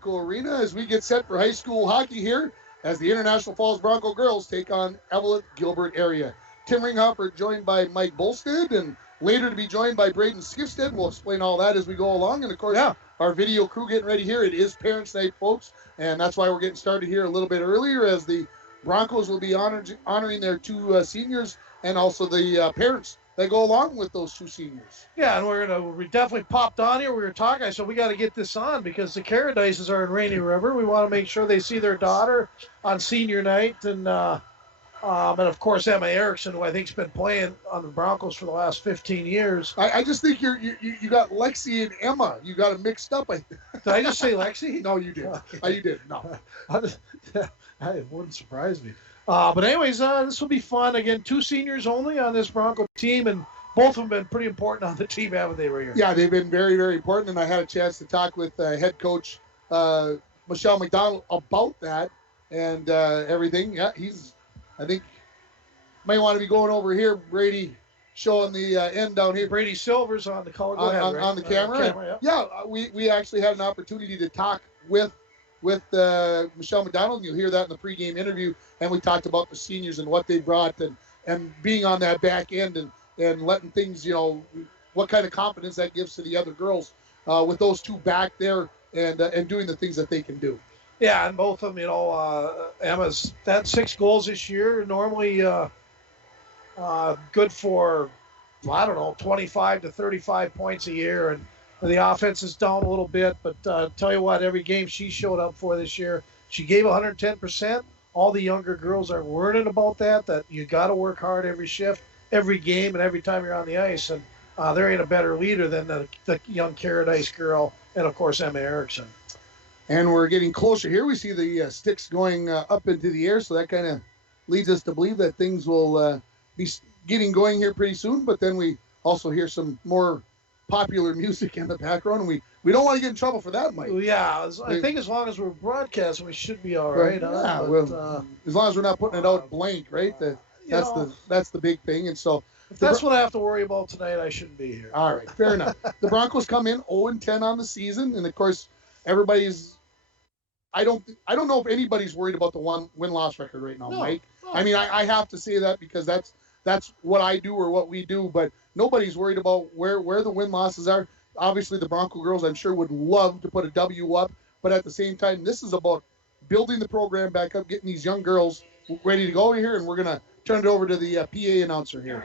Bronco Arena as we get set for high school hockey here as the International Falls Bronco girls take on Eveleth Gilbert area. Tim Ringhoffer joined by Mike Bolstead and later to be joined by Braden Skifstead. We'll explain all that as we go along. And, of course, our video crew getting ready here. It is Parents' Night, folks, and that's why we're getting started here a little bit earlier as the Broncos will be honoring their two seniors and also the parents that go along with those two seniors. Yeah, and we definitely popped on here. We were talking. I said, we got to get this on because the Caradises are in Rainy River. We want to make sure they see their daughter on senior night. And of course, Emma Erickson, who I think has been playing on the Broncos for the last 15 years. I just think you got Lexi and Emma. You got them mixed up. Did I just say Lexi? No, you did. You did. No. It wouldn't surprise me. But anyways, this will be fun. Again, two seniors only on this Bronco team, and both of them have been pretty important on the team, haven't they, right here? Yeah, they've been very, very important, and I had a chance to talk with head coach Michelle McDonald about that and everything. Yeah, I think, might want to be going over here, Brady, showing the end down here. Brady Silver's on the color. On the camera. Yeah, we actually had an opportunity to talk with Michelle McDonald, and you'll hear that in the pregame interview. And we talked about the seniors and what they brought and being on that back end and letting things, what kind of confidence that gives to the other girls with those two back there and doing the things that they can do. Yeah, and both of them, Emma's had 6 goals this year. Normally good for, 25 to 35 points a year. And the offense is down a little bit, but tell you what, every game she showed up for this year, she gave 110%. All the younger girls are learning about that you got to work hard every shift, every game, and every time you're on the ice. And there ain't a better leader than the young Caradise girl and, of course, Emma Erickson. And we're getting closer here. We see the sticks going up into the air, so that kind of leads us to believe that things will be getting going here pretty soon. But then we also hear some more popular music in the background, and we don't want to get in trouble for that, Mike. Yeah, I think as long as we're broadcasting, we should be all right. Yeah, as long as we're not putting it out blank, right? That's the big thing. And so if that's what I have to worry about tonight, I shouldn't be here. All right, fair enough. The Broncos come in 0-10 on the season, and of course, everybody's. I don't know if anybody's worried about the win-loss record right now, No, Mike. no. I mean, I have to say that because that's what I do or what we do, but nobody's worried about where the win-losses are. Obviously, the Bronco girls, I'm sure, would love to put a W up, but at the same time, this is about building the program back up, getting these young girls ready to go over here, and we're going to turn it over to the PA announcer here.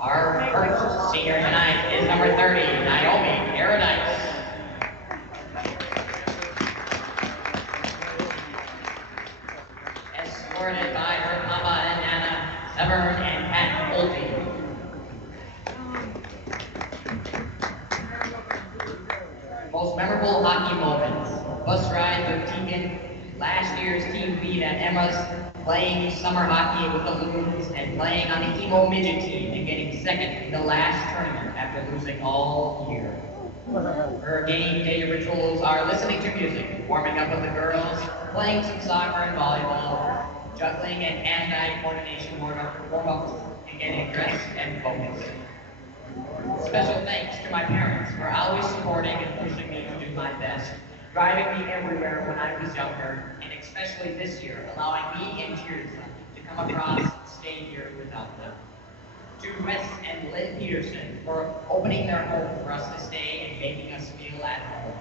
Our first senior tonight is number 30, Naomi Paradise. Escorted by her mama and Nana, Severn and Pat Pulte. Most memorable hockey moments. Bus ride with Tegan, last year's team feed at Emma's, playing summer hockey with the Loons, and playing on the emo midget team and getting second in the last tournament after losing all year. Her game day rituals are listening to music, warming up with the girls, playing some soccer and volleyball, juggling and hand-eye coordination warm-ups, and getting dressed and focused. Special thanks to my parents for always supporting and pushing me to do my best, driving me everywhere when I was younger, and especially this year, allowing me and Tearsa to come across and stay here without them. To Wes and Lynn Peterson for opening their home for us to stay and making us feel at home.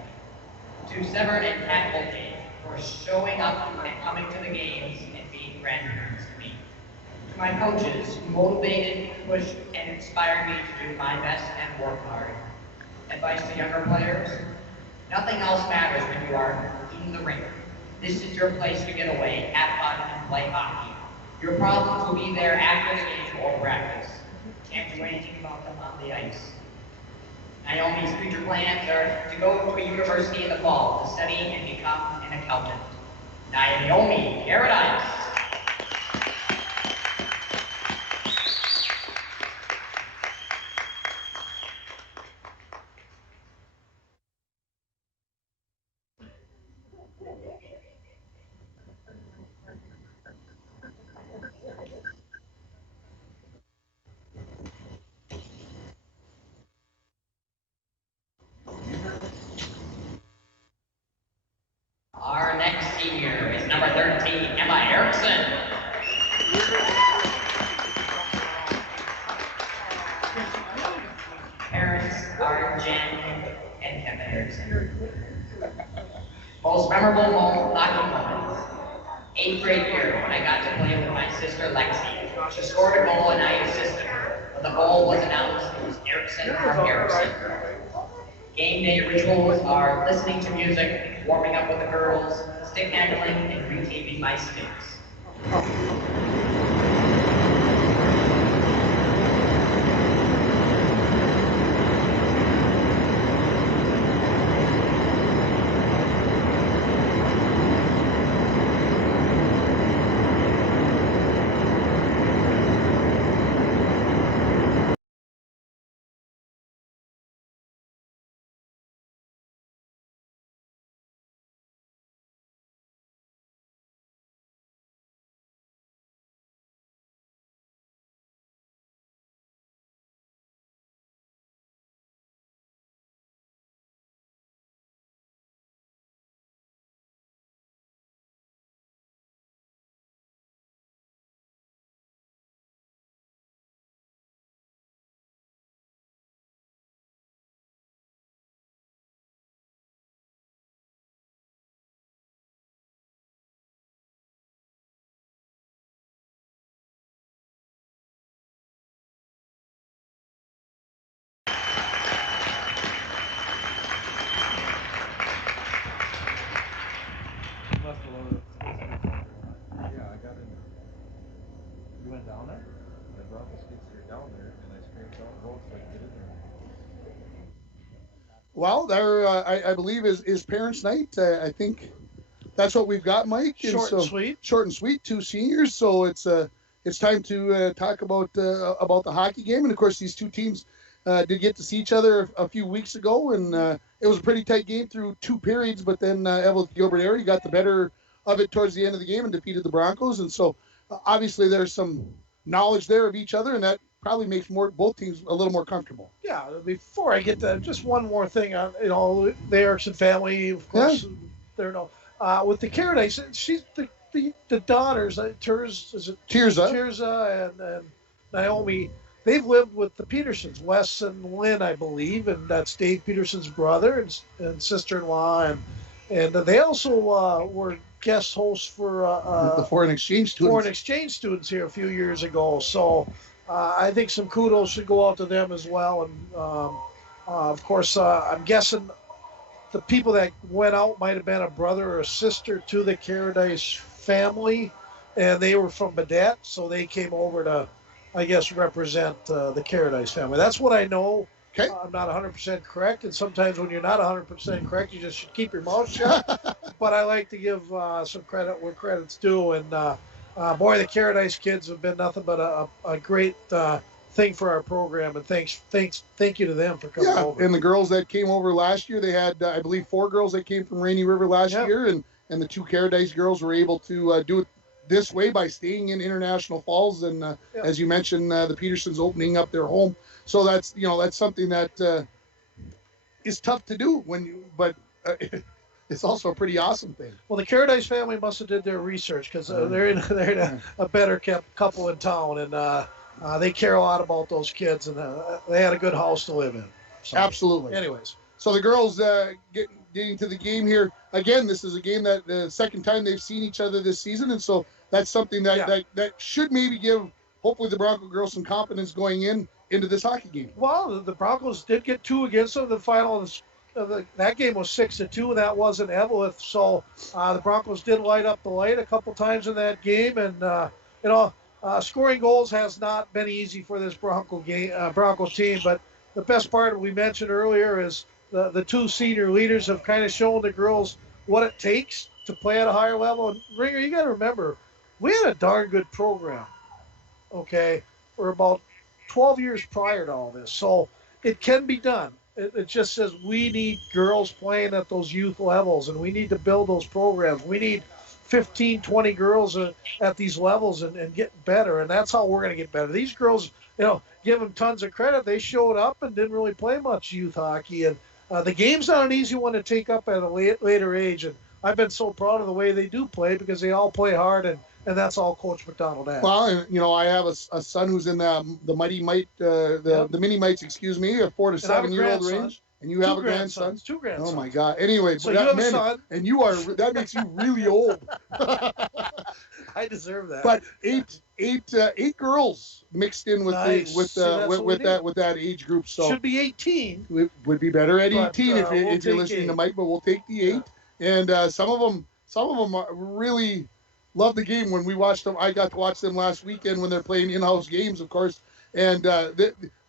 To Severn and Pat Pulte for showing up and coming to the games and being grandparents to me. To my coaches who motivated, pushed, and inspired me to do my best and work hard. Advice to younger players: nothing else matters when you are in the rink. This is your place to get away, have fun, and play hockey. Your problems will be there after the game or practice. Can't do anything about them on the ice. Naomi's future plans are to go to a university in the fall to study and become an accountant. Naomi Paradise. sister Lexi. She scored a goal and I assisted her. When the goal was announced, it was Erickson from Harrison. Game day rituals are listening to music, warming up with the girls, stick handling, and retaping my sticks. Well, there, I believe is Parents' Night. I think that's what we've got, Mike. Short and sweet. Short and sweet. 2 seniors, so it's time to talk about the hockey game. And of course, these two teams did get to see each other a few weeks ago, and it was a pretty tight game through 2 periods. But then Eveleth Gilbert area got the better of it towards the end of the game and defeated the Broncos. And so obviously there's some knowledge there of each other, and that probably makes both teams a little more comfortable. Yeah. Before I get to just one more thing on the Erickson family, of course, they're with the Caradice. She's the daughters. Tirza and Naomi. They've lived with the Petersons, Wes and Lynn, I believe, and that's Dave Peterson's brother and sister-in-law, and they also were guest hosts for the foreign exchange students here a few years ago. So I think some kudos should go out to them as well. And of course, I'm guessing the people that went out might have been a brother or a sister to the Caradice family, and they were from Baudette, so they came over to, I guess, represent the Caradice family. That's what I know. Okay. I'm not 100% correct, and sometimes when you're not 100% correct, you just should keep your mouth shut. But I like to give some credit where credit's due, and boy, the Caradice kids have been nothing but a great thing for our program, and thank you to them for coming over. And the girls that came over last year, they had I believe 4 girls that came from Rainy River last year, and the 2 Caradice girls were able to do it this way by staying in International Falls, and as you mentioned, the Petersons opening up their home. So that's something that is tough to do but it's also a pretty awesome thing. Well, the Caradice family must have did their research, because they're in a better kept couple in town, and they care a lot about those kids, and they had a good house to live in. So, absolutely. Anyways, so the girls getting to the game here again. This is a game that the second time they've seen each other this season, and so that's something that should maybe give hopefully the Bronco girls some confidence going into this hockey game. Well, the Broncos did get 2 against them. The final that game was 6-2, and that wasn't Eveleth. So the Broncos did light up the light a couple times in that game, and scoring goals has not been easy for this Broncos team. But the best part we mentioned earlier is the 2 senior leaders have kind of shown the girls what it takes to play at a higher level. And Ringer, you got to remember, we had a darn good program, okay, for about 12 years prior to all this. So it can be done. It just says we need girls playing at those youth levels, and we need to build those programs. We need 15, 20 girls at these levels and get better, and that's how we're going to get better. These girls, give them tons of credit. They showed up and didn't really play much youth hockey, and the game's not an easy one to take up at a later age, and I've been so proud of the way they do play, because they all play hard, and that's all Coach McDonald has. Well, and, I have a son who's in the Mighty Mite, the Mini Mites, a 4 to 7 year old range. And you have a grandson? 2 grandsons. Oh my God! Anyway, so you have a son, and that makes you really old. I deserve that. But eight girls mixed in with Nice. with that age group. So should be 18. it would be better at But, 18 if we'll you're listening 8. to Mike. But we'll take the 8. And some of them really love the game. When we watched them, I got to watch them last weekend when they're playing in-house games, of course. And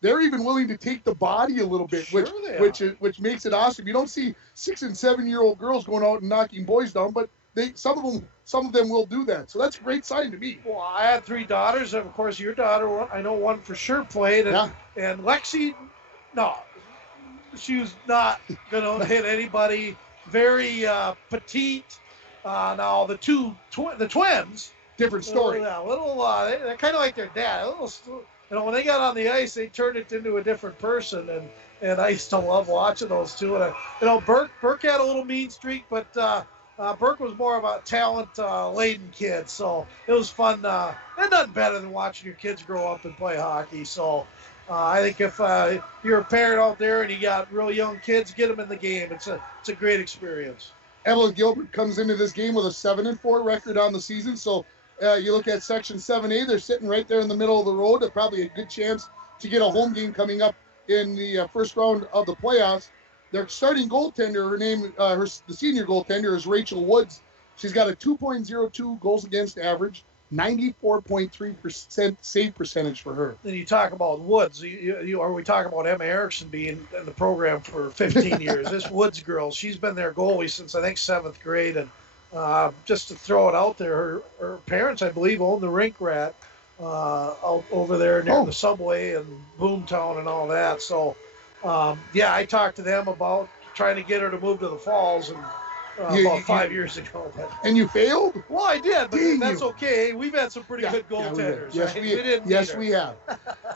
they're even willing to take the body a little bit, Sure which makes it awesome. You don't see 6 and 7-year-old girls going out and knocking boys down, but some of them will do that. So that's a great sign to me. Well, I had 3 daughters, and of course your daughter, I know one for sure played, and Lexi, no, she was not gonna hit anybody. Very petite. Now the twins, different story. They're kind of like their dad. When they got on the ice, they turned it into a different person, and I used to love watching those two. And Burke had a little mean streak, but Burke was more of a talent-laden kid, so it was fun. There's nothing better than watching your kids grow up and play hockey. So I think if you're a parent out there and you got real young kids, get them in the game. It's a great experience. Eveleth Gilbert comes into this game with a 7-4 record on the season. So you look at Section 7A, they're sitting right there in the middle of the road. Probably a good chance to get a home game coming up in the first round of the playoffs. Their starting goaltender, the senior goaltender is Rachel Woods. She's got a 2.02 goals against average, 94.3% save percentage for her. Then you talk about Woods, or we talk about Emma Erickson being in the program for 15 years. This Woods girl, she's been their goalie since I think 7th grade, and just to throw it out there, her parents, I believe, own the Rink Rat out over there near the subway and Boomtown and all that. So, I talked to them about trying to get her to move to the Falls, and about 5 years ago. And you failed? Well, I did, but that's okay. We've had some pretty good goaltenders. Yes, we have.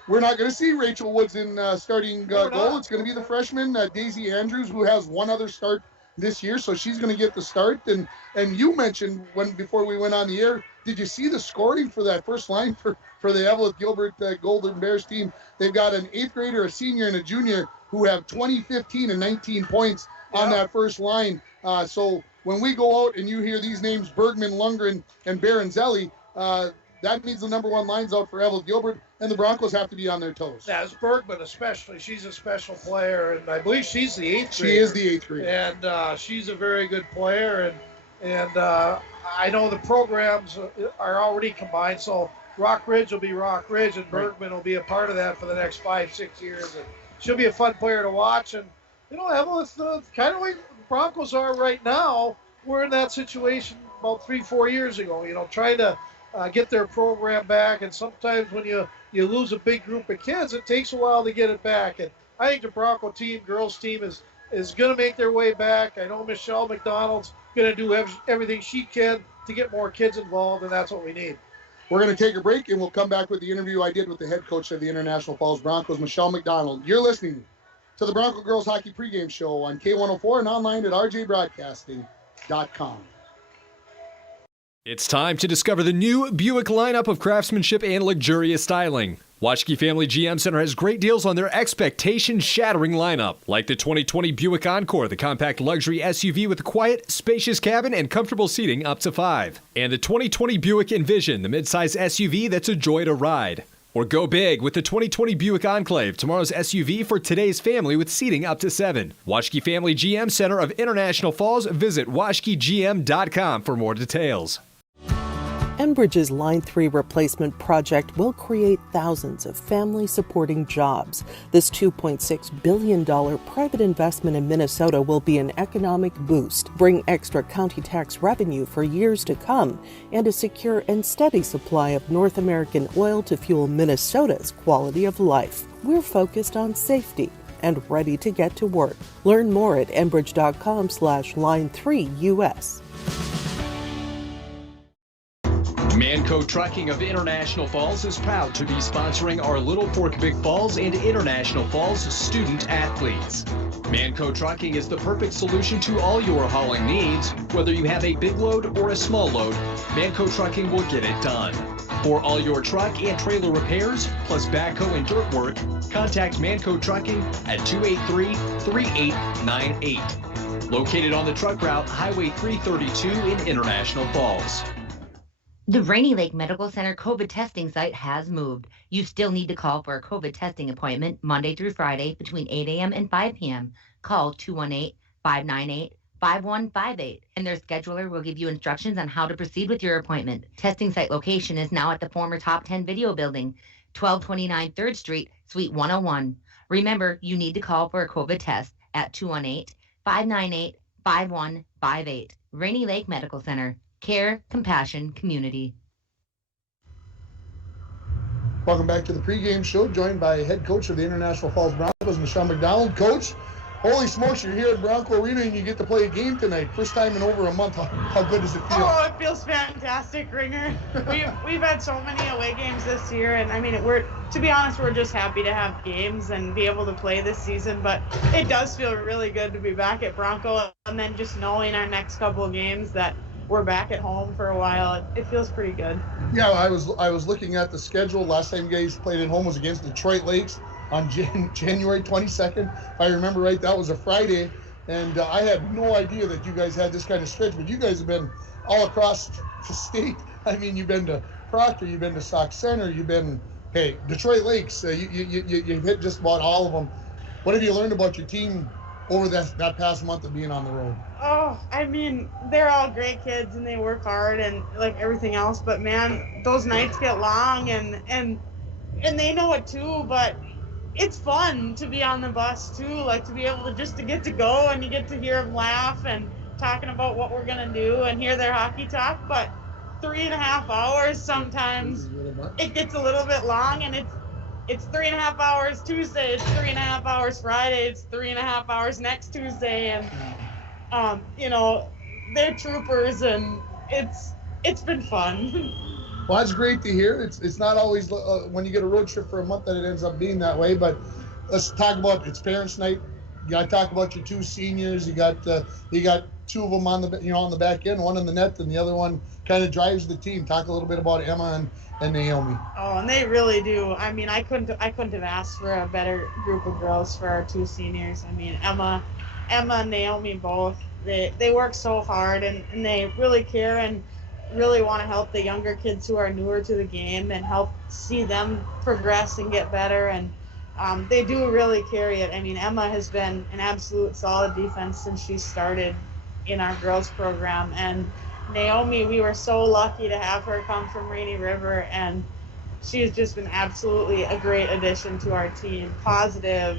We're not going to see Rachel Woods in starting goal. It's going to be the freshman, Daisy Andrews, who has one other start this year, so she's going to get the start. And you mentioned before we went on the air, did you see the scoring for that first line for the Eveleth Gilbert Golden Bears team? They've got an 8th grader, a senior, and a junior who have 20, 15, and 19 points on that first line. So when we go out and you hear these names, Bergman, Lundgren, and Baranzelli, that means the number 1 line's out for Eveleth Gilbert, and the Broncos have to be on their toes. Yeah, it's Bergman especially. She's a special player, and I believe she's the 8th grader. She is the 8th grader. And she's a very good player, and I know the programs are already combined, so Rock Ridge will be Rock Ridge, and Bergman will be a part of that for the next 5-6 years. And she'll be a fun player to watch. And, Eveleth, kind of like the Broncos are right now, we're in that situation about 3-4 years ago, trying to get their program back. And sometimes when you lose a big group of kids, it takes a while to get it back. And I think the Bronco team, girls team, is going to make their way back. I know Michelle McDonald's going to do everything she can to get more kids involved, and that's what we need. We're going to take a break, and we'll come back with the interview I did with the head coach of the International Falls Broncos, Michelle McDonald. You're listening to the Bronco Girls Hockey Pregame Show on K104 and online at rjbroadcasting.com. It's time to discover the new Buick lineup of craftsmanship and luxurious styling. Washke Family GM Center has great deals on their expectation-shattering lineup, like the 2020 Buick Encore, the compact luxury SUV with a quiet, spacious cabin and comfortable seating up to 5. And the 2020 Buick Envision, the midsize SUV that's a joy to ride. Or go big with the 2020 Buick Enclave, tomorrow's SUV for today's family with seating up to 7. Washke Family GM Center of International Falls. Visit washkegm.com for more details. Enbridge's Line 3 replacement project will create thousands of family-supporting jobs. This $2.6 billion private investment in Minnesota will be an economic boost, bring extra county tax revenue for years to come, and a secure and steady supply of North American oil to fuel Minnesota's quality of life. We're focused on safety and ready to get to work. Learn more at enbridge.com/line3US. Manco Trucking of International Falls is proud to be sponsoring our Little Fork Big Falls and International Falls student athletes. Manco Trucking is the perfect solution to all your hauling needs. Whether you have a big load or a small load, Manco Trucking will get it done. For all your truck and trailer repairs, plus backhoe and dirt work, contact Manco Trucking at 283-3898. Located on the truck route Highway 332 in International Falls. The Rainy Lake Medical Center COVID testing site has moved. You still need to call for a COVID testing appointment Monday through Friday between 8 a.m. and 5 p.m. Call 218-598-5158, and their scheduler will give you instructions on how to proceed with your appointment. Testing site location is now at the former Top 10 Video Building, 1229 3rd Street, Suite 101. Remember, you need to call for a COVID test at 218-598-5158. Rainy Lake Medical Center. Care, compassion, community. Welcome back to the pregame show, joined by head coach of the International Falls Broncos, Michelle McDonald. Coach, holy smokes, you're here at Bronco Arena and you get to play a game tonight. First time in over a month. How good does it feel? Oh, it feels fantastic, Ringer. We've had so many away games this year, and I mean, to be honest, we're just happy to have games and be able to play this season. But it does feel really good to be back at Bronco, and then just knowing our next couple of games that we're back at home for a while. It feels pretty good. Yeah, I was looking at the schedule. Last time you guys played at home was against Detroit Lakes on January 22nd. If I remember right, that was a Friday. And I had no idea that you guys had this kind of stretch, but you guys have been all across the state. I mean, you've been to Proctor, you've been to Sauk Center, you've been, Detroit Lakes. You've hit just about all of them. What have you learned about your team over that past month of being on the road? Oh, I mean, they're all great kids and they work hard and like everything else. But man, those nights get long and they know it too. But it's fun to be on the bus too, like to be able to get to go and you get to hear them laugh and talking about what we're gonna do and hear their hockey talk. But 3.5 hours sometimes it gets a little bit long, and it's 3.5 hours Tuesday, it's 3.5 hours Friday, it's 3.5 hours next Tuesday, and they're troopers, and it's been fun. Well, that's great to hear. It's not always when you get a road trip for a month that it ends up being that way. But let's talk about it's Parents' Night. You got to talk about your two seniors. You got two of them on the back end, one in the net, and the other one kind of drives the team. Talk a little bit about Emma and Naomi. Oh, and they really do. I mean, I couldn't have asked for a better group of girls for our two seniors. I mean, Emma and Naomi both. They work so hard and they really care and really want to help the younger kids who are newer to the game and help see them progress and get better. And they do really carry it. I mean, Emma has been an absolute solid defense since she started in our girls program. And Naomi, we were so lucky to have her come from Rainy River, and she has just been absolutely a great addition to our team. Positive,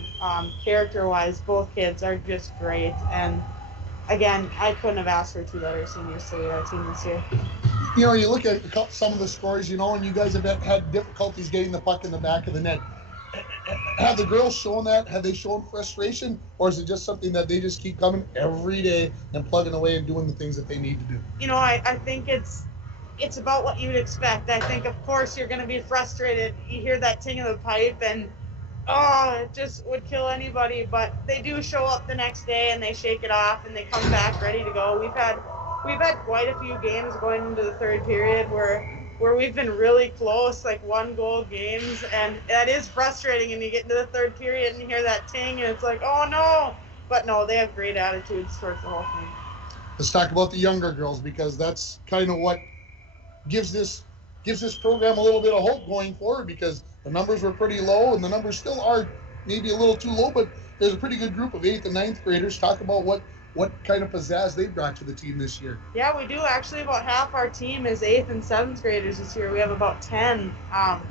character-wise, both kids are just great. And again, I couldn't have asked for two better seniors to lead our team this year. You look at some of the scores, and you guys have had difficulties getting the puck in the back of the net. Have the girls shown that? Have they shown frustration? Or is it just something that they just keep coming every day and plugging away and doing the things that they need to do? I think it's about what you'd expect. I think, of course, you're going to be frustrated. You hear that ting of the pipe and, it just would kill anybody. But they do show up the next day and they shake it off and they come back ready to go. We've had quite a few games going into the third period where we've been really close, like 1-goal games, and that is frustrating. And you get into the third period and you hear that ting, and it's like, oh no! But no, they have great attitudes towards the whole thing. Let's talk about the younger girls, because that's kind of what gives this program a little bit of hope going forward, because the numbers were pretty low, and the numbers still are maybe a little too low, but there's a pretty good group of 8th and 9th graders. Talk about what kind of pizzazz they brought to the team this year. Yeah, we do. Actually, about half our team is 8th and 7th graders this year. We have about 10. And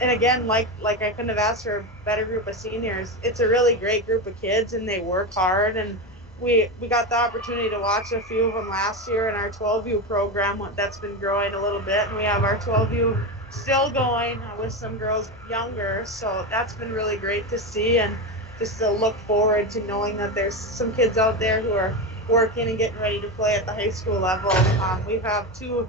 again, like I couldn't have asked for a better group of seniors. It's a really great group of kids, and they work hard. And we got the opportunity to watch a few of them last year in our 12U program. That's been growing a little bit, and we have our 12U still going with some girls younger. So that's been really great to see, and just to look forward to knowing that there's some kids out there who are working and getting ready to play at the high school level. We have an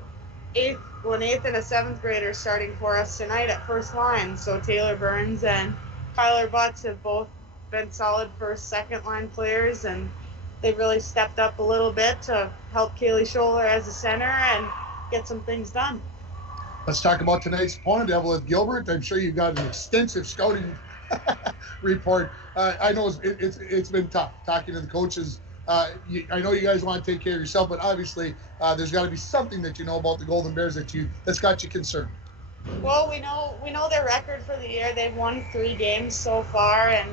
8th and a 7th grader starting for us tonight at first line. So Taylor Burns and Kyler Butts have both been solid first, second line players, and they've really stepped up a little bit to help Kaylee Scholler as a center and get some things done. Let's talk about tonight's opponent, Eveleth Gilbert. I'm sure you've got an extensive scouting report. I know it's been tough talking to the coaches I know you guys want to take care of yourself, but obviously there's got to be something that you know about the Golden Bears that's got you concerned. Well, we know their record for the year. They've won 3 games so far, and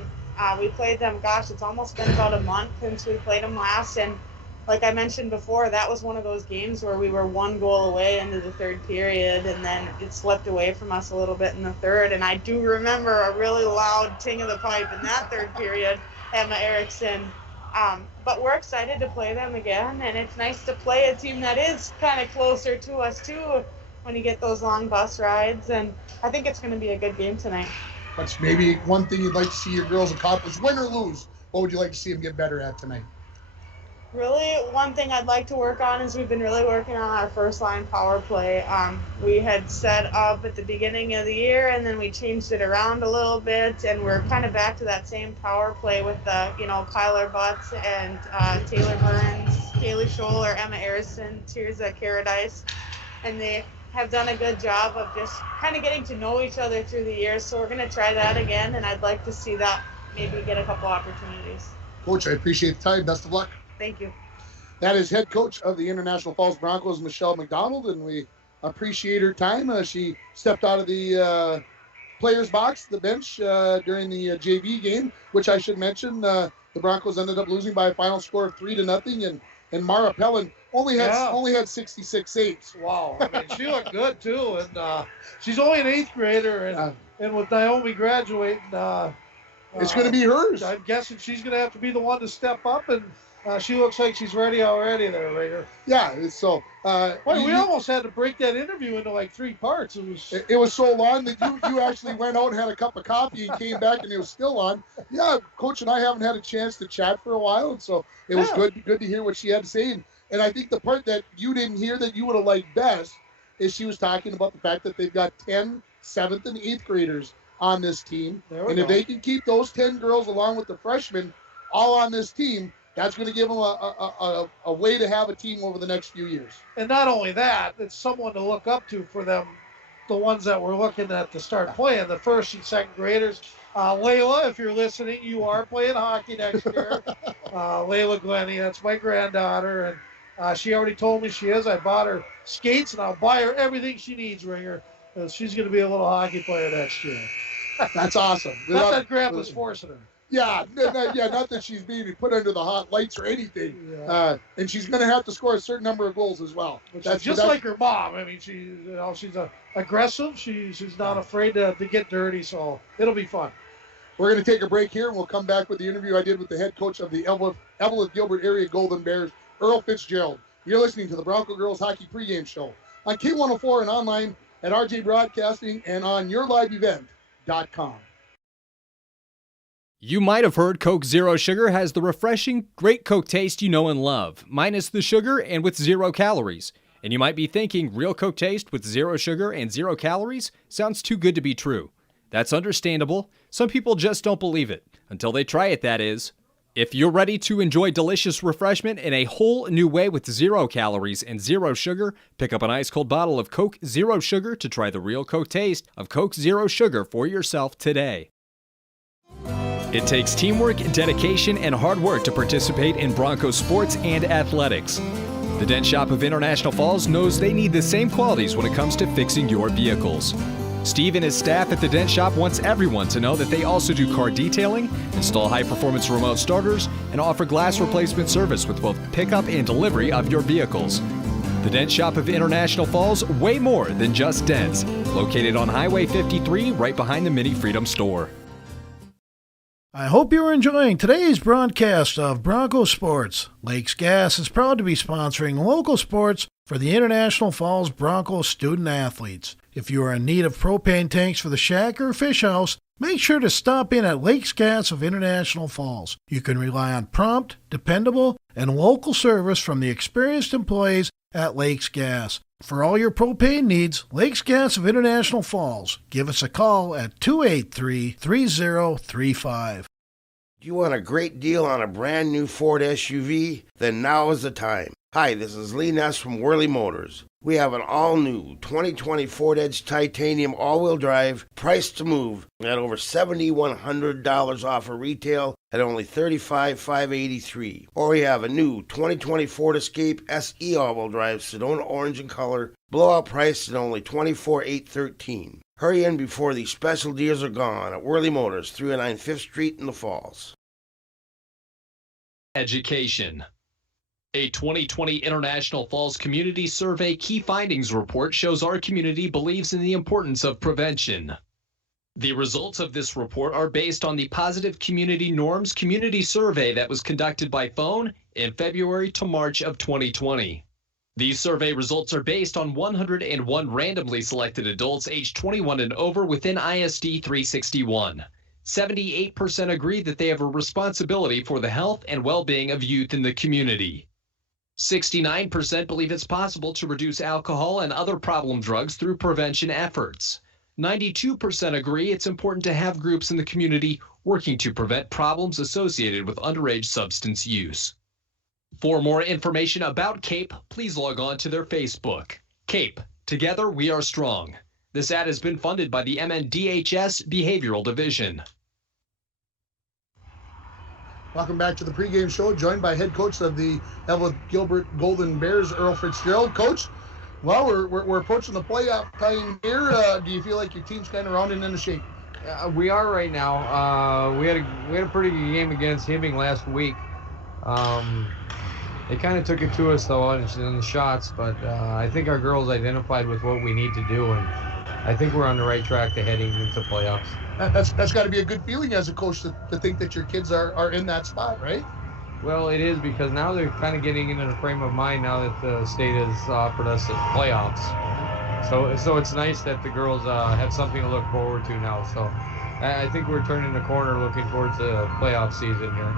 we played them. Gosh, it's almost been about a month since we played them last. And like I mentioned before, that was one of those games where we were 1 goal away into the 3rd period, and then it slipped away from us a little bit in the 3rd. And I do remember a really loud ting of the pipe in that 3rd period, Emma Erickson. But we're excited to play them again, and it's nice to play a team that is kind of closer to us too when you get those long bus rides, and I think it's going to be a good game tonight. What's maybe one thing you'd like to see your girls accomplish, win or lose? What would you like to see them get better at tonight? Really, one thing I'd like to work on is we've been really working on our first line power play. We had set up at the beginning of the year, and then we changed it around a little bit, and we're kind of back to that same power play with Kyler Butts and Taylor Burns, Kaylee Scholler, Emma Arison, Tirza Caradice, and they have done a good job of just kind of getting to know each other through the years. So we're going to try that again, and I'd like to see that maybe get a couple opportunities. Coach, I appreciate the time. Best of luck. Thank you. That is head coach of the International Falls Broncos, Michelle McDonald, and we appreciate her time. She stepped out of the players' box, the bench, during the JV game, which I should mention, the Broncos ended up losing by a final score of 3-0, and Mara Pellin only had 66 saves. Wow, I mean, she looked good too, and she's only an 8th grader, and with Naomi graduating, it's going to be hers. I'm guessing she's going to have to be the one to step up, and she looks like she's ready already there, Ringer. Yeah, so... we almost had to break that interview into like 3 parts. It was so long that you actually went out and had a cup of coffee and came back and it was still on. Yeah, Coach and I haven't had a chance to chat for a while, and so it was good to hear what she had to say. And I think the part that you didn't hear that you would have liked best is she was talking about the fact that they've got 10 7th and 8th graders on this team. And if they can keep those 10 girls along with the freshmen all on this team, that's going to give them a way to have a team over the next few years. And not only that, it's someone to look up to for them, the ones that we're looking at to start playing, the 1st and 2nd graders. Layla, if you're listening, you are playing hockey next year. Layla Glennie, that's my granddaughter, and she already told me she is. I bought her skates, and I'll buy her everything she needs, Ringer. She's going to be a little hockey player next year. That's awesome. Not that Grandpa's forcing her. Yeah, not that she's being put under the hot lights or anything. Yeah. And she's going to have to score a certain number of goals as well. That's just like her mom. I mean, she's aggressive. She's not afraid to get dirty, so it'll be fun. We're going to take a break here, and we'll come back with the interview I did with the head coach of the Eveleth Gilbert Area Golden Bears, Earl Fitzgerald. You're listening to the Bronco Girls Hockey Pregame Show on K104 and online at RJ Broadcasting and on yourliveevent.com. You might have heard Coke Zero Sugar has the refreshing, great Coke taste you know and love, minus the sugar and with 0 calories. And you might be thinking, real Coke taste with 0 sugar and 0 calories sounds too good to be true. That's understandable. Some people just don't believe it. Until they try it, that is. If you're ready to enjoy delicious refreshment in a whole new way with 0 calories and 0 sugar, pick up an ice-cold bottle of Coke Zero Sugar to try the real Coke taste of Coke Zero Sugar for yourself today. It takes teamwork, dedication, and hard work to participate in Broncos sports and athletics. The Dent Shop of International Falls knows they need the same qualities when it comes to fixing your vehicles. Steve and his staff at the Dent Shop wants everyone to know that they also do car detailing, install high-performance remote starters, and offer glass replacement service with both pickup and delivery of your vehicles. The Dent Shop of International Falls, way more than just dents. Located on Highway 53, right behind the Mini Freedom store. I hope you're enjoying today's broadcast of Bronco Sports. Lakes Gas is proud to be sponsoring local sports for the International Falls Broncos student athletes. If you are in need of propane tanks for the shack or fish house, make sure to stop in at Lakes Gas of International Falls. You can rely on prompt, dependable, and local service from the experienced employees at Lakes Gas. For all your propane needs, Lakes Gas of International Falls. Give us a call at 283-3035. Do you want a great deal on a brand new Ford SUV? Then now is the time. Hi, this is Lee Ness from Worley Motors. We have an all-new 2020 Ford Edge Titanium all-wheel drive, priced to move, at over $7,100 off of retail at only $35,583. Or we have a new 2020 Ford Escape SE all-wheel drive, Sedona orange in color, blowout price at only $24,813. Hurry in before these special deals are gone at Worley Motors, 309 5th Street in the Falls. Education. A 2020 International Falls Community Survey Key Findings Report shows our community believes in the importance of prevention. The results of this report are based on the Positive Community Norms Community Survey that was conducted by phone in February to March of 2020. These survey results are based on 101 randomly selected adults aged 21 and over within ISD 361. 78% agree that they have a responsibility for the health and well-being of youth in the community. 69% believe it's possible to reduce alcohol and other problem drugs through prevention efforts. 92% agree it's important to have groups in the community working to prevent problems associated with underage substance use. For more information about CAPE, please log on to their Facebook. CAPE, Together We Are Strong. This ad has been funded by the MNDHS Behavioral Division. Welcome back to the pregame show, joined by head coach of the Eveleth Gilbert Golden Bears, Earl Fitzgerald. Coach, well, we're approaching the playoff time here. Do you feel like your team's kind of rounding into shape? We are right now. We had a pretty good game against Hibbing last week. They kind of took it to us though in the shots, but I think our girls identified with what we need to do, and I think we're on the right track to heading into playoffs. That's got to be a good feeling as a coach to think that your kids are in that spot, right? Well, it is, because now they're kind of getting into the frame of mind now that the state has offered us the playoffs. So it's nice that the girls have something to look forward to now. So I think we're turning the corner, looking towards the playoff season here.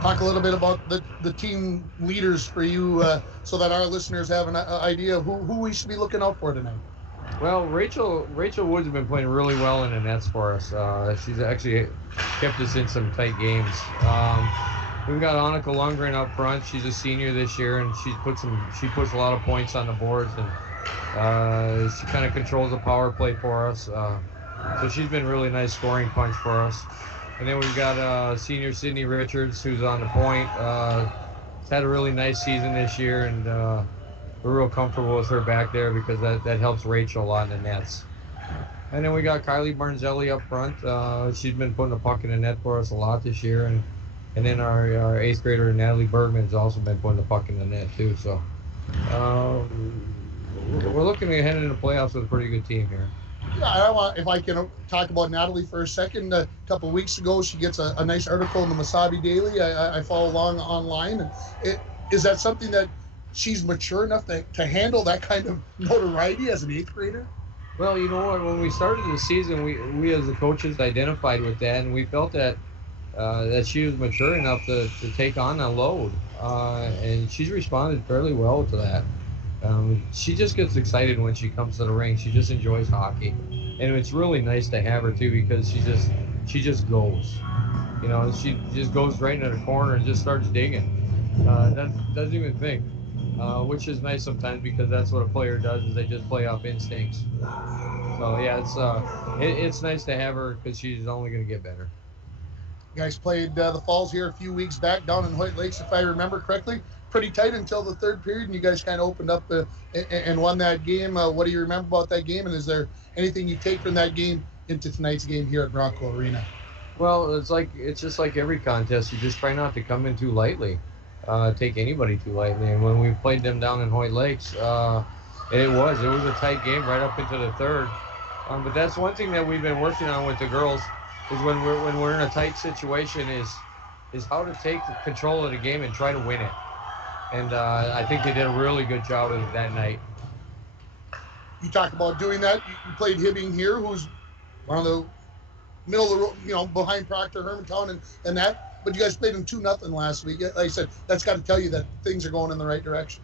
Talk a little bit about the team leaders for you, so that our listeners have an idea of who we should be looking out for tonight. Well, Rachel Woods has been playing really well in the nets for us. She's actually kept us in some tight games. We've got Annika Lundgren up front. She's a senior this year, and she puts a lot of points on the boards, and she kind of controls the power play for us. So she's been a really nice scoring punch for us. And then we've got senior Sydney Richards, who's on the point. She's had a really nice season this year, and we're real comfortable with her back there because that helps Rachel a lot in the nets. And then we got Kylie Barnzelli up front. She's been putting the puck in the net for us a lot this year. And then our 8th grader, Natalie Bergman's also been putting the puck in the net too. So we're looking ahead into the playoffs with a pretty good team here. Yeah, if I can talk about Natalie for a second. A couple of weeks ago, she gets a nice article in the Masabi Daily. I follow along online. And is that something that she's mature enough to handle that kind of notoriety as an 8th grader? Well, you know what? When we started the season, we as the coaches identified with that, and we felt that she was mature enough to take on a load, and she's responded fairly well to that. She just gets excited when she comes to the ring. She just enjoys hockey, and it's really nice to have her too, because she just goes. You know, she just goes right into the corner and just starts digging. Doesn't even think, which is nice sometimes, because that's what a player does, is they just play off instincts. So yeah, it's nice to have her, because she's only going to get better. You guys played the Falls here a few weeks back down in Hoyt Lakes, if I remember correctly. Pretty tight until the third period, and you guys kind of opened up and won that game. What do you remember about that game, and is there anything you take from that game into tonight's game here at Bronco Arena? Well, it's just like every contest. You just try not to come in too lightly, take anybody too lightly. And when we played them down in Hoyt Lakes, it was a tight game right up into the third. But that's one thing that we've been working on with the girls, is when we're in a tight situation, is how to take control of the game and try to win it. And I think they did a really good job of it that night. You talk about doing that. You played Hibbing here, who's on the middle of the road, you know, behind Proctor, Hermantown, and that. But you guys played them 2-0 last week. Like I said, that's got to tell you that things are going in the right direction.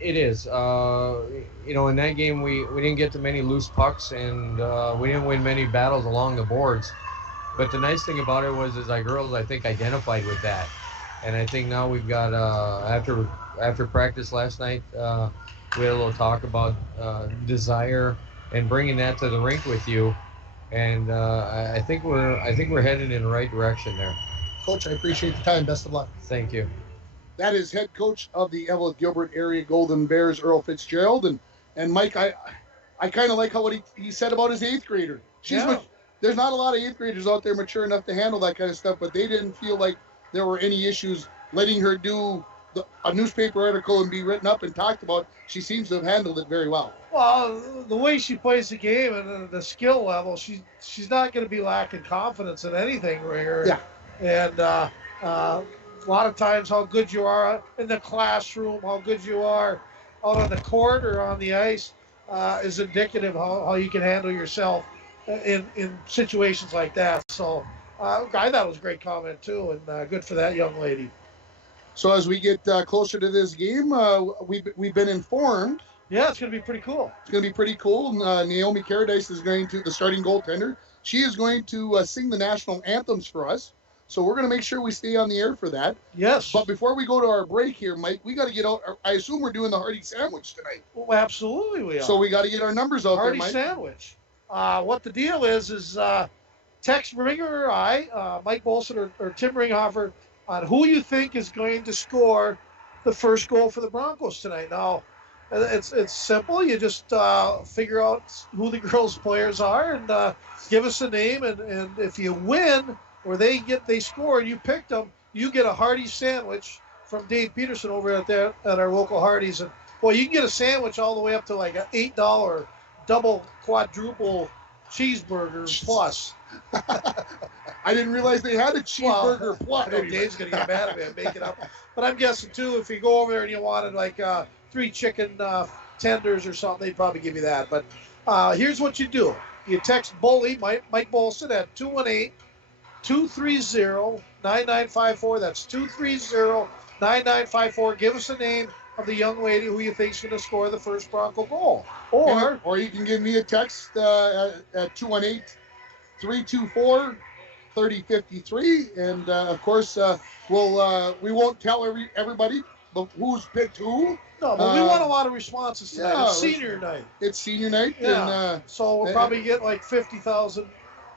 It is. You know, in that game, we didn't get to many loose pucks, and we didn't win many battles along the boards. But the nice thing about it was our girls, I think, identified with that. And I think now we've got, after practice last night, We had a little talk about desire and bringing that to the rink with you, and I think we're headed in the right direction there. Coach, I appreciate the time. Best of luck. Thank you. That is head coach of the Eveleth Gilbert area Golden Bears, Earl Fitzgerald, and Mike. I kind of like how what he said about his 8th grader. There's not a lot of 8th graders out there mature enough to handle that kind of stuff, but they didn't feel like there were any issues letting her do a newspaper article and be written up and talked about. She seems to have handled it very well. Well, the way she plays the game and the skill level, she's not going to be lacking confidence in anything, Ringer. Yeah. And a lot of times how good you are in the classroom, how good you are out on the court or on the ice is indicative of how you can handle yourself in situations like that. So I thought it was a great comment too, and good for that young lady. So as we get closer to this game, we've been informed. Yeah, it's going to be pretty cool. It's going to be pretty cool. Naomi Caradice is going to, the starting goaltender, she is going to sing the national anthems for us. So we're going to make sure we stay on the air for that. Yes. But before we go to our break here, Mike, we got to get out. I assume we're doing the hearty sandwich tonight. Well, absolutely we are. So we got to get our numbers out hearty there, Mike. Sandwich. What the deal is text Ringer or I, Mike Bolson or Tim Ringhofer, on who you think is going to score the first goal for the Broncos tonight. Now, it's simple. You just figure out who the girls' players are and give us a name. And if you win or they score and you picked them, you get a hearty sandwich from Dave Peterson over at our local Hardee's. And boy, you can get a sandwich all the way up to like an $8 double quadruple cheeseburger plus. I didn't realize they had a cheeseburger plus. I know Dave's going to get mad at me and make it up. But I'm guessing, too, if you go over there and you wanted like 3 chicken tenders or something, they'd probably give you that. But here's what you do. You text Bully, Mike Bolson, at 218-230-9954. That's 230-9954. Give us a name of the young lady who you think's going to score the first Bronco goal. Or you can give me a text at 218-324-3053, and of course we won't tell everybody who's picked who. No, but we want a lot of responses tonight. Yeah, it's senior night. It's senior night. Yeah. And, so we'll probably get like 50,000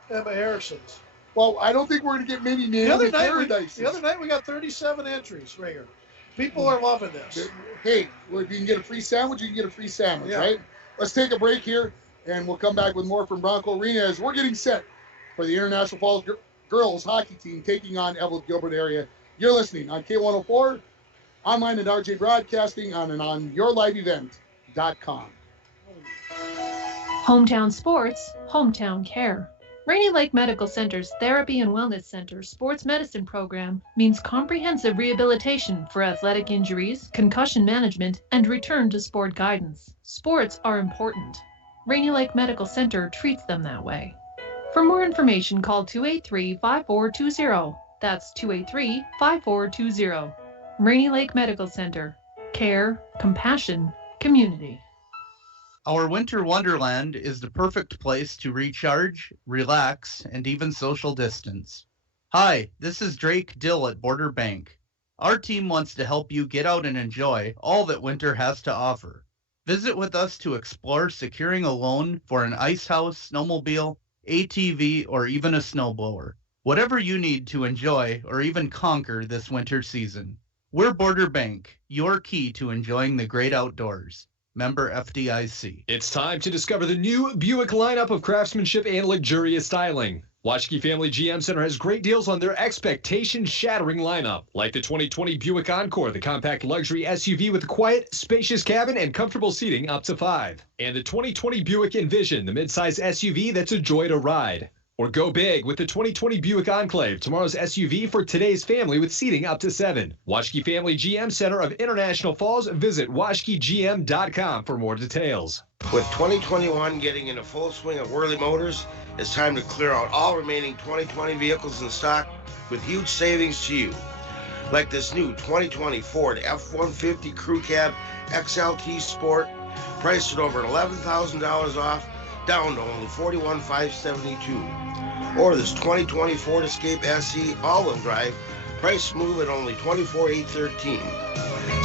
Emma Harrisons. Well, I don't think we're going to get many names. The other night we got 37 entries, Ringer. People are loving this. Hey, if you can get a free sandwich, you can get a free sandwich, right? Let's take a break here, and we'll come back with more from Bronco Arena as we're getting set for the International Falls girls hockey team taking on Eveleth Gilbert area. You're listening on K104, online at RJ Broadcasting, on and on yourliveevent.com. Hometown sports, hometown care. Rainy Lake Medical Center's Therapy and Wellness Center sports medicine program means comprehensive rehabilitation for athletic injuries, concussion management, and return to sport guidance. Sports are important. Rainy Lake Medical Center treats them that way. For more information, call 283-5420. That's 283-5420. Rainy Lake Medical Center. Care, compassion, community. Our winter wonderland is the perfect place to recharge, relax, and even social distance. Hi, this is Drake Dill at Border Bank. Our team wants to help you get out and enjoy all that winter has to offer. Visit with us to explore securing a loan for an ice house, snowmobile, ATV, or even a snowblower. Whatever you need to enjoy or even conquer this winter season. We're Border Bank, your key to enjoying the great outdoors. Member FDIC. It's time to discover the new Buick lineup of craftsmanship and luxurious styling. Washke Family GM Center has great deals on their expectation-shattering lineup, like the 2020 Buick Encore, the compact luxury SUV with a quiet, spacious cabin and comfortable seating up to 5. And the 2020 Buick Envision, the midsize SUV that's a joy to ride. Or go big with the 2020 Buick Enclave, tomorrow's SUV for today's family with seating up to 7. Washke Family GM Center of International Falls. Visit washkegm.com for more details. With 2021 getting into full swing at Worley Motors, it's time to clear out all remaining 2020 vehicles in stock with huge savings to you. Like this new 2020 Ford F-150 Crew Cab XLT Sport, priced at over $11,000 off, down to only $41,572. Or this 2020 Ford Escape SE all-wheel drive, price move at only $24,813.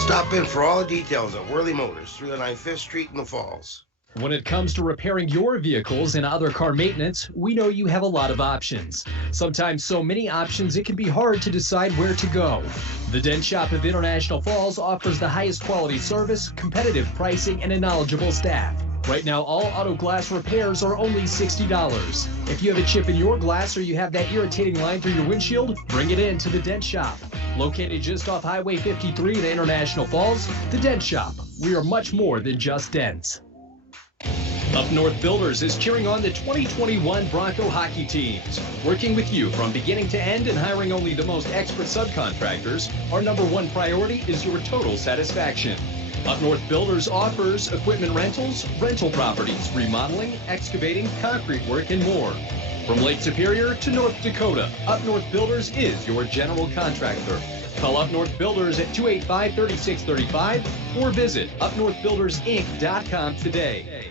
Stop in for all the details at Worley Motors, 309 5th Street in the Falls. When it comes to repairing your vehicles and other car maintenance, we know you have a lot of options. Sometimes so many options it can be hard to decide where to go. The Dent Shop of International Falls offers the highest quality service, competitive pricing, and a knowledgeable staff. Right now, all auto glass repairs are only $60. If you have a chip in your glass or you have that irritating line through your windshield, bring it in to the Dent Shop. Located just off Highway 53 in International Falls, the Dent Shop. We are much more than just dents. Up North Builders is cheering on the 2021 Bronco hockey teams. Working with you from beginning to end and hiring only the most expert subcontractors, our number one priority is your total satisfaction. Up North Builders offers equipment rentals, rental properties, remodeling, excavating, concrete work, and more. From Lake Superior to North Dakota, Up North Builders is your general contractor. Call Up North Builders at 285-3635 or visit upnorthbuildersinc.com today.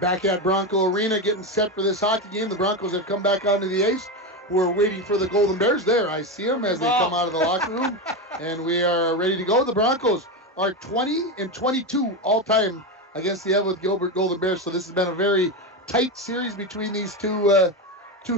Back at Bronco Arena, getting set for this hockey game. The Broncos have come back onto the ice. We're waiting for the Golden Bears. There, I see them as they come out of the locker room, and we are ready to go. The Broncos are 20-22 all-time against the Eveleth Gilbert Golden Bears. So this has been a very tight series between these two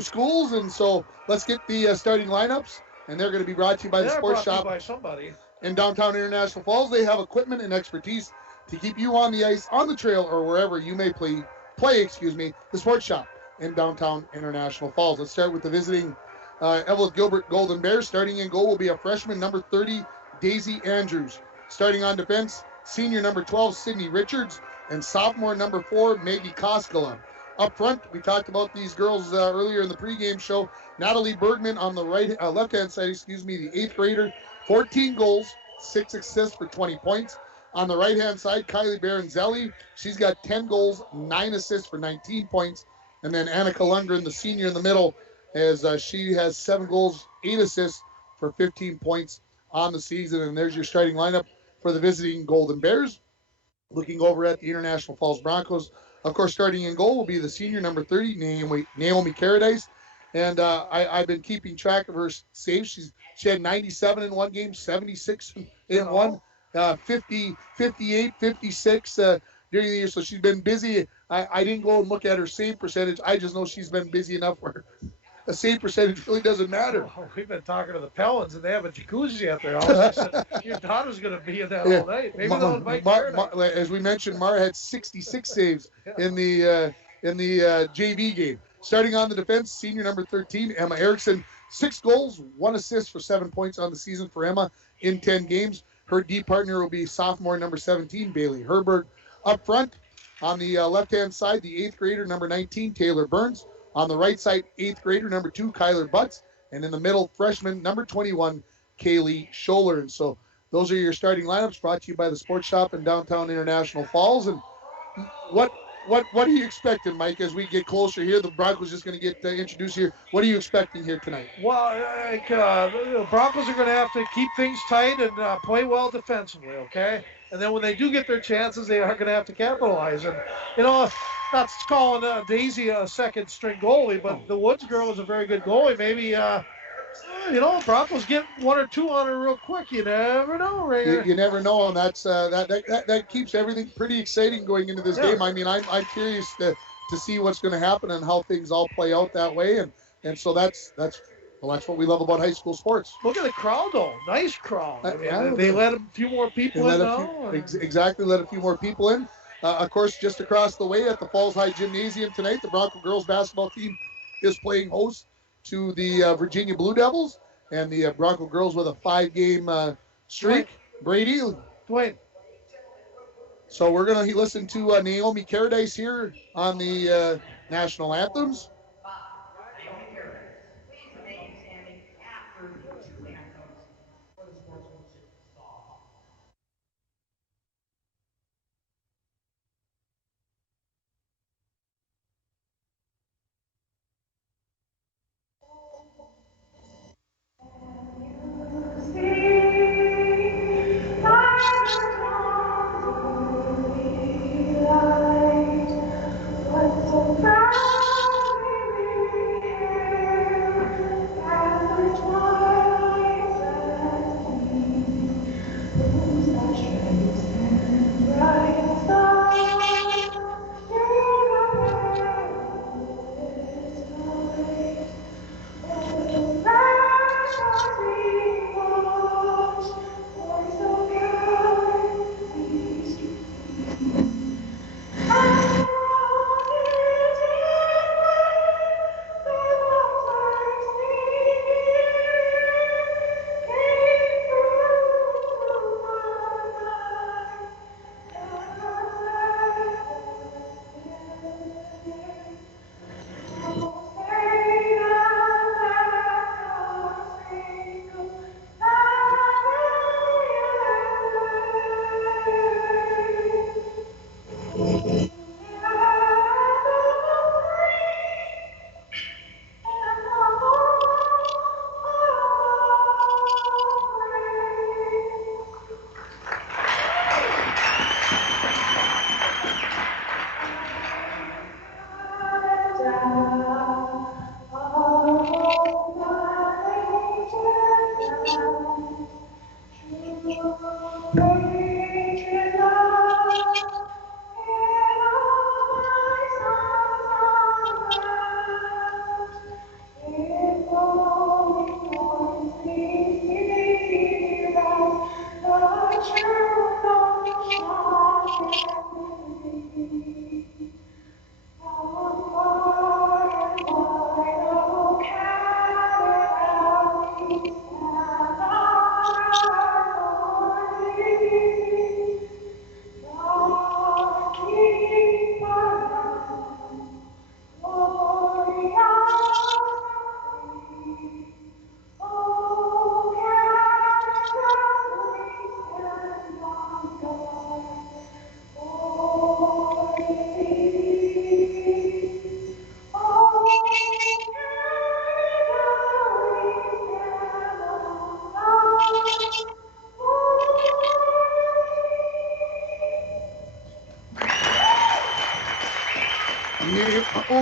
schools, and so let's get the starting lineups. And they're going to be brought to you by the Sports Shop by somebody in downtown International Falls. They have equipment and expertise to keep you on the ice, on the trail, or wherever you may play. The Sports Shop in downtown International Falls. Let's start with the visiting Eveleth Gilbert Golden Bears. Starting in goal will be a freshman, number 30, Daisy Andrews. Starting on defense, senior number 12, Sydney Richards, and sophomore number 4, Maggie Koskela. Up front, we talked about these girls earlier in the pregame show. Natalie Bergman on the left-hand side, the 8th grader, 14 goals, 6 assists for 20 points. On the right-hand side, Kylie Baranzelli, she's got 10 goals, 9 assists for 19 points. And then Annika Lundgren, the senior in the middle, as she has 7 goals, 8 assists for 15 points on the season. And there's your starting lineup for the visiting Golden Bears. Looking over at the International Falls Broncos, of course, starting in goal will be the senior number 30, Naomi Caradice. And I've been keeping track of her saves. She had 97 in one game, 76 in one, 50, 58, 56 during the year. So she's been busy. I didn't go and look at her save percentage. I just know she's been busy enough where a save percentage really doesn't matter. Oh, we've been talking to the Pellins, and they have a jacuzzi out there. I said, your daughter's going to be in that all night. Maybe they'll invite as we mentioned, Mara had 66 saves in the JV game. Starting on the defense, senior number 13, Emma Erickson, 6 goals, 1 assist for 7 points on the season for Emma in 10 games. Her D partner will be sophomore number 17, Bailey Herbert. Up front, on the left-hand side, the 8th grader, number 19, Taylor Burns. On the right side, 8th grader, number 2, Kyler Butts. And in the middle, freshman, number 21, Kaylee Scholler. And so those are your starting lineups brought to you by the Sports Shop in downtown International Falls. And what are you expecting, Mike, as we get closer here? The Broncos just going to get introduced here. What are you expecting here tonight? Well, the Broncos are going to have to keep things tight and play well defensively, okay? And then when they do get their chances, they are going to have to capitalize. And, not calling Daisy a second-string goalie, but the Woods girl is a very good goalie. Maybe, Broncos get 1 or 2 on her real quick. You never know, Ray. You never know, and that's that keeps everything pretty exciting going into this game. I mean, I'm curious to see what's going to happen and how things all play out that way, and so that's what we love about high school sports. Look at the crowd, though. Nice crowd. They let a few more people in now. Exactly, let a few more people in. Of course, just across the way at the Falls High Gymnasium tonight, the Bronco girls basketball team is playing host to the Virginia Blue Devils, and the Bronco girls with a 5-game streak. Brady. Dwayne. So we're going to listen to Naomi Caradice here on the national anthems.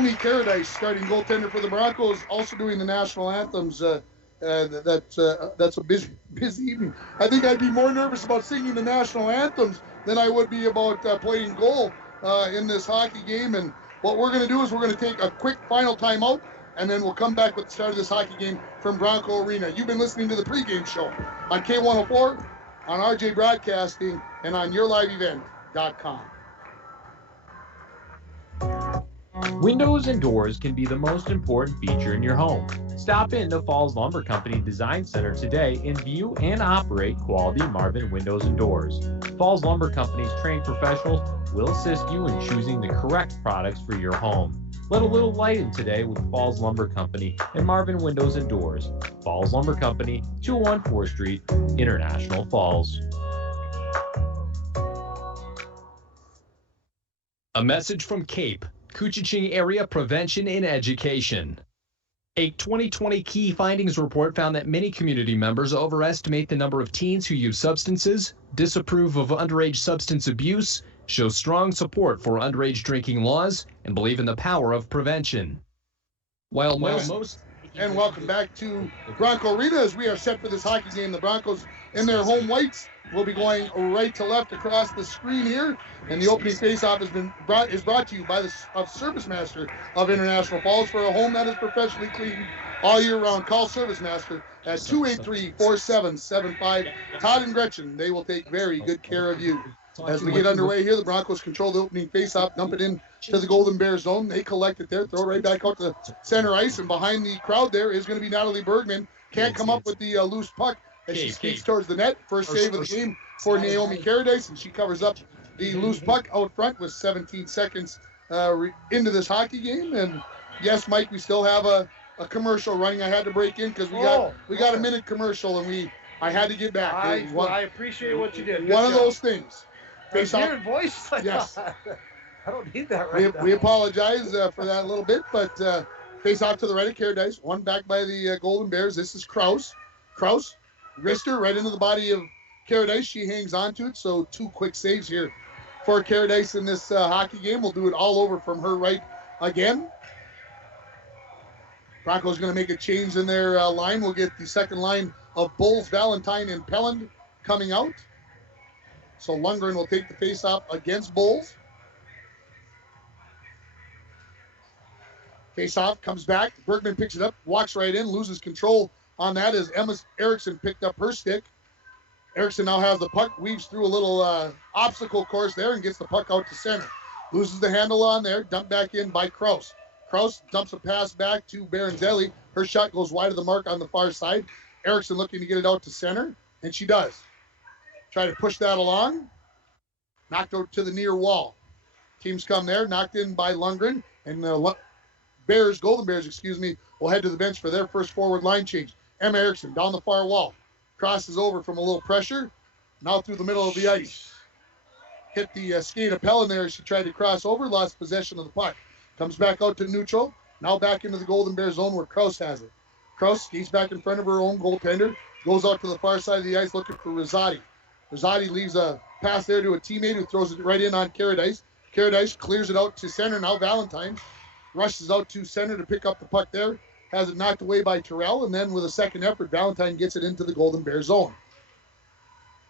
Naomi Paradise, starting goaltender for the Broncos, also doing the national anthems. That's a busy evening. I think I'd be more nervous about singing the national anthems than I would be about playing goal in this hockey game. And what we're going to do is we're going to take a quick final timeout, and then we'll come back with the start of this hockey game from Bronco Arena. You've been listening to the pregame show on K104, on RJ Broadcasting, and on YourLiveEvent.com. Windows and doors can be the most important feature in your home. Stop in to Falls Lumber Company Design Center today and view and operate quality Marvin windows and doors. Falls Lumber Company's trained professionals will assist you in choosing the correct products for your home. Let a little light in today with Falls Lumber Company and Marvin Windows and Doors. Falls Lumber Company, 201 4th Street, International Falls. A message from CAPE, Koochiching Area Prevention and Education. A 2020 key findings report found that many community members overestimate the number of teens who use substances, disapprove of underage substance abuse, show strong support for underage drinking laws, and believe in the power of prevention. While most... And welcome back to Bronco Arena as we are set for this hockey game. The Broncos in their home whites will be going right to left across the screen here. And the opening faceoff is brought to you by the Service Master of International Falls for a home that is professionally cleaned all year round. Call Service Master at 283-4775. Todd and Gretchen, they will take very good care of you. As we get underway here, the Broncos control the opening faceoff, dump it in to the Golden Bear zone. They collect it there, throw it right back out to center ice, and behind the crowd there is going to be Natalie Bergman. Can't come up with the loose puck as she skates towards the net. First save of the game for Naomi Paradise, and she covers up the loose puck out front with 17 seconds into this hockey game. And yes, Mike, we still have a commercial running. I had to break in because we got a minute commercial, and I had to get back. I appreciate what you did. One of those things. Face off. Voice. Yes. I don't need that right now. We apologize for that a little bit, but face off to the right of Paradise. One back by the Golden Bears. This is Kraus. Kraus, wrister right into the body of Paradise. She hangs on to it, so 2 quick saves here for Paradise in this hockey game. We'll do it all over from her right again. Broncos going to make a change in their line. We'll get the second line of Bulls, Valentine, and Pelland coming out. So Lundgren will take the face-off against Bulls. Face-off, comes back. Bergman picks it up, walks right in, loses control on that as Emma Erickson picked up her stick. Erickson now has the puck, weaves through a little obstacle course there and gets the puck out to center. Loses the handle on there, dumped back in by Kraus. Kraus dumps a pass back to Baranzelli. Her shot goes wide of the mark on the far side. Erickson looking to get it out to center, and she does. Try to push that along. Knocked out to the near wall. Teams come there, knocked in by Lundgren, and the Golden Bears, will head to the bench for their first forward line change. Emma Erickson down the far wall. Crosses over from a little pressure. Now through the middle of the ice. Hit the skate of Pelland there as she tried to cross over, lost possession of the puck. Comes back out to neutral. Now back into the Golden Bear zone where Kraus has it. Kraus skates back in front of her own goaltender. Goes out to the far side of the ice looking for Rosati. Rosati leaves a pass there to a teammate who throws it right in on Paradise. Paradise clears it out to center. Now Valentine rushes out to center to pick up the puck there. Has it knocked away by Terrell, and then with a second effort, Valentine gets it into the Golden Bear zone.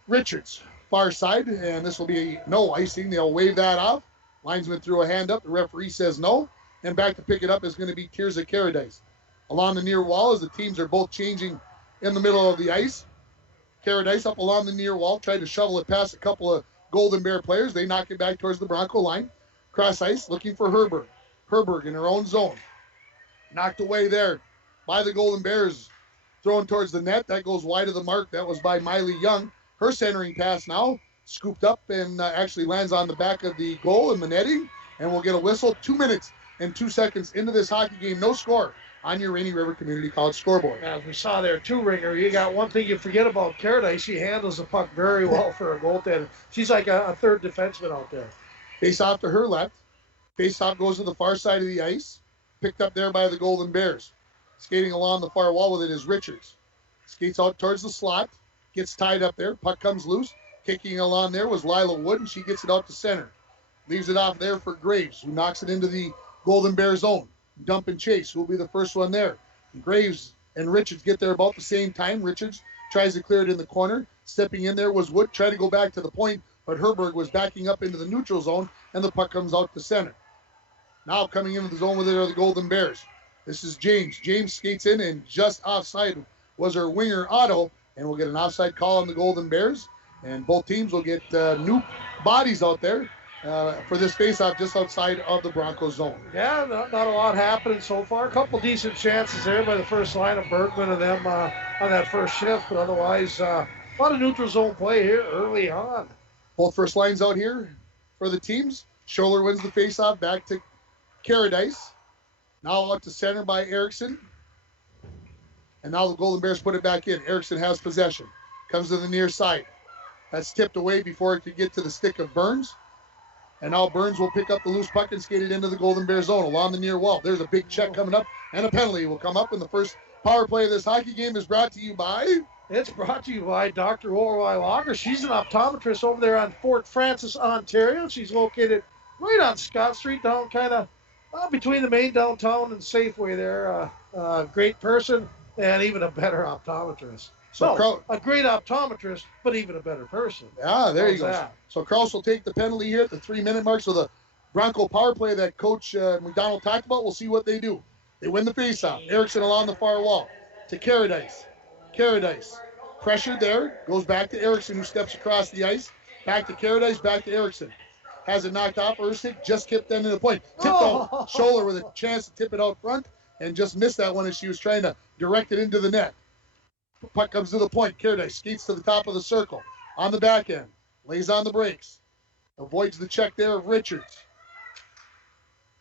Richards, far side, and this will be no icing. They'll wave that off. Linesman threw a hand up. The referee says no. And back to pick it up is going to be Tirza Caradice. Along the near wall as the teams are both changing in the middle of the ice. Caradice up along the near wall, tried to shovel it past a couple of Golden Bear players. They knock it back towards the Bronco line. Cross ice, looking for Herberg. Herberg in her own zone. Knocked away there by the Golden Bears. Thrown towards the net. That goes wide of the mark. That was by Miley Young. Her centering pass now scooped up and actually lands on the back of the goal in the netting. And we'll get a whistle. 2 minutes and 2 seconds into this hockey game. No score on your Rainy River Community College scoreboard. As we saw there, two-ringer, you got one thing you forget about Caradice. She handles the puck very well for a goaltender. She's like a third defenseman out there. Face off to her left. Face off goes to the far side of the ice. Picked up there by the Golden Bears. Skating along the far wall with it is Richards. Skates out towards the slot. Gets tied up there. Puck comes loose. Kicking along there was Lila Wood, and she gets it out to center. Leaves it off there for Graves, who knocks it into the Golden Bear zone. Dump and chase, who will be the first one there. Graves and Richards get there about the same time. Richards tries to clear it in the corner. Stepping in there was Wood, tried to go back to the point, but Herberg was backing up into the neutral zone, and the puck comes out to center. Now coming into the zone with it are the Golden Bears. This is James. James skates in, and just offside was her winger, Otto, and we'll get an offside call on the Golden Bears. And both teams will get new bodies out there for this face-off just outside of the Broncos zone. Yeah, not a lot happening so far. A couple decent chances there by the first line of Bergman and them on that first shift, but otherwise a lot of neutral zone play here early on. Both first lines out here for the teams. Scholler wins the face-off back to Caradice. Now out to center by Erickson. And now the Golden Bears put it back in. Erickson has possession. Comes to the near side. That's tipped away before it could get to the stick of Burns. And now Burns will pick up the loose puck and skate it into the Golden Bear zone along the near wall. There's a big check coming up, and a penalty will come up. And the first power play of this hockey game is brought to you by... It's brought to you by Dr. Orwell Lager. She's an optometrist over there on Fort Francis, Ontario. She's located right on Scott Street, down kind of between the main downtown and Safeway there. Great person and even a better optometrist. So a great optometrist, but even a better person. Yeah, there you go. So Kraus will take the penalty here at the 3-minute mark. So the Bronco power play that Coach McDonald talked about, we'll see what they do. They win the faceoff. Erickson along the far wall to Caradice. Caradice pressured there, goes back to Erickson, who steps across the ice. Back to Caradice, back to Erickson. Has it knocked off Erstick, just tipped into the point. Tipped out. Scholler with a chance to tip it out front and just missed that one as she was trying to direct it into the net. Puck comes to the point. Caradice skates to the top of the circle. On the back end. Lays on the brakes. Avoids the check there of Richards.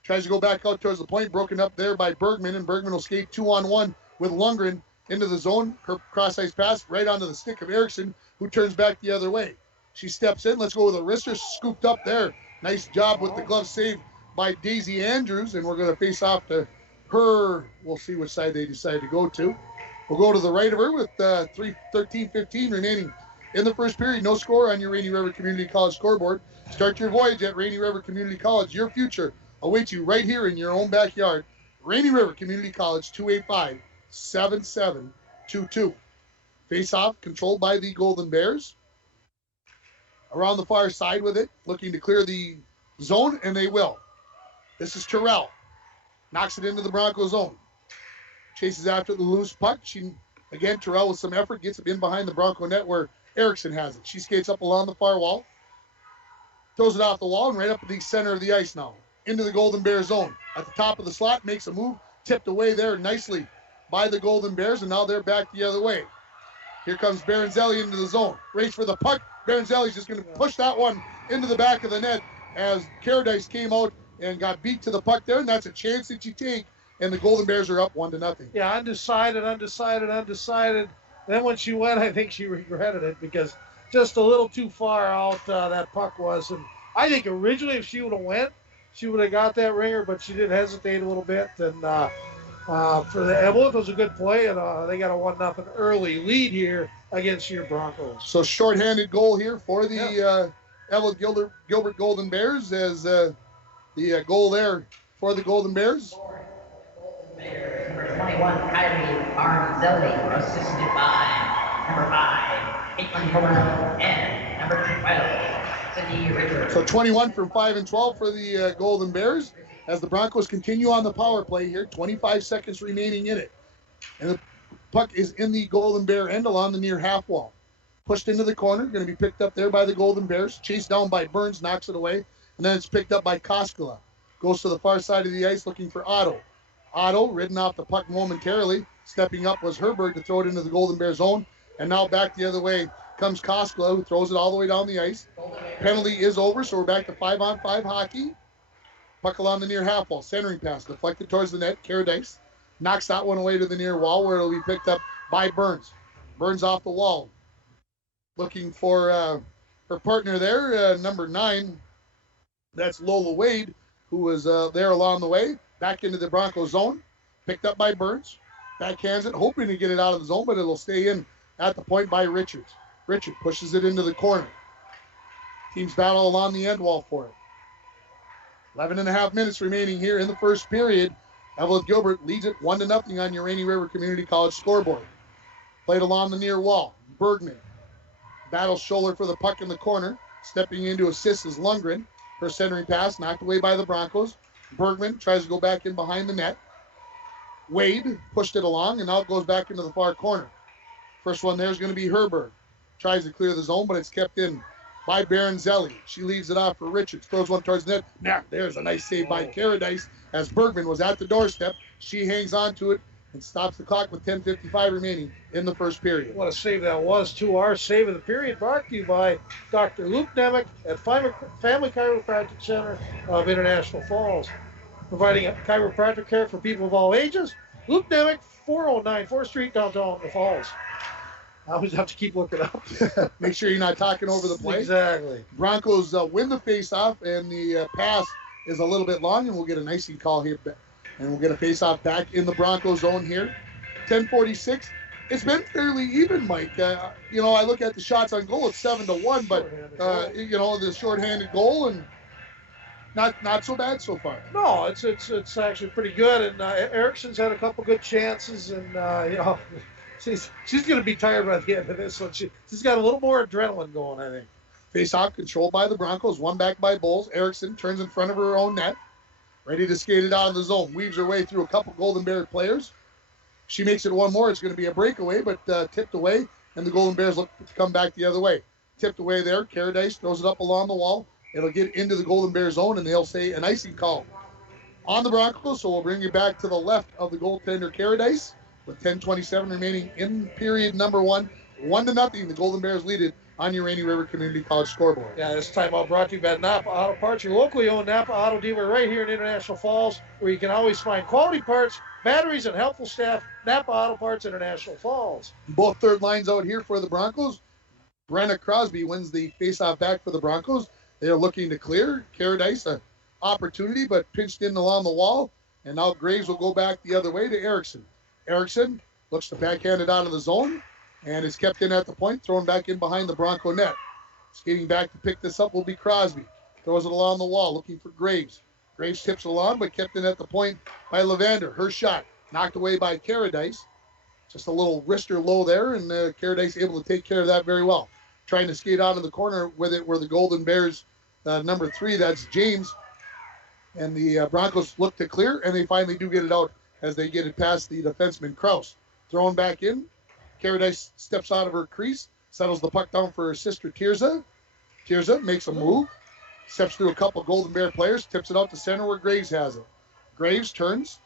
Tries to go back out towards the point. Broken up there by Bergman. And Bergman will skate 2-on-1 with Lundgren into the zone. Her cross-ice pass right onto the stick of Erickson, who turns back the other way. She steps in. Let's go with a wrister. Scooped up there. Nice job with the glove save by Daisy Andrews. And we're going to face off to her. We'll see which side they decide to go to. We'll go to the right of her with 3:13:15 remaining in the first period. No score on your Rainy River Community College scoreboard. Start your voyage at Rainy River Community College. Your future awaits you right here in your own backyard. Rainy River Community College, 285-7722. Face-off controlled by the Golden Bears. Around the far side with it, looking to clear the zone, and they will. This is Terrell. Knocks it into the Bronco zone. Chases after the loose puck. Again, Terrell with some effort gets it in behind the Bronco net where Erickson has it. She skates up along the far wall. Throws it off the wall and right up at the center of the ice now. Into the Golden Bear zone. At the top of the slot, makes a move. Tipped away there nicely by the Golden Bears, and now they're back the other way. Here comes Baranzelli into the zone. Race for the puck. Baranzelli's just going to push that one into the back of the net as Caradice came out and got beat to the puck there, and that's a chance that you take. And the Golden Bears are up 1-0. Yeah, undecided. Then when she went, I think she regretted it because just a little too far out that puck was. And I think originally if she would have went, she would have got that ringer, but she did hesitate a little bit. And for the Eveleth, it was a good play, and they got a 1-0 early lead here against your Broncos. So shorthanded goal here for the Eveleth Gilbert Golden Bears as the goal there for the Golden Bears. Number 21, Kyrie Armzelli, assisted by number 5, Caitlin Coronel, and number 12, Cindy Richards. So 21 from 5 and 12 for the Golden Bears as the Broncos continue on the power play here. 25 seconds remaining in it. And the puck is in the Golden Bear end along the near half wall. Pushed into the corner, going to be picked up there by the Golden Bears. Chased down by Burns, knocks it away. And then it's picked up by Koskela. Goes to the far side of the ice looking for Otto. Otto ridden off the puck momentarily. Stepping up was Herberg to throw it into the Golden Bear zone. And now back the other way comes Koskela, who throws it all the way down the ice. Penalty is over, so we're back to 5-on-5 hockey. Puck along the near half wall. Centering pass deflected towards the net. Caradice knocks that one away to the near wall where it'll be picked up by Burns. Burns off the wall. Looking for her partner there, number 9. That's Lola Wade, who was there along the way. Back into the Broncos zone. Picked up by Burns. Backhands it, hoping to get it out of the zone, but it'll stay in at the point by Richards. Richard pushes it into the corner. Teams battle along the end wall for it. 11.5 minutes remaining here in the first period. Eveleth Gilbert leads it 1-0 on your Rainy River Community College scoreboard. Played along the near wall. Bergman battles shoulder for the puck in the corner. Stepping in to assist is Lundgren. Her centering pass knocked away by the Broncos. Bergman tries to go back in behind the net. Wade pushed it along, and now it goes back into the far corner. First one there is going to be Herberg. Tries to clear the zone, but it's kept in by Baronzelli. She leaves it off for Richards. Throws one towards the net. Now, there's a nice save by Caradice as Bergman was at the doorstep. She hangs on to it and stops the clock with 10:55 remaining in the first period. What a save that was, too. Our save of the period brought to you by Dr. Luke Nemec at Family Chiropractic Center of International Falls. Providing chiropractic care for people of all ages. Luke Nemec, 409 4th Street, downtown the Falls. I always have to keep looking up. Make sure you're not talking over the play. Exactly. Broncos win the face-off, and the pass is a little bit long, and we'll get an icing call here. And we'll get a face-off back in the Broncos zone here. 10:46. It's been fairly even, Mike. I look at the shots on goal. It's 7-1, but the shorthanded goal and not so bad so far. No, it's actually pretty good. And Erickson's had a couple good chances, and she's going to be tired by the end of this one. She's got a little more adrenaline going, I think. Face-off controlled by the Broncos. One back by Bowles. Erickson turns in front of her own net. Ready to skate it out of the zone. Weaves her way through a couple Golden Bear players. She makes it one more. It's going to be a breakaway, but tipped away, and the Golden Bears look to come back the other way. Tipped away there. Caradice throws it up along the wall. It'll get into the Golden Bear zone, and they'll say an icing call on the Broncos. So we'll bring you back to the left of the goaltender, Caradice, with 10:27 remaining in period number 1. 1-0. The Golden Bears lead it on your Rainy River Community College scoreboard. Yeah, this timeout brought to you by Napa Auto Parts, your locally owned Napa Auto dealer right here in International Falls, where you can always find quality parts, batteries, and helpful staff. Napa Auto Parts, International Falls. Both third lines out here for the Broncos. Brenna Crosby wins the face-off back for the Broncos. They are looking to clear. Caradice, an opportunity, but pinched in along the wall. And now Graves will go back the other way to Erickson. Erickson looks to backhand it out of the zone. And is kept in at the point, thrown back in behind the Bronco net. Skating back to pick this up will be Crosby. Throws it along the wall, looking for Graves. Graves tips it along, but kept in at the point by Levander. Her shot knocked away by Caradice. Just a little wrister low there, and Caradice able to take care of that very well. Trying to skate out of the corner with it were the Golden Bears, number 3, that's James. And the Broncos look to clear, and they finally do get it out as they get it past the defenseman Kraus. Thrown back in. Caradice steps out of her crease, settles the puck down for her sister Tirza. Tirza makes a move, steps through a couple Golden Bear players, tips it out to center where Graves has it. Graves turns,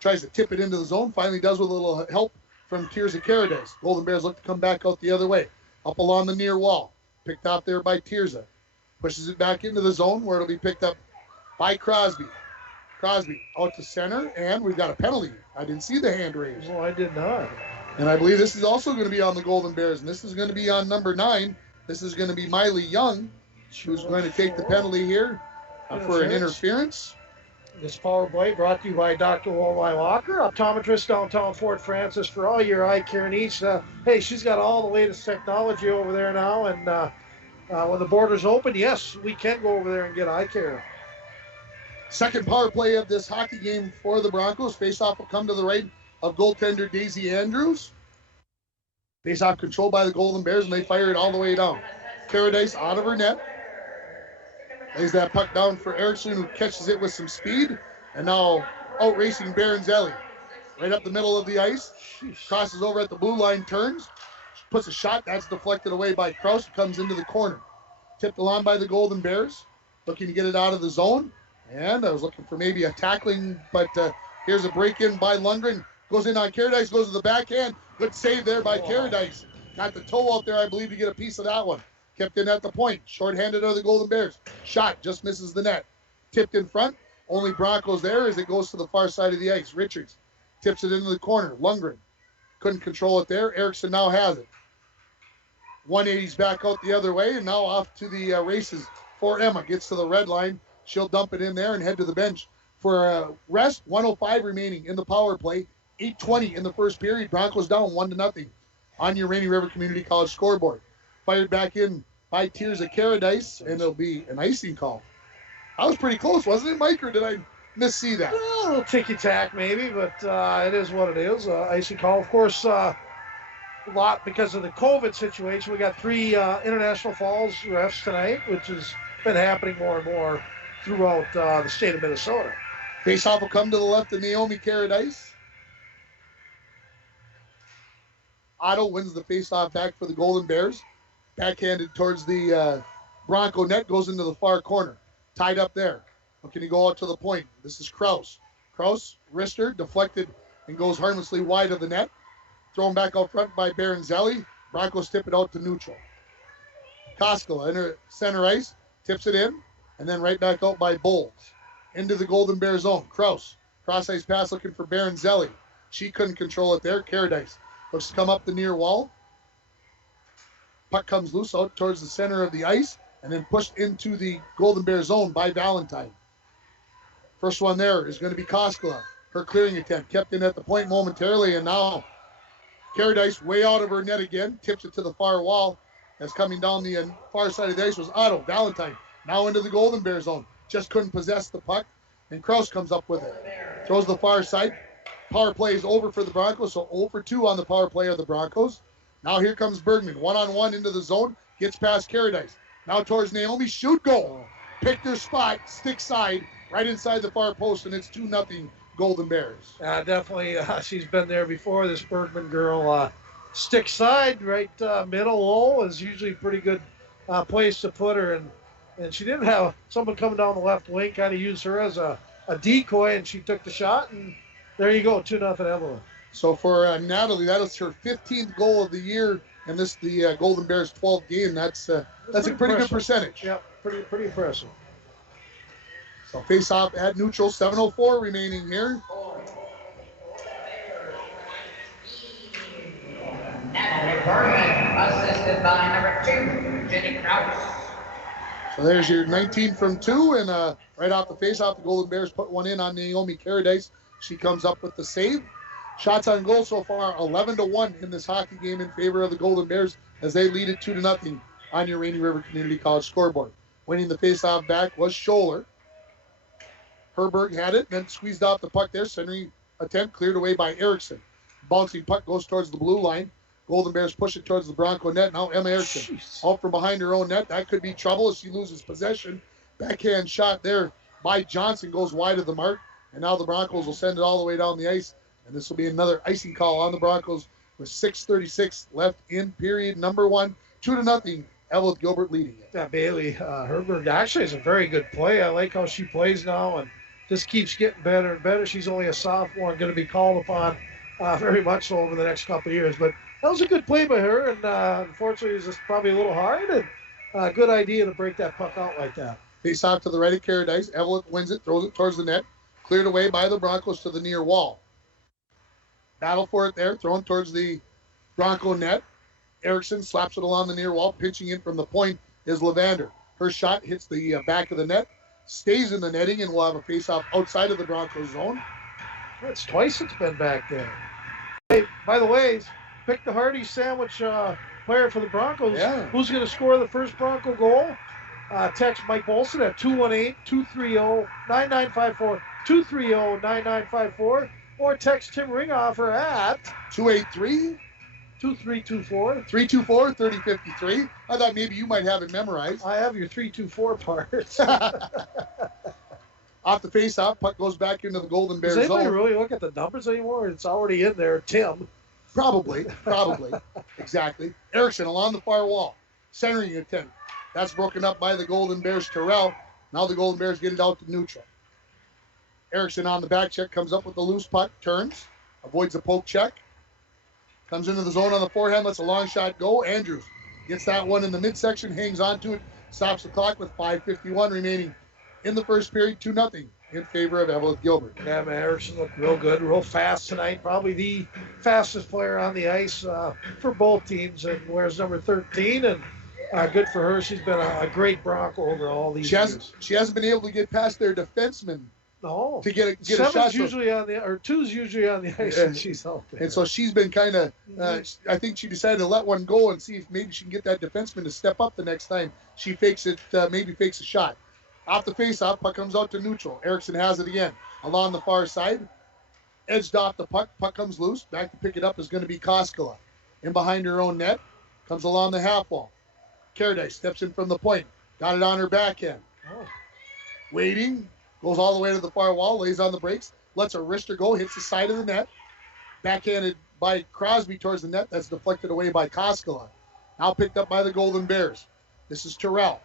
tries to tip it into the zone, finally does with a little help from Tirza Caradice. Golden Bears look to come back out the other way. Up along the near wall, picked out there by Tirza. Pushes it back into the zone where it'll be picked up by Crosby. Crosby out to center, and we've got a penalty. I didn't see the hand raised. No, I did not. And I believe this is also going to be on the Golden Bears, and this is going to be on number 9. This is going to be Miley Young, who's going to take the penalty here for an interference. This power play brought to you by Dr. Worldwide Walker, optometrist downtown Fort Francis, for all your eye care needs. Hey, she's got all the latest technology over there now, and when the borders open, yes, we can go over there and get eye care. Second power play of this hockey game for the Broncos. Faceoff will come to the right of goaltender Daisy Andrews. Faceoff controlled by the Golden Bears, and they fire it all the way down. Caradice out of her net. Lays that puck down for Erickson, who catches it with some speed. And now out racing Baronzelli. Right up the middle of the ice. Crosses over at the blue line, turns. Puts a shot. That's deflected away by Krause. Comes into the corner. Tipped along by the Golden Bears. Looking to get it out of the zone. And I was looking for maybe a tackling, but here's a break-in by Lundgren. Goes in on Caradice, goes to the backhand. Good save there by Caradice. Got the toe out there, I believe, to get a piece of that one. Kept in at the point. Short-handed are the Golden Bears. Shot, just misses the net. Tipped in front. Only Broncos there as it goes to the far side of the ice. Richards tips it into the corner. Lundgren couldn't control it there. Erickson now has it. 180's back out the other way, and now off to the races for Emma. Gets to the red line. She'll dump it in there and head to the bench for rest. 1:05 remaining in the power play. 8:20 in the first period. Broncos down 1-0 on your Rainy River Community College scoreboard. Fired back in by Tears of Caradice, and it'll be an icing call. I was pretty close, wasn't it, Mike, or did I missee that? A little ticky-tack maybe, but it is what it is. Icing call, of course, a lot because of the COVID situation. We got 3 International Falls refs tonight, which has been happening more and more throughout the state of Minnesota. Faceoff will come to the left of Naomi Caradice. Otto wins the faceoff back for the Golden Bears. Backhanded towards the Bronco net, goes into the far corner. Tied up there. Looking to go out to the point. This is Krause. Krause, wrister, deflected and goes harmlessly wide of the net. Thrown back out front by Baronzelli. Broncos tip it out to neutral. Koskela enter center ice, tips it in, and then right back out by Bowles. Into the Golden Bear zone. Krause, cross ice pass looking for Baronzelli. She couldn't control it there. Caradice looks to come up the near wall. Puck comes loose out towards the center of the ice and then pushed into the Golden Bear zone by Valentine. First one there is going to be Koskela. Her clearing attempt kept in at the point momentarily, and now Caradice way out of her net again, tips it to the far wall. As coming down the far side of the ice was Otto. Valentine now into the Golden Bear zone. Just couldn't possess the puck, and Krause comes up with it. Throws the far side. Power play is over for the Broncos, so 0 for 2 on the power play of the Broncos. Now here comes Bergman, one-on-one into the zone, gets past Caradice. Now towards Naomi, shoot, goal. Picked her spot, stick side, right inside the far post, and it's 2-0 Golden Bears. Definitely, she's been there before, this Bergman girl. Stick side, right middle low is usually a pretty good place to put her, and she didn't have someone coming down the left wing, kind of used her as a decoy, and she took the shot, and there you go, 2-0 Eveleth. So for Natalie, that is her 15th goal of the year, and this the Golden Bears' 12th game. That's a pretty good percentage. Yeah, pretty impressive. So face-off at neutral, 7:04 remaining here. Natalie Bergman, assisted by number 2, Jenny Krause. So there's your 19 from 2, and right off the face-off, the Golden Bears put one in on Naomi Caradice. She comes up with the save. Shots on goal so far, 11-1 in this hockey game in favor of the Golden Bears as they lead it 2-0 on your Rainy River Community College scoreboard. Winning the face-off back was Scholler. Herberg had it, then squeezed off the puck there. Centering attempt cleared away by Erickson. Bouncing puck goes towards the blue line. Golden Bears push it towards the Bronco net. Now Emma Erickson out from behind her own net. That could be trouble as she loses possession. Backhand shot there by Johnson goes wide of the mark. And now the Broncos will send it all the way down the ice. And this will be another icing call on the Broncos with 6:36 left in period number 1. 2-0. Eveleth Gilbert leading it. Yeah, Bailey Herberg actually is a very good play. I like how she plays now and just keeps getting better and better. She's only a sophomore and going to be called upon very much so over the next couple of years. But that was a good play by her, and unfortunately it was just probably a little hard, and a good idea to break that puck out like that. Face off to the right of Caradice. Eveleth wins it, throws it towards the net. Cleared away by the Broncos to the near wall. Battle for it there, thrown towards the Bronco net. Erickson slaps it along the near wall. Pitching in from the point is Levander. Her shot hits the back of the net, stays in the netting, and we'll have a face-off outside of the Broncos zone. It's twice it's been back there. Hey, by the way, pick the Hardy sandwich player for the Broncos. Yeah. Who's going to score the first Bronco goal? Text Mike Bolson at 218-230-9954, 230-9954, or text Tim Ringhofer at 283 2324 324-3053. I thought maybe you might have it memorized. I have your 324 part. Off the face-off, puck goes back into the Golden Bears Does anybody zone. really look at the numbers anymore? It's already in there, Tim. Probably. Exactly. Erickson along the far wall. Centering attempt. That's broken up by the Golden Bears. Terrell. Now the Golden Bears get it out to neutral. Erickson on the back check, comes up with the loose puck, turns, avoids a poke check, comes into the zone on the forehand, lets a long shot go. Andrews gets that one in the midsection, hangs on to it, stops the clock with 5:51 remaining in the first period, 2-0 in favor of Eveleth Gilbert. Yeah, man, Erickson looked real good, real fast tonight. Probably the fastest player on the ice for both teams, and wears number 13. And good for her. She's been a great Bronco over all these years. She hasn't been able to get past their defenseman. No. To get a Seven's shot. Usually on the, or two's usually on the ice when she's out there. And so she's been kind of, I think she decided to let one go and see if maybe she can get that defenseman to step up the next time she fakes it, maybe fakes a shot. Off the face-off, puck comes out to neutral. Erickson has it again. Along the far side, edged off the puck. Puck comes loose. Back to pick it up is going to be Koskela. In behind her own net, comes along the half wall. Caradice steps in from the point. Got it on her backhand. Waiting. Goes all the way to the far wall, lays on the brakes, lets her wrister go, hits the side of the net. Backhanded by Crosby towards the net. That's deflected away by Koskela. Now picked up by the Golden Bears. This is Terrell.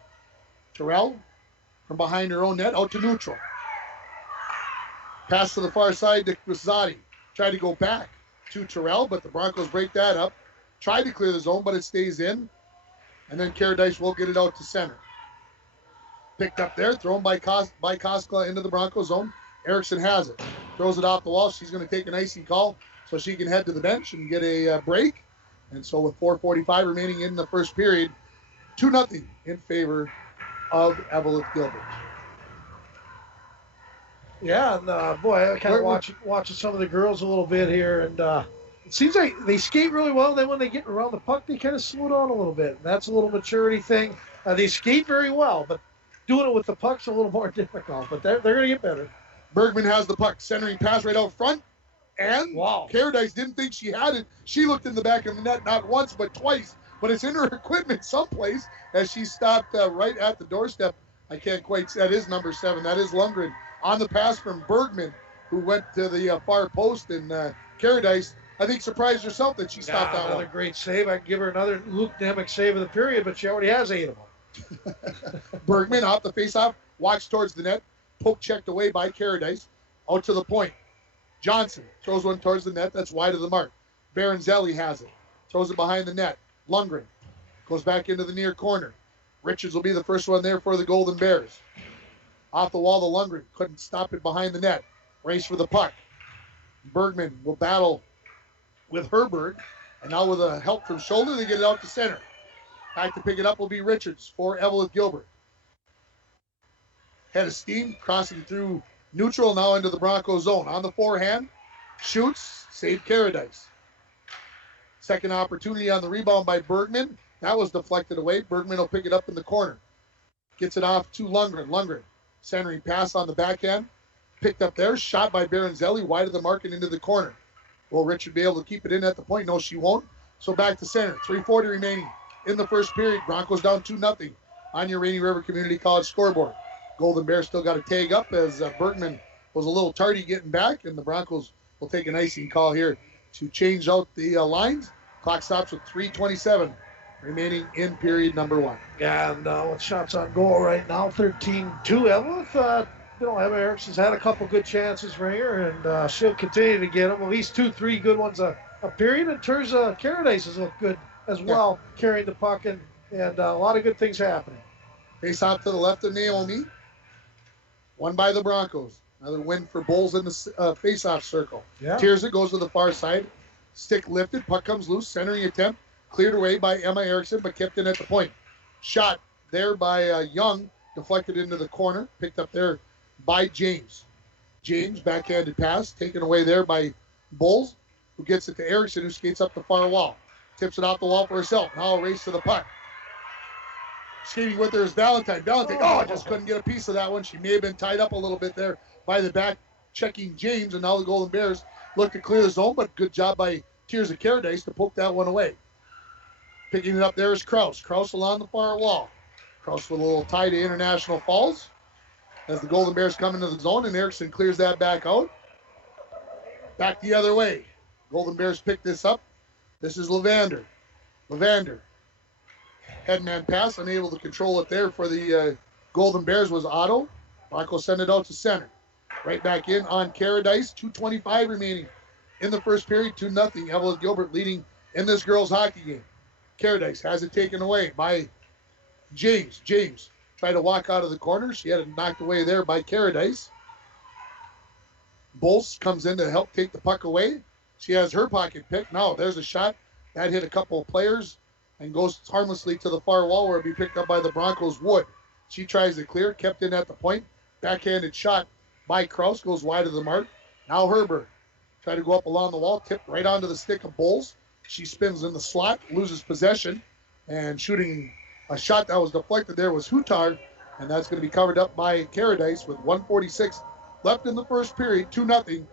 Terrell from behind her own net, out to neutral. Pass to the far side to Rosati. Tried to go back to Terrell, but the Broncos break that up. Tried to clear the zone, but it stays in. And then Caradice will get it out to center. Picked up there, thrown by Koskela into the Bronco zone. Erickson has it. Throws it off the wall. She's going to take an icing call so she can head to the bench and get a break. And so with 4:45 remaining in the first period, 2-0 in favor of Eveleth Gilbert. Yeah, and boy, I kind of watching some of the girls a little bit here, and it seems like they skate really well. Then when they get around the puck, they kind of slow down a little bit. And that's a little maturity thing. They skate very well, but doing it with the puck's a little more difficult. But they're going to get better. Bergman has the puck, centering pass right out front, and wow. Caradice didn't think she had it. She looked in the back of the net not once but twice, but it's in her equipment someplace as she stopped right at the doorstep. I can't quite say. That is number 7. That is Lundgren on the pass from Bergman, who went to the far post, and Caradice, I think, surprised herself that she stopped that another one. great save. I can give her another Luke Nemec save of the period, but she already has 8 of them. Bergman off the faceoff, walks towards the net, poke checked away by Caradice, out to the point. Johnson throws one towards the net, that's wide of the mark. Baranzelli has it, throws it behind the net. Lundgren goes back into the near corner. Richards will be the first one there for the Golden Bears. Off the wall to Lundgren, couldn't stop it behind the net. Race for the puck. Bergman will battle with Herberg, and now with a help from shoulder, they get it out to center. Back to pick it up will be Richards for Eveleth Gilbert. Head of steam, crossing through neutral, now into the Bronco zone. On the forehand, shoots, saved Caradice. Second opportunity on the rebound by Bergman. That was deflected away. Bergman will pick it up in the corner. Gets it off to Lundgren. Lundgren, centering pass on the backhand. Picked up there, shot by Baranzelli, wide of the mark and into the corner. Will Richard be able to keep it in at the point? No, she won't. So back to center. 3:40 remaining in the first period. Broncos down 2-0 on your Rainy River Community College scoreboard. Golden Bears still got to tag up as Bergman was a little tardy getting back, and the Broncos will take an icing call here to change out the lines. Clock stops with 3:27 remaining in period number 1. Yeah, and with shots on goal right now, 13-2. Eveleth, Emma Erickson's had a couple good chances for her, and she'll continue to get them. At least 2-3 good ones a period. In terms of Caradice has looked good as well, carrying the puck, and a lot of good things happening. Face off to the left of Naomi. Won by the Broncos. Another win for Bulls in the face-off circle. Yeah. Tears it, goes to the far side. Stick lifted, puck comes loose, centering attempt. Cleared away by Emma Erickson, but kept in at the point. Shot there by Young, deflected into the corner. Picked up there by James. James, backhanded pass, taken away there by Bulls, who gets it to Erickson, who skates up the far wall. Tips it off the wall for herself. Now a race to the puck. Skating with her is Valentine. Valentine, just couldn't get a piece of that one. She may have been tied up a little bit there by the back checking James, and now the Golden Bears look to clear the zone, but good job by Tears of Paradise to poke that one away. Picking it up there is Kraus. Kraus along the far wall. Kraus with a little tie to International Falls as the Golden Bears come into the zone, and Erickson clears that back out. Back the other way. Golden Bears pick this up. This is Levander. Levander. Headman pass, unable to control it there for the Golden Bears was Otto. Broncos send it out to center. Right back in on Paradise. 2:25 remaining in the first period. 2-0. Eveleth Gilbert leading in this girls hockey game. Paradise has it taken away by James. James tried to walk out of the corner. She had it knocked away there by Paradise. Bolts comes in to help take the puck away. She has her pocket pick. Now there's a shot. That hit a couple of players and goes harmlessly to the far wall where it'll be picked up by the Broncos Wood. She tries to clear, kept in at the point. Backhanded shot by Kraus, goes wide of the mark. Now Herber try to go up along the wall, tipped right onto the stick of Bowles. She spins in the slot, loses possession, and shooting a shot that was deflected there was Hutar, and that's going to be covered up by Paradise with 1:46 left in the first period, 2-0.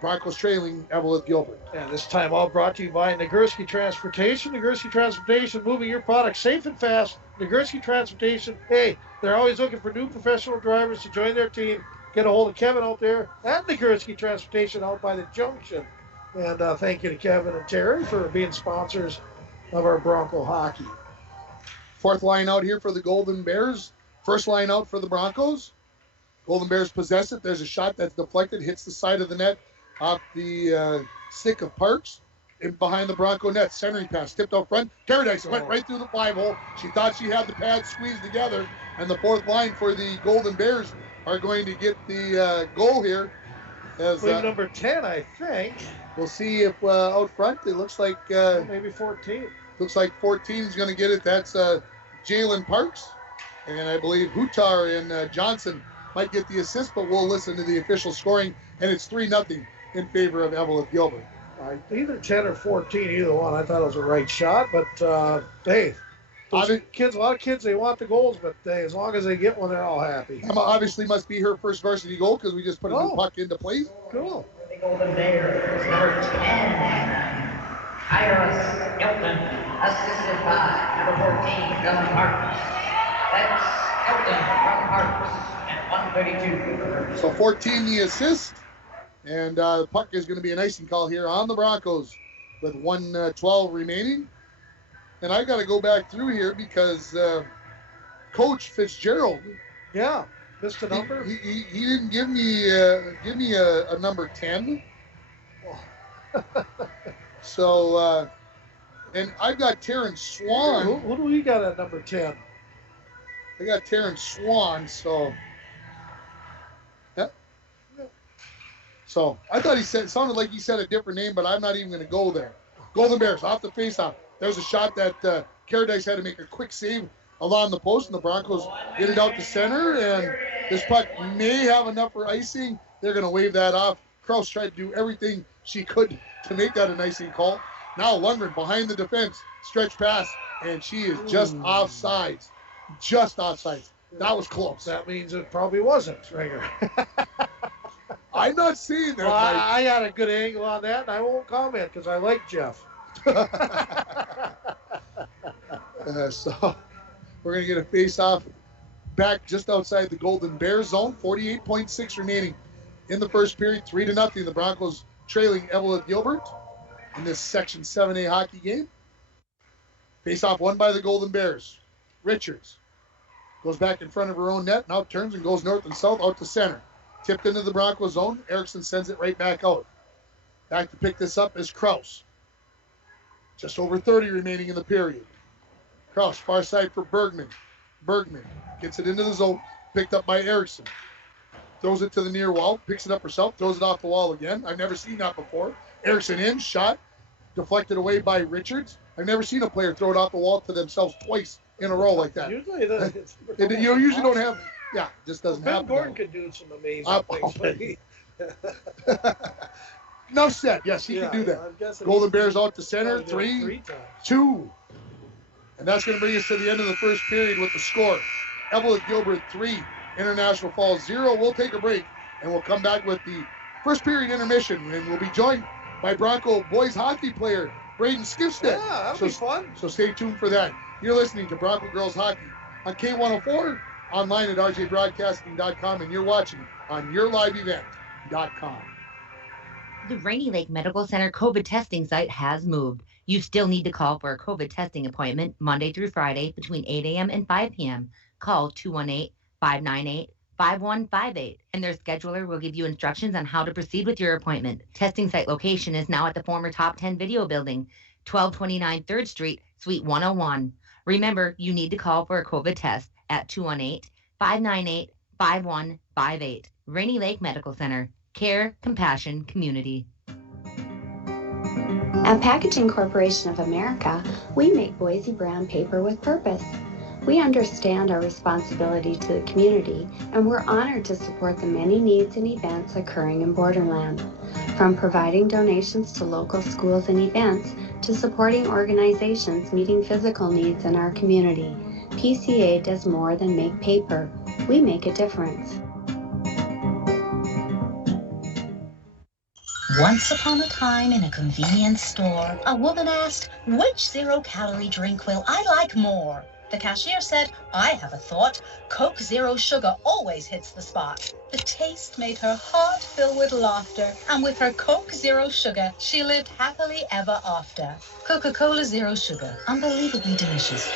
Broncos trailing Eveleth Gilbert. And this time all brought to you by Nagurski Transportation. Nagurski Transportation, moving your product safe and fast. Nagurski Transportation, hey, they're always looking for new professional drivers to join their team. Get a hold of Kevin out there at Nagurski Transportation out by the junction. And thank you to Kevin and Terry for being sponsors of our Bronco hockey. Fourth line out here for the Golden Bears. First line out for the Broncos. Golden Bears possess it. There's a shot that's deflected, hits the side of the net off the stick of Parks and behind the Bronco net. Centering pass, tipped out front. Paradise went right through the 5-hole. She thought she had the pads squeezed together. And the fourth line for the Golden Bears are going to get the goal here. As number 10, I think. We'll see if out front it looks like maybe 14. Looks like 14 is going to get it. That's Jalen Parks, and I believe Hutar and Johnson might get the assist. But we'll listen to the official scoring, and it's 3-0 in favor of Eveleth Gilbert. Either 10 or 14, either one. I thought it was a right shot, but hey. A lot of kids, they want the goals, but as long as they get one, they're all happy. Emma obviously must be her first varsity goal because we just put a new puck into play. Cool. The Golden Bears, number 10, Iris Elton, assisted by number 14, Dylan Parks. That's Elton from Parks at 1:32. So 14 the assist, and the puck is going to be an icing call here on the Broncos with 1:12 remaining. And I got to go back through here because Coach Fitzgerald, missed a number. He didn't give me a number 10. So and I've got Terrence Swan. Who do we got at number 10? I got Terrence Swan. So So I thought it sounded like he said a different name, but I'm not even going to go there. Golden Bears off the faceoff. There's a shot that Paradise had to make a quick save along the post, and the Broncos get it out to center, and this puck may have enough for icing. They're going to wave that off. Kraus tried to do everything she could to make that an icing call. Now Lundgren behind the defense, stretch pass, and she is just offsides. Just offsides. That was close. That means it probably wasn't, Ringer. I'm not seeing that. Well, I had a good angle on that, and I won't comment because I like Jeff. So we're going to get a face-off back just outside the Golden Bears zone. 48.6 remaining in the first period. 3-0. The Broncos trailing Eveleth Gilbert in this Section 7A hockey game. Face-off won by the Golden Bears. Richards goes back in front of her own net. Now turns and goes north and south out to center. Tipped into the Broncos zone. Erickson sends it right back out. Back to pick this up is Kraus. Just over 30 remaining in the period. Kraus, far side for Bergman. Bergman gets it into the zone, picked up by Erickson. Throws it to the near wall, picks it up herself, throws it off the wall again. I've never seen that before. Erickson in, shot, deflected away by Richards. I've never seen a player throw it off the wall to themselves twice in a row like that. Usually, you usually don't have, just doesn't happen. Ben Gordon could do some amazing things. No set. Yes, he can do that. Golden Bears out to center. 3, 2. And that's going to bring us to the end of the first period with the score. Eveleth Gilbert 3, International Falls 0. We'll take a break, and we'll come back with the first period intermission, and we'll be joined by Bronco boys hockey player Braden Skifstead. Yeah, that'll be fun. So stay tuned for that. You're listening to Bronco Girls Hockey on K104, online at rjbroadcasting.com, and you're watching on yourliveevent.com. The Rainy Lake Medical Center COVID testing site has moved. You still need to call for a COVID testing appointment Monday through Friday between 8 a.m. and 5 p.m. Call 218-598-5158, and their scheduler will give you instructions on how to proceed with your appointment. Testing site location is now at the former Top 10 Video Building, 1229 3rd Street, Suite 101. Remember, you need to call for a COVID test at 218-598-5158. Rainy Lake Medical Center. Care, compassion, community. At Packaging Corporation of America, we make Boise brown paper with purpose. We understand our responsibility to the community, and we're honored to support the many needs and events occurring in Borderland. From providing donations to local schools and events, to supporting organizations meeting physical needs in our community, PCA does more than make paper. We make a difference. Once upon a time in a convenience store, a woman asked, "Which zero-calorie drink will I like more?" The cashier said, "I have a thought. Coke Zero Sugar always hits the spot." The taste made her heart fill with laughter, and with her Coke Zero Sugar, she lived happily ever after. Coca-Cola Zero Sugar, unbelievably delicious.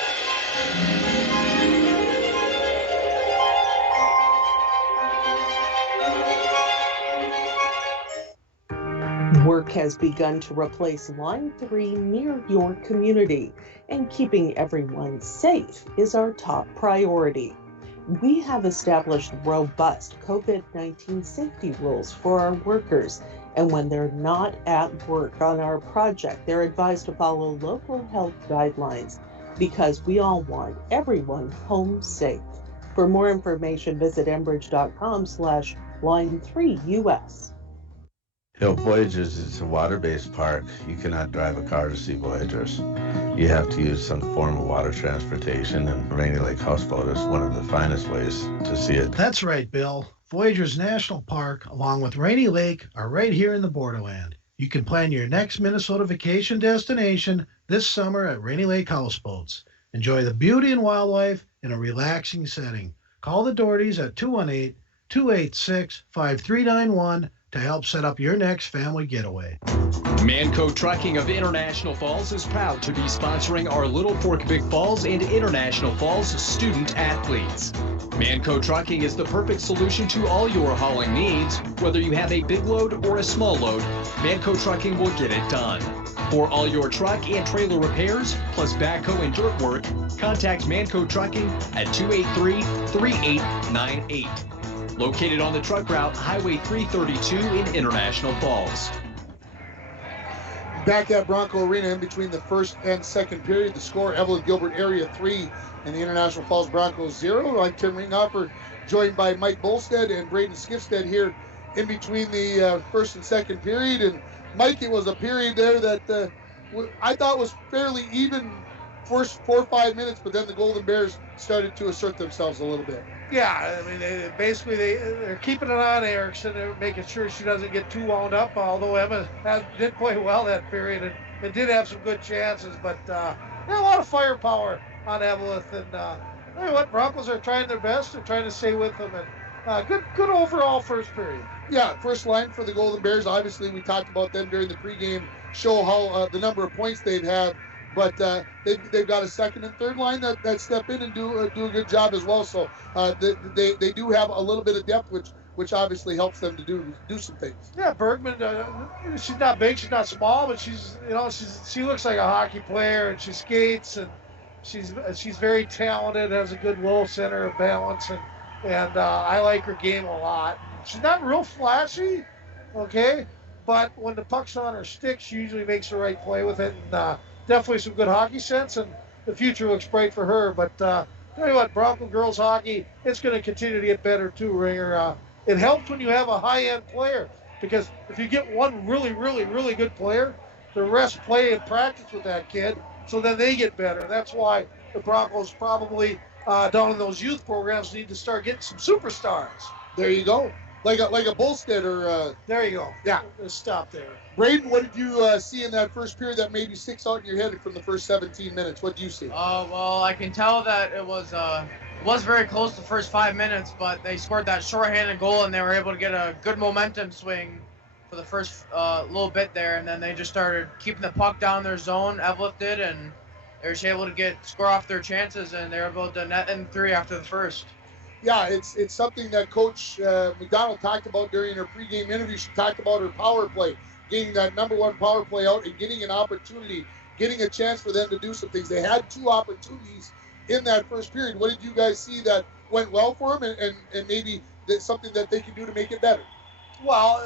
Work has begun to replace Line 3 near your community, and keeping everyone safe is our top priority. We have established robust COVID-19 safety rules for our workers, and when they're not at work on our project, they're advised to follow local health guidelines because we all want everyone home safe. For more information, visit enbridge.com/line3us. Voyagers is a water-based park. You cannot drive a car to see Voyagers. You have to use some form of water transportation, and Rainy Lake Houseboat is one of the finest ways to see it. That's right, Bill. Voyagers National Park, along with Rainy Lake, are right here in the Borderland. You can plan your next Minnesota vacation destination this summer at Rainy Lake Houseboats. Enjoy the beauty and wildlife in a relaxing setting. Call the Dohertys at 218-286-5391 to help set up your next family getaway. Manco Trucking of International Falls is proud to be sponsoring our Little Fork Big Falls and International Falls student athletes. Manco Trucking is the perfect solution to all your hauling needs. Whether you have a big load or a small load, Manco Trucking will get it done. For all your truck and trailer repairs, plus backhoe and dirt work, contact Manco Trucking at 283-3898. Located on the truck route Highway 332 in International Falls. Back at Bronco Arena in between the first and second period, the score, Eveleth Gilbert Area 3 and the International Falls Broncos 0. I'm Tim Ringhoffer, joined by Mike Bolstead and Braden Skifstead here in between the first and second period. And Mike, it was a period there that I thought was fairly even first 4 or 5 minutes, but then the Golden Bears started to assert themselves a little bit. Yeah, I mean, they're keeping it on Erickson. They're making sure she doesn't get too wound up, although Emma did play well that period and did have some good chances, but a lot of firepower on Eveleth. And tell you what, Broncos are trying their best. They're trying to stay with them, and good overall first period. Yeah, first line for the Golden Bears. Obviously, we talked about them during the pregame show, how the number of points they've had. But they've got a second and third line that step in and do a good job as well. So they do have a little bit of depth, which obviously helps them to do some things. Yeah, Bergman, she's not big, she's not small, but she looks like a hockey player, and she skates, and she's very talented, has a good low center of balance, and I like her game a lot. She's not real flashy, okay, but when the puck's on her stick, she usually makes the right play with it, and definitely some good hockey sense, and the future looks bright for her. But tell you what, Bronco girls hockey, it's going to continue to get better too, Ringer. It helps when you have a high-end player, because if you get one really, really, really good player, the rest play and practice with that kid, so then they get better. That's why the Broncos probably down in those youth programs need to start getting some superstars. There you go. Like a Bolstead or there you go. Yeah. Let's stop there. Braden, what did you see in that first period that maybe sticks out in your head from the first 17 minutes? What do you see? Well, I can tell that it was very close the first 5 minutes, but they scored that shorthanded goal and they were able to get a good momentum swing for the first little bit there, and then they just started keeping the puck down their zone. Eveleth did, and they were able to score off their chances, and they were able to net in 3 after the first. Yeah, it's something that Coach McDonald talked about during her pregame interview. She talked about her power play, getting that number 1 power play out and getting an opportunity, getting a chance for them to do some things. They had 2 opportunities in that first period. What did you guys see that went well for them, and maybe that's something that they can do to make it better? Well,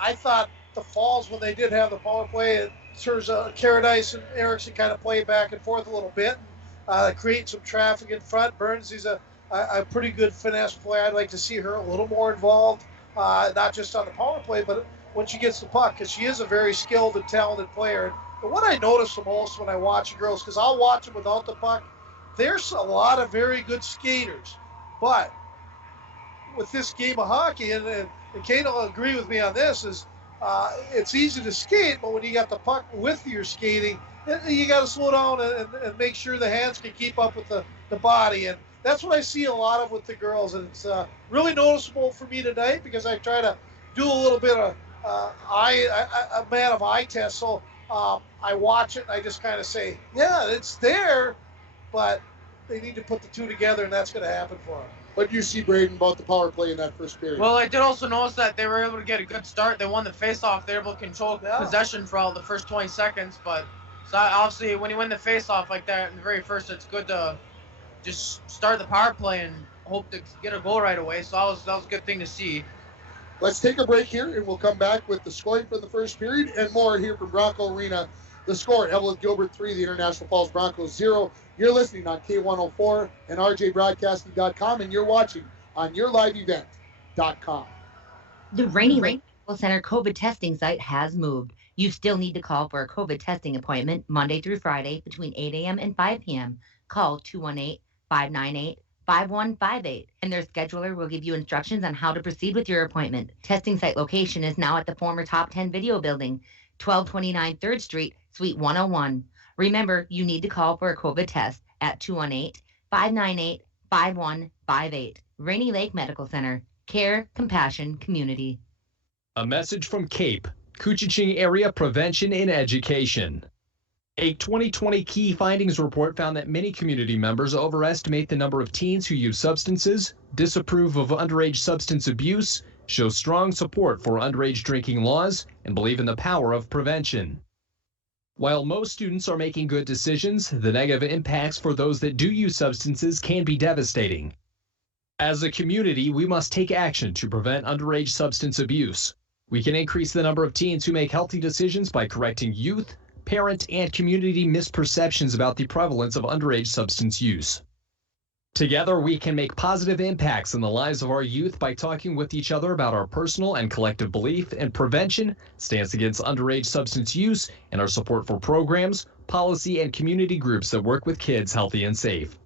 I thought the Falls, when they did have the power play, it serves Caradice and Erickson kind of play back and forth a little bit, create some traffic in front. Burns, he's a pretty good finesse player. I'd like to see her a little more involved, not just on the power play, but when she gets the puck, because she is a very skilled and talented player. And what I notice the most when I watch the girls, because I'll watch them without the puck, there's a lot of very good skaters. But with this game of hockey, and Kate will agree with me on this, is it's easy to skate, but when you got the puck with your skating, you got to slow down and make sure the hands can keep up with the body. And that's what I see a lot of with the girls, and it's really noticeable for me tonight because I try to do a little bit of a man of eye test. So I watch it and I just kind of say, yeah, it's there, but they need to put the 2 together, and that's going to happen for them. What do you see, Braden, about the power play in that first period? Well, I did also notice that they were able to get a good start. They won the faceoff. They were able to control possession for all the first 20 seconds. But so obviously, when you win the faceoff like that in the very first, it's good to just start the power play and hope to get a goal right away. So that was a good thing to see. Let's take a break here, and we'll come back with the scoring for the first period and more here from Bronco Arena. The score, Eveleth Gilbert 3, the International Falls Broncos 0. You're listening on K104 and RJBroadcasting.com, and you're watching on YourLiveEvent.com. The Rainy Lake Medical Center COVID testing site has moved. You still need to call for a COVID testing appointment Monday through Friday between 8 a.m. and 5 p.m. Call 218-598-5158, and their scheduler will give you instructions on how to proceed with your appointment. Testing site location is now at the former Top 10 Video Building, 1229 3rd Street, Suite 101. Remember, you need to call for a COVID test at 218-598-5158. Rainy Lake Medical Center. Care, compassion, community. A message from CAPE, Couchiching Area Prevention and Education. A 2020 key findings report found that many community members overestimate the number of teens who use substances, disapprove of underage substance abuse, show strong support for underage drinking laws, and believe in the power of prevention. While most students are making good decisions, the negative impacts for those that do use substances can be devastating. As a community, we must take action to prevent underage substance abuse. We can increase the number of teens who make healthy decisions by correcting youth, parent, and community misperceptions about the prevalence of underage substance use. Together, we can make positive impacts in the lives of our youth by talking with each other about our personal and collective belief in prevention, stance against underage substance use, and our support for programs, policy, and community groups that work with kids healthy and safe.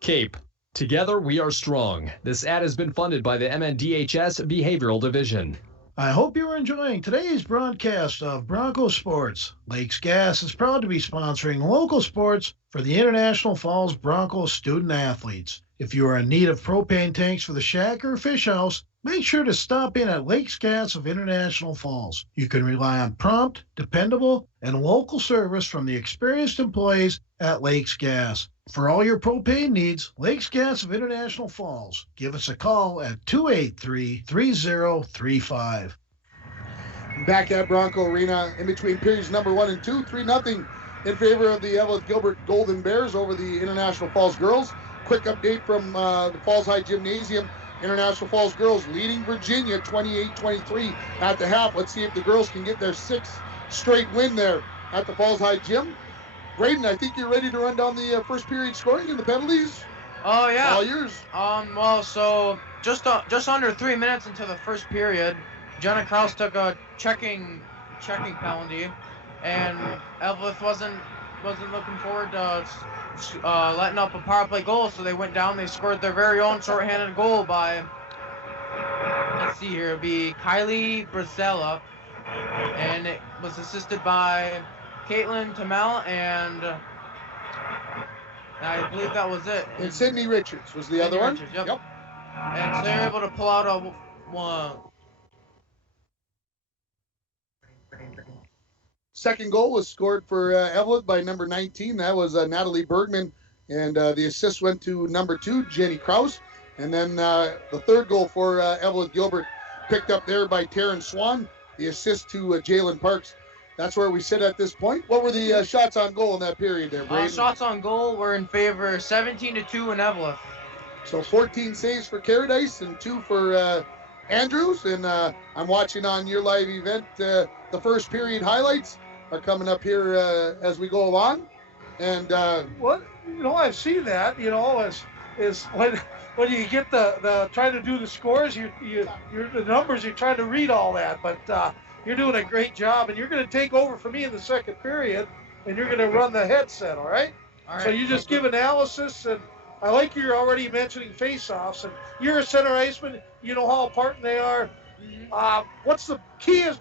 CAPE. Together, we are strong. This ad has been funded by the MNDHS Behavioral Division. I hope you're enjoying today's broadcast of Bronco Sports. Lakes Gas is proud to be sponsoring local sports for the International Falls Bronco student athletes. If you are in need of propane tanks for the shack or fish house, make sure to stop in at Lakes Gas of International Falls. You can rely on prompt, dependable, and local service from the experienced employees at Lakes Gas. For all your propane needs, Lakes Gas of International Falls. Give us a call at 283-3035. Back at Bronco Arena in between periods number 1 and 2, 3-0 in favor of the Eveleth Gilbert Golden Bears over the International Falls Girls. Quick update from the Falls High Gymnasium. International Falls Girls leading Virginia 28-23 at the half. Let's see if the girls can get their 6th straight win there at the Falls High Gym. Braden, I think you're ready to run down the first period scoring and the penalties. Oh yeah. All yours. Well, so just under 3 minutes into the first period, Jenna Kraus took a checking penalty, and Eveleth wasn't wasn't looking forward to letting up a power play goal, so they went down. They scored their very own shorthanded goal by, let's see here, it'd be Kylie Bracella, and it was assisted by Caitlin Tamel, and I believe that was it. And Sydney Richards was the other one. Richards, yep. And so they were able to pull out a one. Second goal was scored for Eveleth by number 19. That was Natalie Bergman. And the assist went to number 2, Jenny Krause. And then the third goal for Eveleth Gilbert picked up there by Taryn Swan. The assist to Jalen Parks. That's where we sit at this point. What were the shots on goal in that period there, Braden? Shots on goal were in favor 17-2 in Eveleth. So 14 saves for Caradice and 2 for Andrews. And I'm watching on your live event. The first period highlights are coming up here as we go along. And what, I've seen that, is when you get the trying to do the scores, you're the numbers, you're trying to read all that, but you're doing a great job, and you're going to take over for me in the second period, and you're going to run the headset, all right? All right. So you just give analysis, and I like you're already mentioning face-offs, and you're a center iceman, you know how important they are. What's the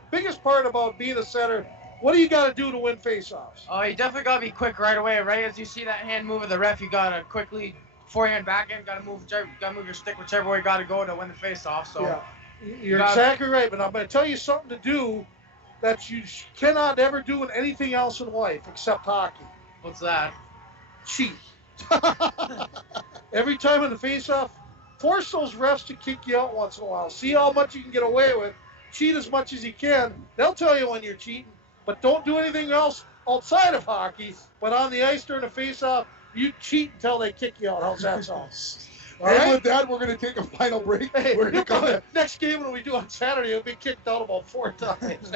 biggest part about being a center? What do you got to do to win face-offs? Oh, you definitely got to be quick right away, right? As you see that hand move of the ref, you got to quickly forehand, backhand, got to move your stick whichever way you got to go to win the face-off. So yeah. You're exactly right, but I'm going to tell you something to do that you cannot ever do in anything else in life except hockey. What's that? Cheat. Every time in the face-off, force those refs to kick you out once in a while. See how much you can get away with. Cheat as much as you can. They'll tell you when you're cheating, but don't do anything else outside of hockey. But on the ice during a face-off, you cheat until they kick you out. How's that sound? All and right? with that, we're going to take a final break. Hey, We're gonna come back. next game when we do on Saturday, you'll be kicked out about 4 times.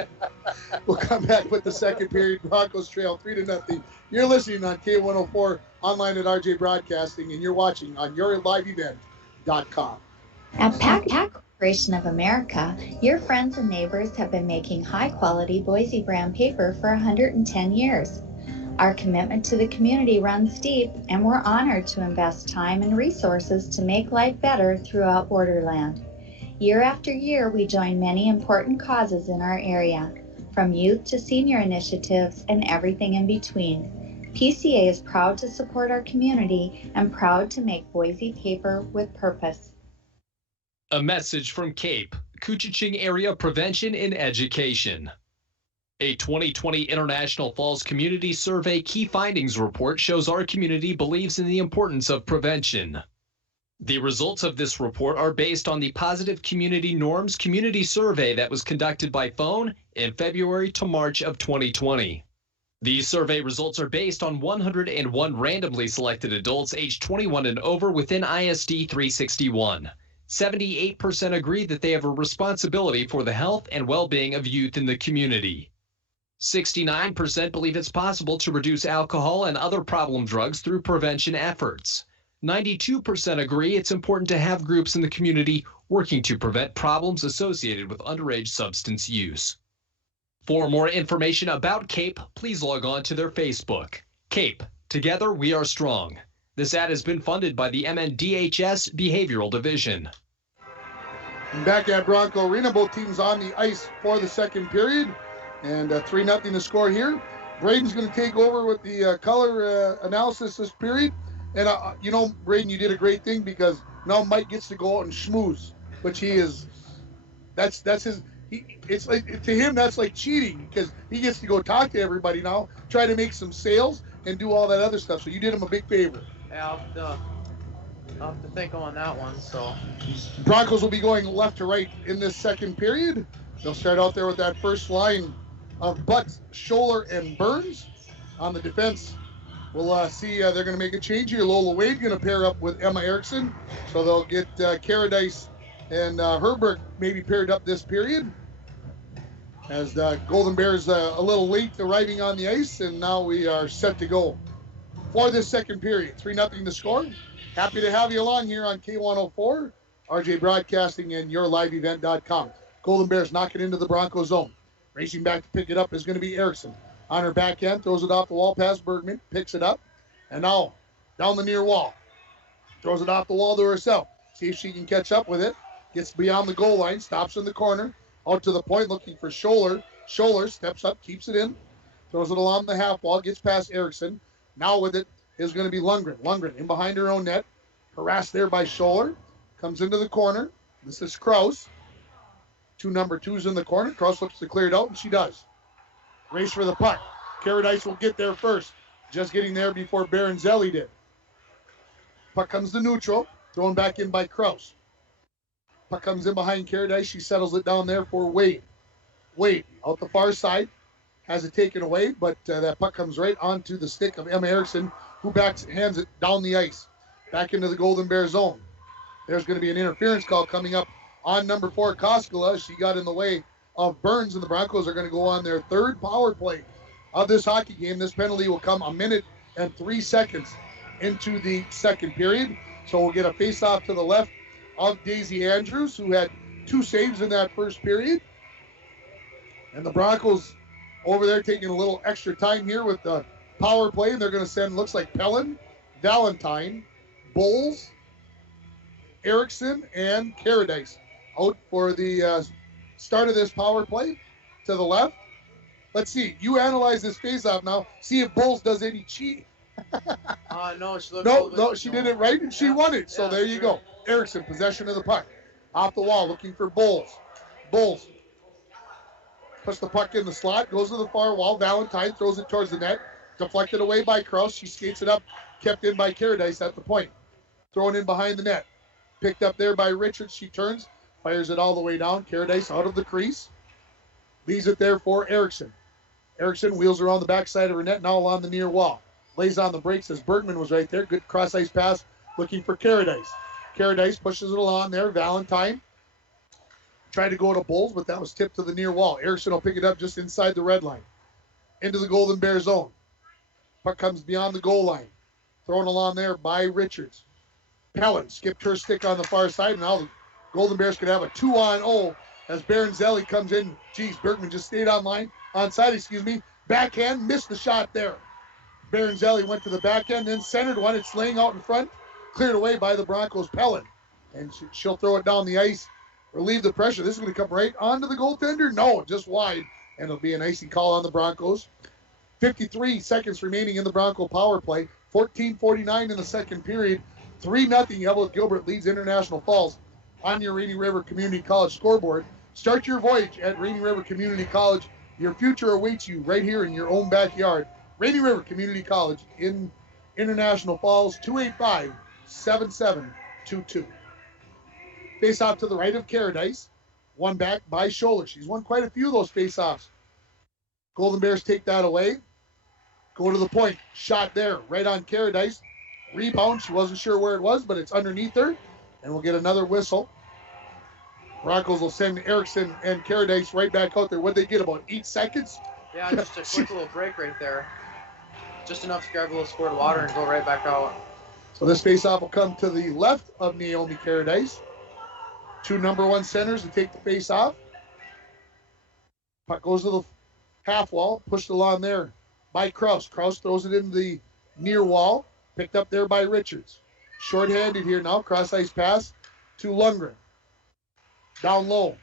We'll come back with the second period. Broncos trail 3-0. You're listening on K104, online at RJ Broadcasting, and you're watching on yourliveevent.com. At Pack Corporation of America, your friends and neighbors have been making high-quality Boise brown paper for 110 years. Our commitment to the community runs deep, and we're honored to invest time and resources to make life better throughout Borderland. Year after year, we join many important causes in our area, from youth to senior initiatives and everything in between. PCA is proud to support our community and proud to make Boise paper with purpose. A message from CAPE, Koochiching Area Prevention and Education. A 2020 International Falls Community Survey Key Findings Report shows our community believes in the importance of prevention. The results of this report are based on the Positive Community Norms Community Survey that was conducted by phone in February to March of 2020. These survey results are based on 101 randomly selected adults aged 21 and over within ISD 361. 78% agree that they have a responsibility for the health and well-being of youth in the community. 69% believe it's possible to reduce alcohol and other problem drugs through prevention efforts. 92% agree it's important to have groups in the community working to prevent problems associated with underage substance use. For more information about CAPE, please log on to their Facebook. CAPE, Together We Are Strong. This ad has been funded by the MNDHS Behavioral Division. Back at Bronco Arena, both teams on the ice for the second period. And 3-0 the score here. Braden's going to take over with the color analysis this period. And, Braden, you did a great thing because now Mike gets to go out and schmooze, which he is, that's his, it's like, to him, that's like cheating because he gets to go talk to everybody now, try to make some sales and do all that other stuff. So you did him a big favor. Yeah, I'll have to think on that one, so. Broncos will be going left to right in this second period. They'll start out there with that first line of Butts, Scholler, and Burns. On the defense, we'll see they're going to make a change here. Lola Wade going to pair up with Emma Erickson. So they'll get Caradice and Herbert maybe paired up this period. As the Golden Bears a little late arriving on the ice, and now we are set to go for this second period. 3-0 the score. Happy to have you along here on K104, RJ Broadcasting, and yourliveevent.com. Golden Bears knocking into the Bronco zone. Racing back to pick it up is going to be Erickson. on her backhand, throws it off the wall past Bergman, picks it up, and now down the near wall. Throws it off the wall to herself. See if she can catch up with it. Gets beyond the goal line, stops in the corner, out to the point looking for Scholler. Scholler steps up, keeps it in, throws it along the half wall, gets past Erickson. Now with it is going to be Lundgren. Lundgren in behind her own net, harassed there by Scholler. Comes into the corner. This is Kraus. Two number twos in the corner. Kraus looks to clear it out, and she does. Race for the puck. Caradice will get there first. Just getting there before Baronzelli did. Puck comes to neutral. Thrown back in by Kraus. Puck comes in behind Caradice. She settles it down there for Wade. Wade out the far side. Has it taken away, but that puck comes right onto the stick of Emma Erickson, who hands it down the ice. Back into the Golden Bear zone. There's going to be an interference call coming up on number 4, Koskela. She got in the way of Burns, and the Broncos are going to go on their third power play of this hockey game. This penalty will come 1 minute and 3 seconds into the second period. So we'll get a face-off to the left of Daisy Andrews, who had 2 saves in that first period. And the Broncos over there taking a little extra time here with the power play. And they're going to send, looks like Pellin, Valentine, Bowles, Erickson, and Caradice out for the start of this power play to the left. Let's see. You analyze this face-off now. See if Bowles does any cheating. No, she looked No, she did it right, and she won it. So there you go. Erickson, possession of the puck. Off the wall, looking for Bowles. Bowles puts the puck in the slot, goes to the far wall. Valentine throws it towards the net. Deflected away by Kraus. She skates it up, kept in by Caradice at the point. Thrown in behind the net. Picked up there by Richards. She turns, fires it all the way down. Caradice out of the crease. Leaves it there for Erickson. Erickson wheels around the backside of her net, now along the near wall. Lays on the brakes as Bergman was right there. Good cross-ice pass looking for Caradice. Caradice pushes it along there. Valentine tried to go to Bowles, but that was tipped to the near wall. Erickson will pick it up just inside the red line. Into the Golden Bear zone. Puck comes beyond the goal line. Thrown along there by Richards. Pellin skipped her stick on the far side, and now the Golden Bears could have a 2-on-0 as Baronzelli comes in. Geez, Bergman just stayed onside, Backhand, missed the shot there. Baronzelli went to the backhand, then centered one. It's laying out in front, cleared away by the Broncos' Pellin. And she'll throw it down the ice, relieve the pressure. This is going to come right onto the goaltender. No, just wide. And it'll be an icy call on the Broncos. 53 seconds remaining in the Bronco power play. 14:49 in the second period. 3-0. Eveleth Gilbert leads International Falls on your Rainy River Community College scoreboard. Start your voyage at Rainy River Community College. Your future awaits you right here in your own backyard. Rainy River Community College in International Falls, 285-7722. Face off to the right of Caradice. One back by Scholler. She's won quite a few of those face-offs. Golden Bears take that away. Go to the point. Shot there, right on Caradice. Rebound. She wasn't sure where it was, but it's underneath her. And we'll get another whistle. Broncos will send Erickson and Caradice right back out there. What'd they get, about 8 seconds? Yeah, just a quick little break right there. Just enough to grab a little squirt of water and go right back out. So this face-off will come to the left of Naomi Caradice. 2 number 1 centers to take the face-off. Puck goes to the half wall, pushed along there by Kraus. Kraus throws it into the near wall, picked up there by Richards. Short-handed here now, cross-ice pass to Lundgren. Down low.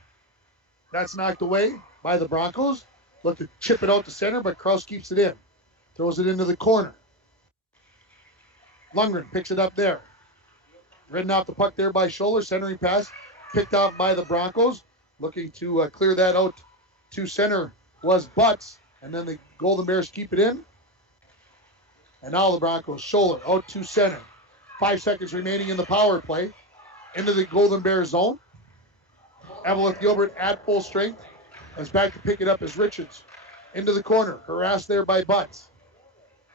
That's knocked away by the Broncos. Look to chip it out to center, but Kraus keeps it in. Throws it into the corner. Lundgren picks it up there. Ridden off the puck there by Scholler. Centering pass picked off by the Broncos. Looking to clear that out to center was Butts. And then the Golden Bears keep it in. And now the Broncos. Scholler out to center. 5 seconds remaining in the power play. Into the Golden Bear zone. Eveleth Gilbert at full strength. As back to pick it up as Richards. Into the corner. Harassed there by Butts.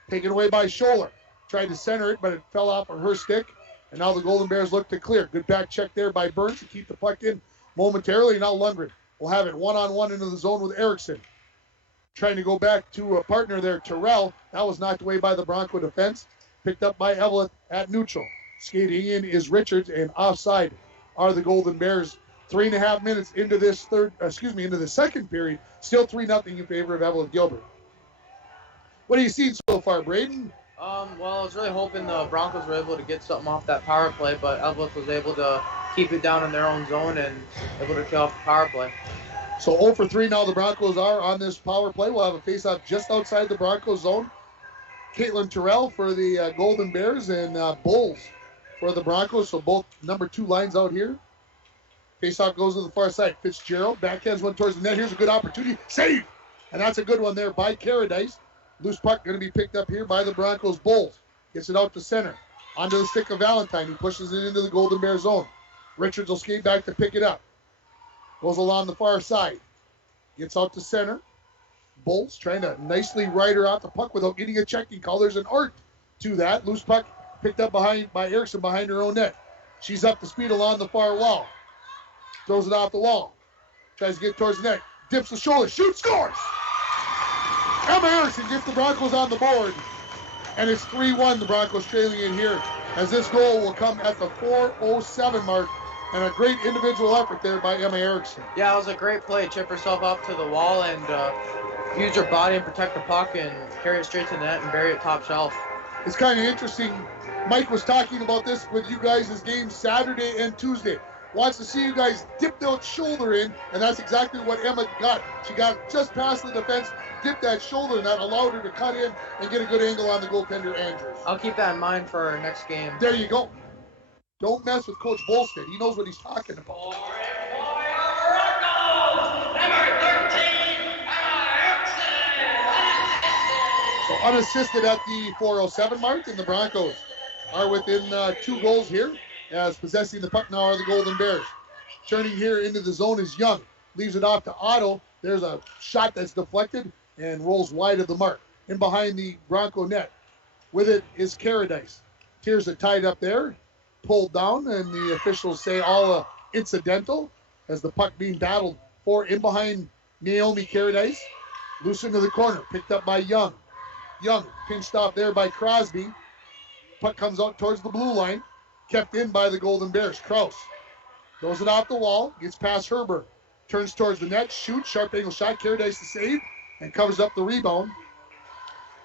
Taken away by Scholler. Tried to center it, but it fell off of her stick. And now the Golden Bears look to clear. Good back check there by Burns to keep the puck in momentarily. Now Lundgren will have it one-on-one into the zone with Erickson. Trying to go back to a partner there, Terrell. That was knocked away by the Bronco defense. Picked up by Eveleth at neutral. Skating in is Richards, and offside are the Golden Bears. 3.5 minutes into this into the second period. Still 3-0 in favor of Eveleth Gilbert. What are you seeing so far, Braden? Well, I was really hoping the Broncos were able to get something off that power play, but Eveleth was able to keep it down in their own zone and able to kill off the power play. So 0 for 3 now the Broncos are on this power play. We'll have a face-off just outside the Broncos zone. Caitlin Terrell for the Golden Bears and Bulls for the Broncos. So both number 2 lines out here. Face-off goes to the far side. Fitzgerald backhands one towards the net. Here's a good opportunity. Save! And that's a good one there by Caradice. Loose puck going to be picked up here by the Broncos Bulls. Gets it out to center. Onto the stick of Valentine, who pushes it into the Golden Bear zone. Richards will skate back to pick it up. Goes along the far side. Gets out to center. Bulls trying to nicely ride her out the puck without getting a checking call. There's an art to that. Loose puck picked up by Erickson behind her own net. She's up to speed along the far wall. Throws it off the wall. Tries to get towards the net. Dips the shoulder. Shoots. Scores! Emma Erickson gets the Broncos on the board. And it's 3-1. The Broncos trailing in here as this goal will come at the 4:07 mark. And a great individual effort there by Emma Erickson. Yeah, it was a great play. Chip herself up to the wall and use her body and protect the puck and carry it straight to the net and bury it top shelf. It's kind of interesting. Mike was talking about this with you guys' games Saturday and Tuesday. Wants to see you guys dip that shoulder in, and that's exactly what Emma got. She got just past the defense, dipped that shoulder, and that allowed her to cut in and get a good angle on the goaltender, Andrews. I'll keep that in mind for our next game. There you go. Don't mess with Coach Bolstead. He knows what he's talking about. So unassisted at the 4:07 mark, and the Broncos are within 2 goals here, as possessing the puck now are the Golden Bears. Turning here into the zone is Young. Leaves it off to Otto. There's a shot that's deflected and rolls wide of the mark. In behind the Bronco net. With it is Caradice. Tears are tied up there. Pulled down, and the officials say all incidental as the puck being battled for in behind Naomi Caradice. Loose into the corner. Picked up by Young. Young pinched off there by Crosby. Puck comes out towards the blue line. Kept in by the Golden Bears. Kraus throws it off the wall. Gets past Herbert. Turns towards the net. Shoots. Sharp angle shot. Caradice to save. And covers up the rebound.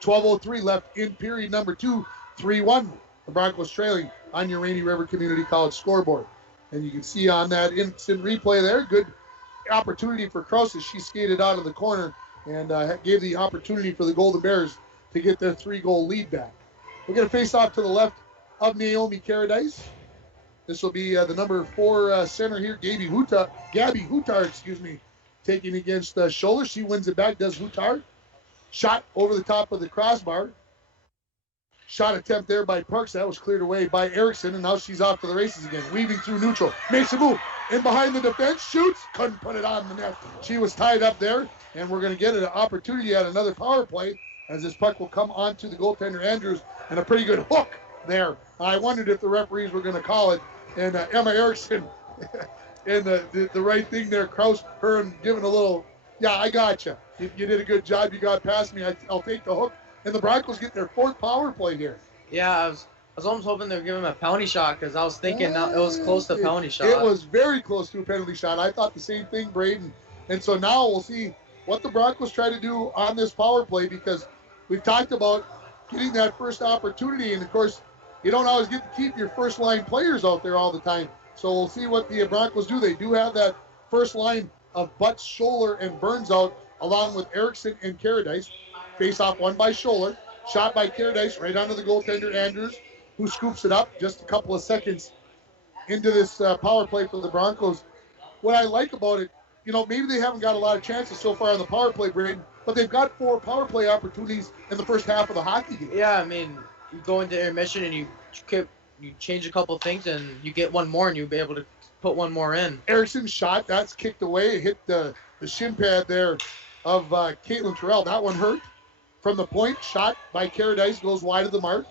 12:03 left in period number 2. 3-1. The Broncos trailing on your Rainy River Community College scoreboard. And you can see on that instant replay there, good opportunity for Kraus as she skated out of the corner and gave the opportunity for the Golden Bears to get their 3-goal lead back. We're going to face off to the left of Naomi Caradice. This will be the number 4 center here, Gabby Hutar, taking against Scholler. She wins it back, does Hutar. Shot over the top of the crossbar. Shot attempt there by Parks. That was cleared away by Erickson, and now she's off to the races again. Weaving through neutral. Makes a move. In behind the defense. Shoots. Couldn't put it on the net. She was tied up there, and we're going to get an opportunity at another power play as this puck will come onto the goaltender, Andrews, and a pretty good hook there. I wondered if the referees were going to call it, and Emma Erickson and the right thing there. Kraus, her, and giving a little, yeah, I got you. You did a good job. You got past me. I'll take the hook. And the Broncos get their 4th power play here. Yeah, I was almost hoping they were giving him a penalty shot because I was thinking it was close to a penalty shot. It was very close to a penalty shot. I thought the same thing, Braden. And so now we'll see what the Broncos try to do on this power play, because we've talked about getting that first opportunity. And, of course, you don't always get to keep your first-line players out there all the time. So we'll see what the Broncos do. They do have that first line of Butts, Scholler, and Burns out, along with Erickson and Caradice. Face-off won by Scholler. Shot by Caradice right onto the goaltender, Andrews, who scoops it up just a couple of seconds into this power play for the Broncos. What I like about it, maybe they haven't got a lot of chances so far on the power play, Braden, but they've got 4 power play opportunities in the first half of the hockey game. Yeah, I mean, you go into intermission and you change a couple of things and you get one more and you'll be able to put one more in. Erickson's shot, that's kicked away. It hit the shin pad there of Caitlin Terrell. That one hurt. From the point, shot by Caradice, goes wide of the mark.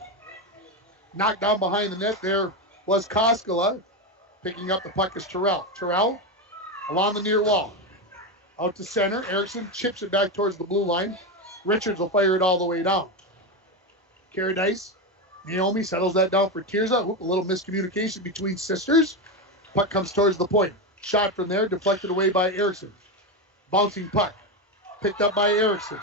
Knocked down behind the net there was Koskela. Picking up the puck is Terrell. Terrell along the near wall. Out to center. Erickson chips it back towards the blue line. Richards will fire it all the way down. Caradice. Naomi settles that down for Tirza. A little miscommunication between sisters. Puck comes towards the point. Shot from there, deflected away by Erickson. Bouncing puck. Picked up by Erickson.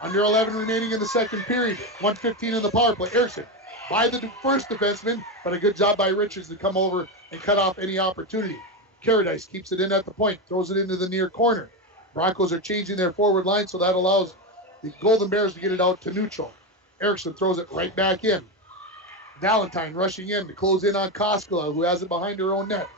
Under 11 remaining in the second period. 1:15 in the power play. Erickson by the first defenseman, but a good job by Richards to come over and cut off any opportunity. Caradice keeps it in at the point, throws it into the near corner. Broncos are changing their forward line, so that allows the Golden Bears to get it out to neutral. Erickson throws it right back in. Valentine rushing in to close in on Koskela, who has it behind her own net.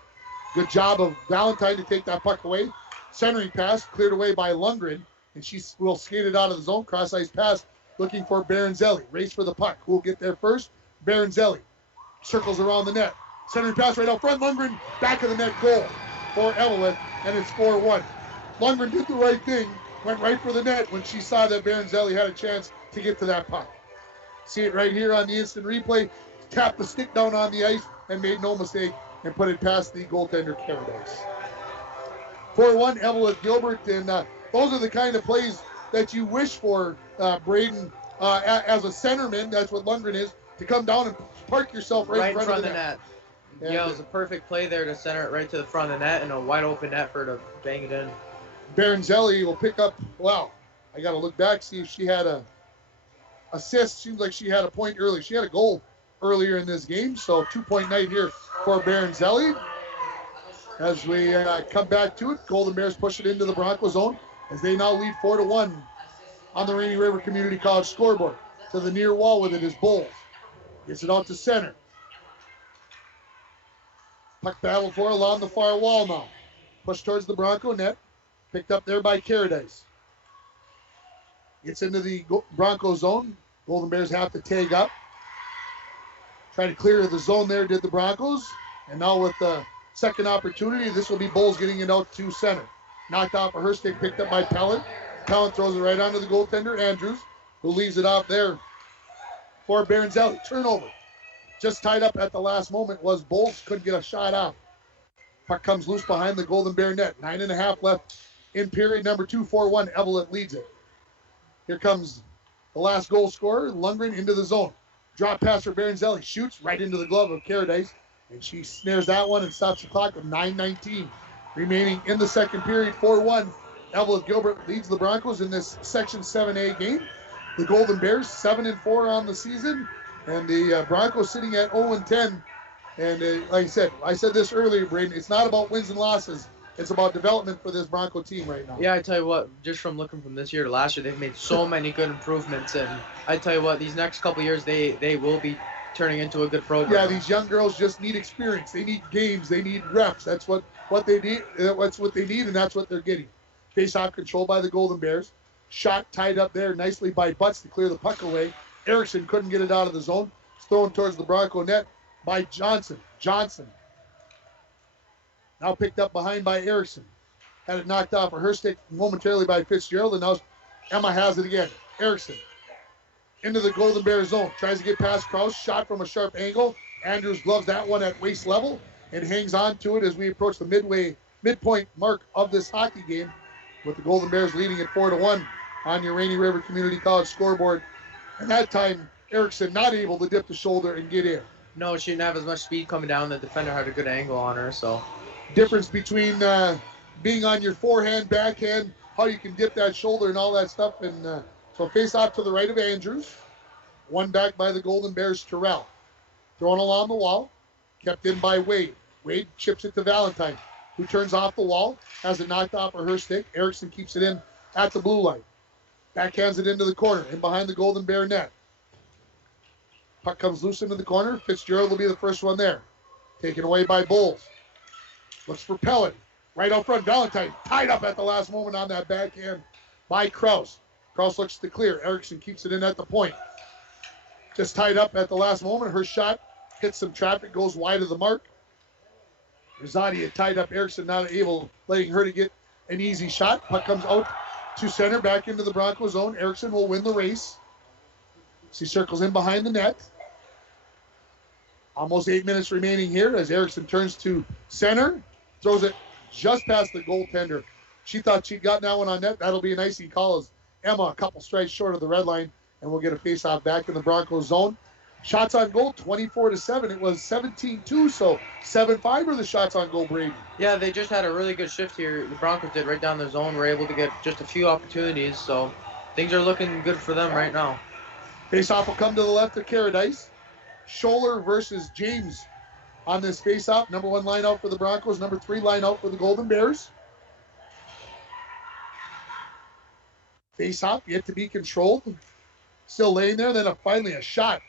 Good job of Valentine to take that puck away. Centering pass cleared away by Lundgren, and she will skate it out of the zone. Cross-ice pass looking for Baronzelli. Race for the puck. Who will get there first? Baronzelli. Circles around the net. Centering pass right out front. Lundgren, back of the net goal for Eveleth, and it's 4-1. Lundgren did the right thing, went right for the net when she saw that Baronzelli had a chance to get to that puck. See it right here on the instant replay. Tapped the stick down on the ice and made no mistake and put it past the goaltender, Caradice. 4-1, Eveleth Gilbert, and those are the kind of plays that you wish for, Braden, as a centerman. That's what Lundgren is, to come down and park yourself right in front of the net. Yeah, it was a perfect play there to center it right to the front of the net and a wide open net for her to bang it in. Baronzelli will pick up, wow, I got to look back, see if she had a assist. Seems like she had a point earlier. She had a goal earlier in this game, so 2-point night here for Baronzelli. As we come back to it, Golden Bears push it into the Bronco zone as they now lead 4-1 on the Rainy River Community College scoreboard. To the near wall with it is Bowles. Gets it out to center. Puck battle for along the far wall now. Push towards the Bronco net. Picked up there by Caradice. Gets into the Bronco zone. Golden Bears have to tag up. Try to clear the zone there, did the Broncos. And now with the second opportunity, this will be Bowles getting it out to center. Knocked off of her stick, picked up by Pellant. Pellant throws it right onto the goaltender, Andrews, who leaves it off there for Baronzelli. Turnover. Just tied up at the last moment was Bowles. Couldn't get a shot off. Puck comes loose behind the Golden Bear net. 9.5 left in period number 2. 4-1. Eveleth leads it. Here comes the last goal scorer, Lundgren, into the zone. Drop pass for Baronzelli. Shoots right into the glove of Caradice. And she snares that one and stops the clock with 9:19 remaining in the second period. 4-1. Eveleth Gilbert leads the Broncos in this Section 7A game. The Golden Bears 7-4 on the season. And the Broncos sitting at 0-10. And like I said this earlier, Braden, it's not about wins and losses. It's about development for this Bronco team right now. Yeah, I tell you what, just from looking from this year to last year, they've made so many good improvements. And I tell you what, these next couple years, they will be turning into a good program. Yeah, these young girls just need experience. They need games. They need reps. That's what they need. That's what they need, and that's what they're getting. Face-off control by the Golden Bears. Shot tied up there nicely by Butts to clear the puck away. Erickson couldn't get it out of the zone. It's thrown towards the Bronco net by Johnson. Now picked up behind by Erickson. Had it knocked off of her stick momentarily by Fitzgerald, and now Emma has it again. Erickson into the Golden Bear zone. Tries to get past Krause. Shot from a sharp angle. Andrews gloves that one at waist level and hangs on to it as we approach the midpoint mark of this hockey game, with the Golden Bears leading at 4-1 on your Rainy River Community College scoreboard. And that time, Erickson not able to dip the shoulder and get in. No, she didn't have as much speed coming down. The defender had a good angle on her, so. Difference between being on your forehand, backhand, how you can dip that shoulder and all that stuff. And so face off to the right of Andrews. One back by the Golden Bears, Terrell. Thrown along the wall. Kept in by Wade. Wade chips it to Valentine, who turns off the wall. Has it knocked off of her stick. Erickson keeps it in at the blue line. Backhands it into the corner, in behind the Golden Bear net. Puck comes loose into the corner. Fitzgerald will be the first one there. Taken away by Bowles. Looks for Pellet. Right out front, Valentine tied up at the last moment on that backhand by Krause. Krause looks to clear. Erickson keeps it in at the point. Just tied up at the last moment. Her shot hits some traffic, goes wide of the mark. Rosati had tied up Erickson, not able, letting her to get an easy shot. Puck comes out to center, back into the Bronco zone. Erickson will win the race. She circles in behind the net. Almost 8 minutes remaining here as Erickson turns to center. Throws it just past the goaltender. She thought she'd gotten that one on net. That'll be an icy call as Emma a couple strikes short of the red line, and we'll get a face-off back in the Broncos zone. Shots on goal, 24-7. It was 17-2, so 7-5 are the shots on goal, Brady. Yeah, they just had a really good shift here. The Broncos did right down the zone. Were able to get just a few opportunities, so things are looking good for them right now. Face-off will come to the left of Caradice. Scholler versus James on this face-off. Number 1 line out for the Broncos. Number 3 line out for the Golden Bears. Face-off yet to be controlled. Still laying there. Then finally a shot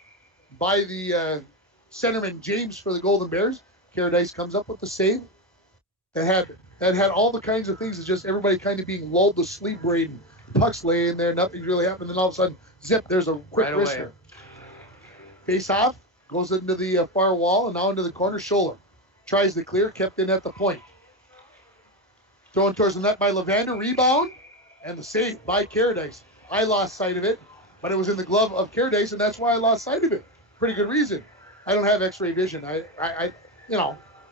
by the centerman James for the Golden Bears. Caradice comes up with the save. That had all the kinds of things. It's just everybody kind of being lulled to sleep. Braden puck's laying there. Nothing's really happened. Then all of a sudden, zip, there's a quick Right wrister. away. Face-off. Goes into the far wall and now into the corner. Scholler tries to clear. Kept in at the point. Thrown towards the net by Levander. Rebound. And the save by Caradice. I lost sight of it, but it was in the glove of Caradice, and that's why I lost sight of it. Pretty good reason. I don't have X-ray vision. I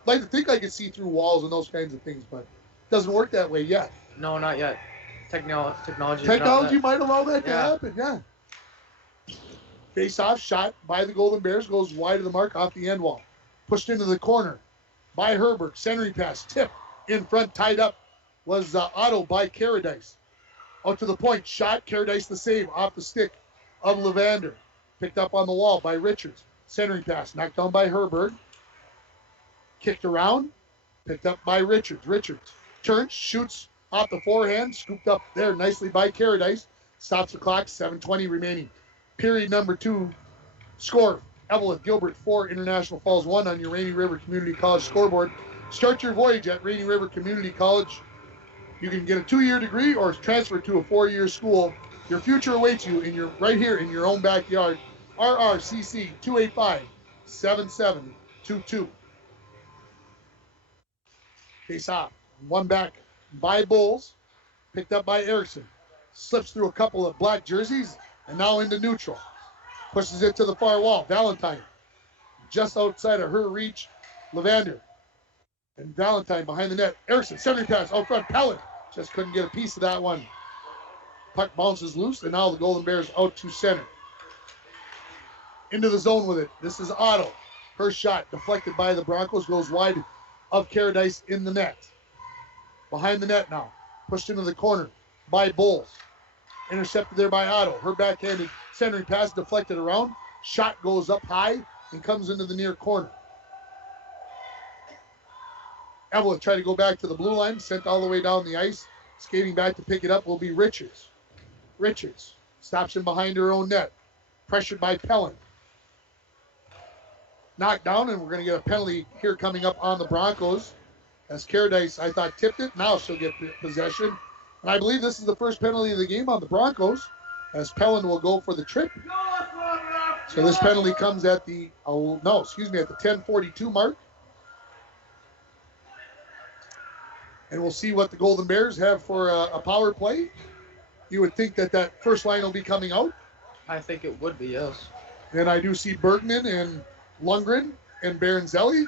like to think I could see through walls and those kinds of things, but it doesn't work that way yet. No, not yet. Technology. Technology might allow that to happen, yeah. Face-off shot by the Golden Bears goes wide of the mark off the end wall. Pushed into the corner by Herbert. Centering pass. Tip in front. Tied up was Otto by Caradice. Out to the point. Shot. Caradice the save off the stick of Levander. Picked up on the wall by Richards. Centering pass. Knocked down by Herbert. Kicked around. Picked up by Richards. Richards turns. Shoots off the forehand. Scooped up there nicely by Caradice. Stops the clock. 7:20 remaining. Period number 2. Score. Eveleth Gilbert 4, International Falls 1 on your Rainy River Community College scoreboard. Start your voyage at Rainy River Community College. You can get a 2-year degree or transfer to a 4-year school. Your future awaits you right here in your own backyard. RRCC 285-7722. Face off. One back by Bulls. Picked up by Erickson. Slips through a couple of black jerseys and now into neutral. Pushes it to the far wall. Valentine just outside of her reach. Levander. And Valentine behind the net. Erickson, centering pass out front. Pellet just couldn't get a piece of that one. Puck bounces loose, and now the Golden Bears out to center. Into the zone with it. This is Otto. Her shot deflected by the Broncos goes wide of Caradice in the net. Behind the net now. Pushed into the corner by Bulls. Intercepted there by Otto. Her backhanded centering pass deflected around. Shot goes up high and comes into the near corner. Eveleth tried to go back to the blue line, sent all the way down the ice. Skating back to pick it up will be Richards. Richards stops him behind her own net. Pressured by Pellin. Knocked down, and we're going to get a penalty here coming up on the Broncos. As Caradice, I thought, tipped it. Now she'll get possession. And I believe this is the first penalty of the game on the Broncos, as Pellin will go for the trip. So this penalty comes at the, at the 10:42 mark. And we'll see what the Golden Bears have for a power play. You would think that first line will be coming out. I think it would be, yes. And I do see Bergman and Lundgren and Baranzelli.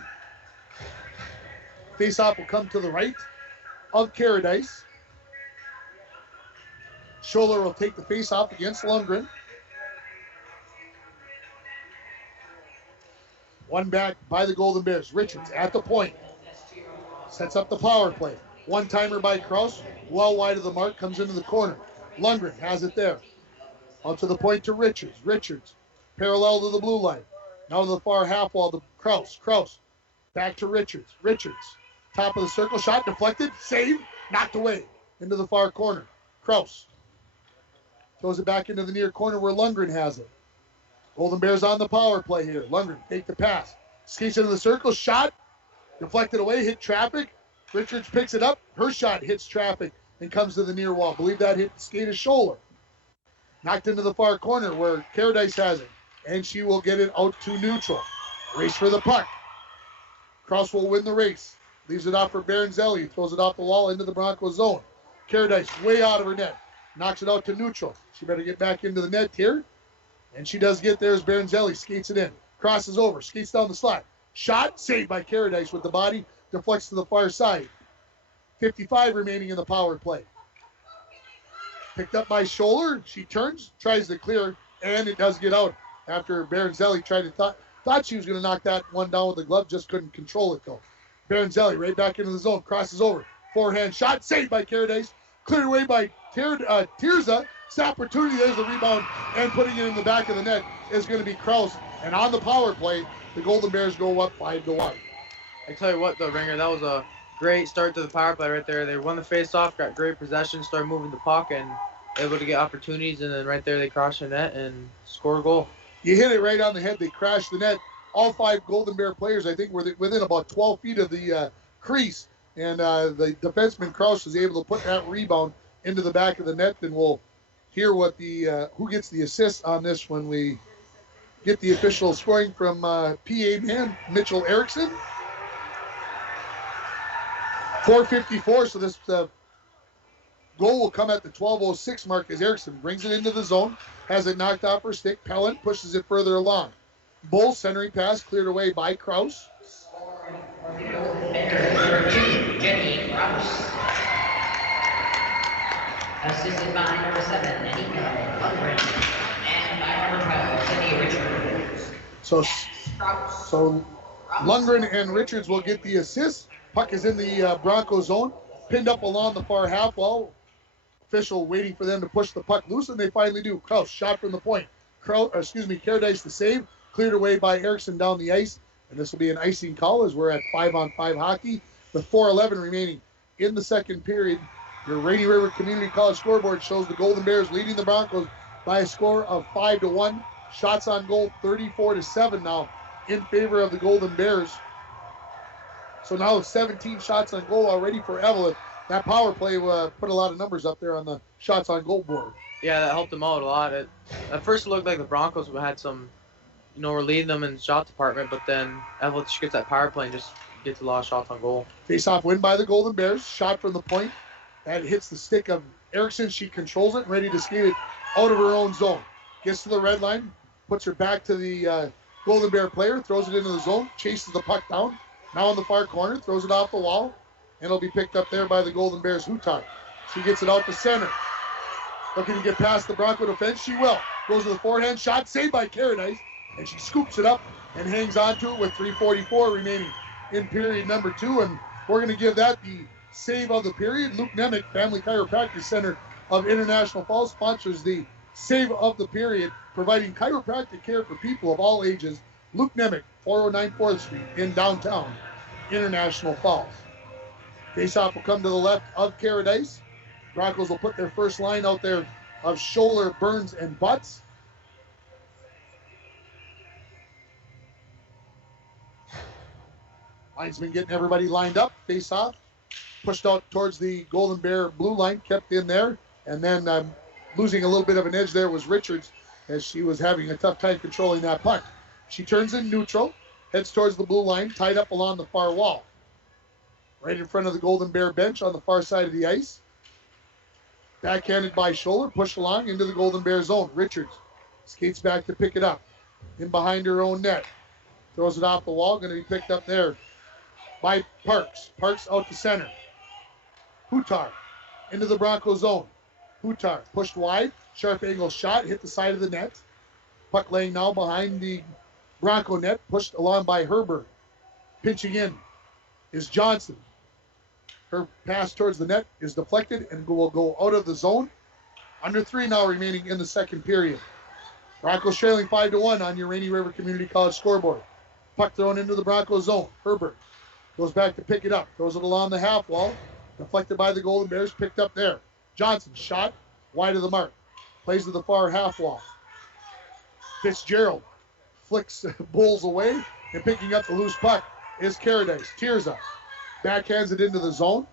Face-off will come to the right of Caradice. Scholler will take the face-off against Lundgren. One back by the Golden Bears. Richards at the point. Sets up the power play. One-timer by Kraus. Well wide of the mark. Comes into the corner. Lundgren has it there. Out to the point to Richards. Richards parallel to the blue line. Now to the far half wall to Kraus. Kraus back to Richards. Richards. Top of the circle. Shot deflected. Save. Knocked away. Into the far corner. Kraus. Throws it back into the near corner where Lundgren has it. Golden Bears on the power play here. Lundgren take the pass. Skates into the circle. Shot. Deflected away. Hit traffic. Richards picks it up. Her shot hits traffic and comes to the near wall. Believe that hit skate of Scholler. Knocked into the far corner where Caradice has it. And she will get it out to neutral. Race for the puck. Kraus will win the race. Leaves it off for Baranzelli. Throws it off the wall into the Broncos zone. Caradice way out of her net. Knocks it out to neutral. She better get back into the net here. And she does get there as Baranzelli skates it in. Crosses over. Skates down the slot. Shot. Saved by Caradice with the body. Deflects to the far side. 55 remaining in the power play. Picked up by Scholler. She turns. Tries to clear. And it does get out. After Baranzelli thought she was going to knock that one down with the glove. Just couldn't control it though. Baranzelli right back into the zone. Crosses over. Forehand shot. Saved by Caradice. Cleared away by Tirza. It's the opportunity. There's the rebound, and putting it in the back of the net is going to be Kraus. And on the power play, the Golden Bears go up 5-1. I tell you what, though, Ringer, that was a great start to the power play right there. They won the face-off, got great possession, started moving the puck, and able to get opportunities. And then right there, they crossed the net and score a goal. You hit it right on the head. They crashed the net. All 5 Golden Bear players, I think, were within about 12 feet of the crease. And the defenseman Kraus was able to put that rebound into the back of the net. And we'll hear what the who gets the assist on this when we get the official scoring from PA man Mitchell Erickson. 4:54, so this goal will come at the 12:06 mark as Erickson brings it into the zone, has it knocked off her stick. Pellant pushes it further along. Bull centering pass cleared away by Kraus. Jenny Kraus. Assisted by number 7, Anika Lundgren. And by number 12, Jenny Richards. So Lundgren and Richards will get the assist. Puck is in the Bronco zone, pinned up along the far half wall. Official waiting for them to push the puck loose, and they finally do. Kraus shot from the point. Caradice the save, cleared away by Erickson down the ice, and this will be an icing call as we're at 5-on-5 hockey. With 4:11 remaining in the second period, your Rainy River Community College scoreboard shows the Golden Bears leading the Broncos by a score of 5-1. Shots on goal 34-7 now in favor of the Golden Bears. So now it's 17 shots on goal already for Eveleth. That power play put a lot of numbers up there on the shots on goal board. Yeah, that helped them out a lot. At first it looked like the Broncos had some, were leading them in the shot department, but then Eveleth just gets that power play and just gets a lot of shots on goal. Face-off win by the Golden Bears. Shot from the point. That hits the stick of Erickson. She controls it, ready to skate it out of her own zone. Gets to the red line, puts her back to the Golden Bear player, throws it into the zone, chases the puck down. Now in the far corner, throws it off the wall, and it'll be picked up there by the Golden Bears Hutar. She gets it out to center. Looking to get past the Bronco defense. She will. Goes to the forehand shot, saved by Caradice, and she scoops it up and hangs on to it with 3:44 remaining in period number 2. And we're going to give that the save of the period. Luke Nemec, Family Chiropractic Center of International Falls, sponsors the save of the period, providing chiropractic care for people of all ages. Luke Nemec, 409 4th Street in downtown International Falls. Faceoff will come to the left of Caradice. Broncos will put their first line out there of Scholler, Burns, and Butts. Linesman getting everybody lined up. Faceoff pushed out towards the Golden Bear blue line, kept in there, and then losing a little bit of an edge there was Richards as she was having a tough time controlling that puck. She turns in neutral, heads towards the blue line, tied up along the far wall. Right in front of the Golden Bear bench on the far side of the ice. Backhanded by Scholler, pushed along into the Golden Bear zone. Richards skates back to pick it up. In behind her own net. Throws it off the wall, going to be picked up there by Parks. Parks out to center. Hutar into the Bronco zone. Hutar pushed wide, sharp angle shot, hit the side of the net. Puck laying now behind the Bronco net, pushed along by Herbert. Pinching in is Johnson. Her pass towards the net is deflected and will go out of the zone. Under 3 now remaining in the second period. Broncos trailing 5-1 on your Rainy River Community College scoreboard. Puck thrown into the Bronco zone. Herbert goes back to pick it up. Throws it along the half wall. Deflected by the Golden Bears. Picked up there. Johnson shot wide of the mark. Plays to the far half wall. Fitzgerald flicks Bulls away, and picking up the loose puck is Caradice. Tirza backhands it into the zone.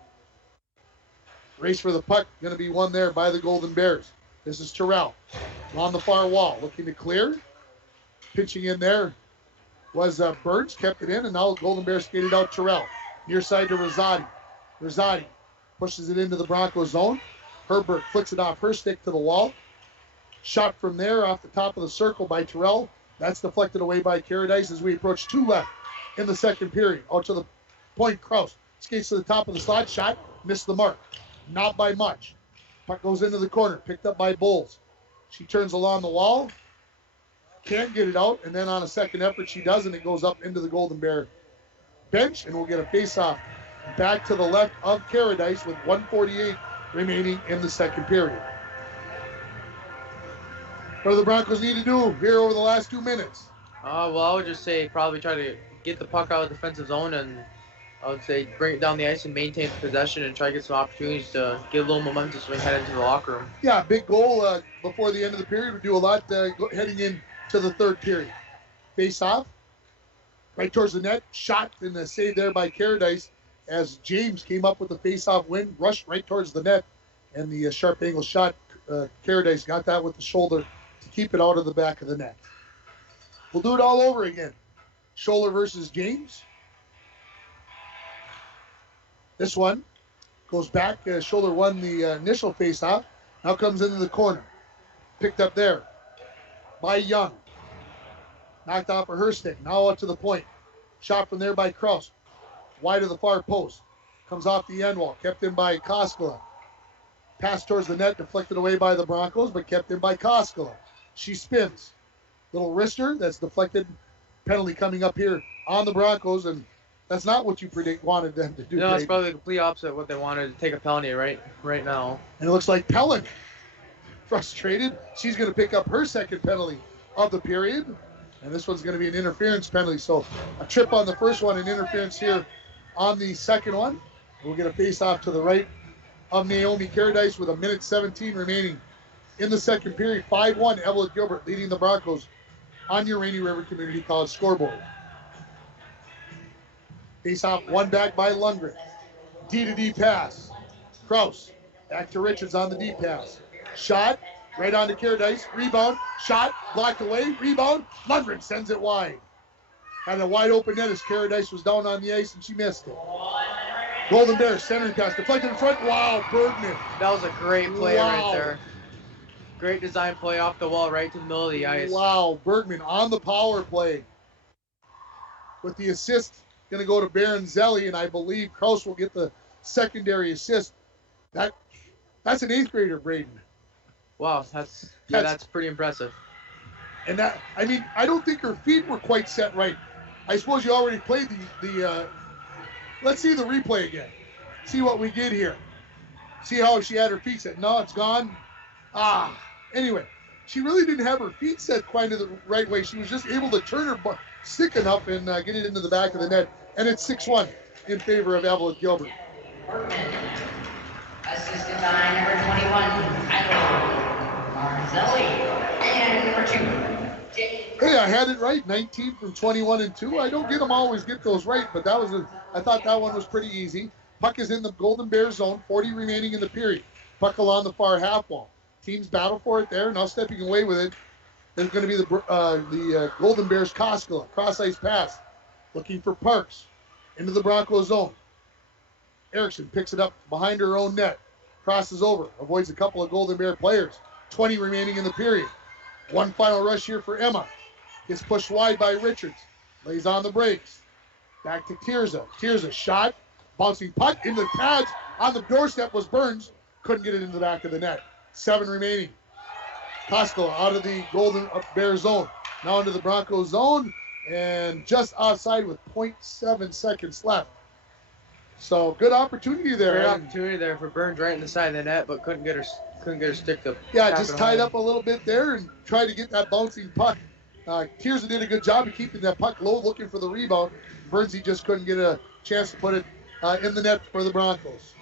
Race for the puck going to be won there by the Golden Bears. This is Terrell on the far wall, looking to clear. Pitching in there was Burns, kept it in, and now Golden Bears skated out Terrell. Near side to Rosati. Rosati pushes it into the Bronco zone. Herbert flicks it off her stick to the wall. Shot from there off the top of the circle by Terrell. That's deflected away by Caradice as we approach 2 left in the second period. Out to the point, Kraus skates to the top of the slot. Shot, missed the mark. Not by much. Puck goes into the corner, picked up by Bulls. She turns along the wall. Can't get it out, and then on a second effort she does, and it goes up into the Golden Bear bench, and we'll get a face-off back to the left of Caradice with 1:48 remaining in the second period. What do the Broncos need to do here over the last 2 minutes? Well, I would just say probably try to get the puck out of the defensive zone, and I would say bring it down the ice and maintain possession and try to get some opportunities to get a little momentum so we head into the locker room. Yeah, big goal before the end of the period would do a lot heading into the third period. Face off, right towards the net, shot and a save there by Caradice as James came up with the face-off win, rushed right towards the net, and the sharp angle shot, Caradice got that with the shoulder to keep it out of the back of the net. We'll do it all over again. Scholler versus James. This one goes back. Scholler won the initial face-off. Now comes into the corner. Picked up there by Young. Knocked off of her stick. Now out to the point. Shot from there by Kraus. Wide of the far post. Comes off the end wall. Kept in by Koskela. Pass towards the net. Deflected away by the Broncos, but kept in by Koskela. She spins. Little wrister that's deflected. Penalty coming up here on the Broncos, and that's not what you wanted them to do. No, it's probably the complete opposite of what they wanted, to take a penalty right now. And it looks like Pellick, frustrated, she's going to pick up her second penalty of the period. And this one's going to be an interference penalty. So a trip on the first one and interference here on the second one. We'll get a face-off to the right of Naomi Caradice with 1:17 remaining in the second period. 5-1, Eveleth Gilbert leading the Broncos on your Rainy River Community College scoreboard. Face-off, one back by Lundgren. D-to-D pass. Kraus back to Richards on the D pass. Shot, right on to Caradice. Rebound, shot, blocked away. Rebound, Lundgren sends it wide. Had a wide open net as Caradice was down on the ice and she missed it. Golden Bears, centering pass, deflected in front. Wow, Bergman. That was a great play right there. Great design play off the wall right to the middle of the ice. Wow, Bergman on the power play. With the assist, going to go to Baronzelli, and I believe Kraus will get the secondary assist. That's an 8th grader, Braden. Wow, that's pretty impressive. And that, I mean, I don't think her feet were quite set right. I suppose you already played the let's see the replay again. See what we did here. See how she had her feet set. No, it's gone. Anyway, she really didn't have her feet set quite in the right way. She was just able to turn her stick enough and get it into the back of the net. And it's 6-1 in favor of Eveleth Gilbert. Assisted by number 21, Baronzelli, and number 2, Hey, I had it right. 19 from 21 and 2. I don't always get those right, but I thought that one was pretty easy. Puck is in the Golden Bears zone. 40 remaining in the period. Puck along the far half wall. Teams battle for it there. Now stepping away with it. There's going to be the Golden Bears Koskela. Cross ice pass. Looking for Parks. Into the Broncos zone. Erickson picks it up behind her own net. Crosses over. Avoids a couple of Golden Bear players. 20 remaining in the period. One final rush here for Emma. Gets pushed wide by Richards. Lays on the brakes. Back to Tirza. Tirza shot. Bouncing puck into the pads. On the doorstep was Burns. Couldn't get it into the back of the net. 7 remaining. Koskela out of the Golden Bear zone. Now into the Broncos zone. And just outside with 0.7 seconds left. So good opportunity there. Great opportunity there for Burns right in the side of the net, but couldn't get her stick to. Yeah, just tied up a little bit there and tried to get that bouncing puck. Tirza did a good job of keeping that puck low, looking for the rebound. Burnsy just couldn't get a chance to put it in the net for the Broncos.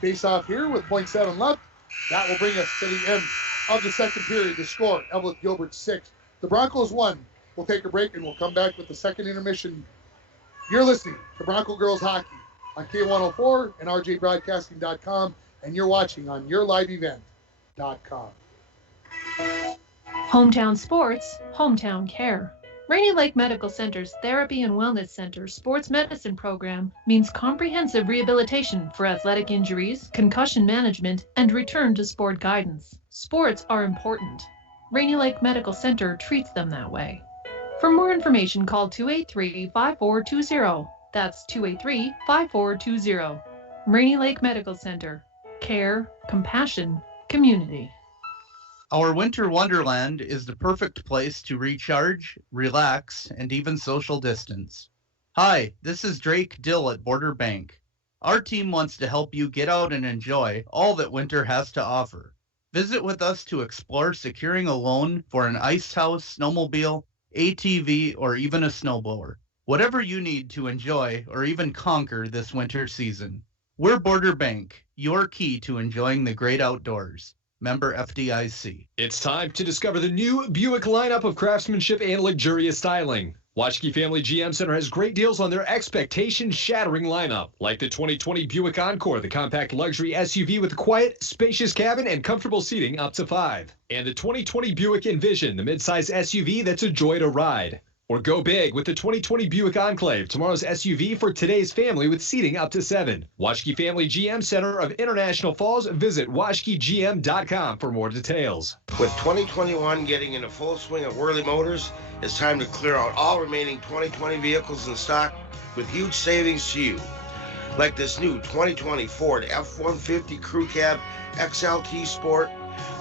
Face off here with 0.7 left. That will bring us to the end of the second period. The score, Eveleth Gilbert 6. The Broncos 1. We'll take a break and we'll come back with the second intermission. You're listening to Bronco Girls Hockey on K104 and rjbroadcasting.com, and you're watching on yourliveevent.com. Hometown sports, hometown care. Rainy Lake Medical Center's Therapy and Wellness Center sports medicine program means comprehensive rehabilitation for athletic injuries, concussion management, and return to sport guidance. Sports are important. Rainy Lake Medical Center treats them that way. For more information, call 283-5420. That's 283-5420. Rainy Lake Medical Center. Care, compassion, community. Our winter wonderland is the perfect place to recharge, relax, and even social distance. Hi, this is Drake Dill at Border Bank. Our team wants to help you get out and enjoy all that winter has to offer. Visit with us to explore securing a loan for an ice house, snowmobile, ATV, or even a snowblower. Whatever you need to enjoy or even conquer this winter season. We're Border Bank, your key to enjoying the great outdoors. Member FDIC. It's time to discover the new Buick lineup of craftsmanship and luxurious styling. Washki Family GM Center has great deals on their expectation-shattering lineup, like the 2020 Buick Encore, the compact luxury SUV with a quiet, spacious cabin and comfortable seating up to 5. And the 2020 Buick Envision, the midsize SUV that's a joy to ride. Or go big with the 2020 Buick Enclave, tomorrow's SUV for today's family with seating up to 7. Washki Family GM Center of International Falls. Visit washkigm.com for more details. With 2021 getting into full swing at Whirly Motors, it's time to clear out all remaining 2020 vehicles in stock with huge savings to you. Like this new 2020 Ford F-150 Crew Cab XLT Sport,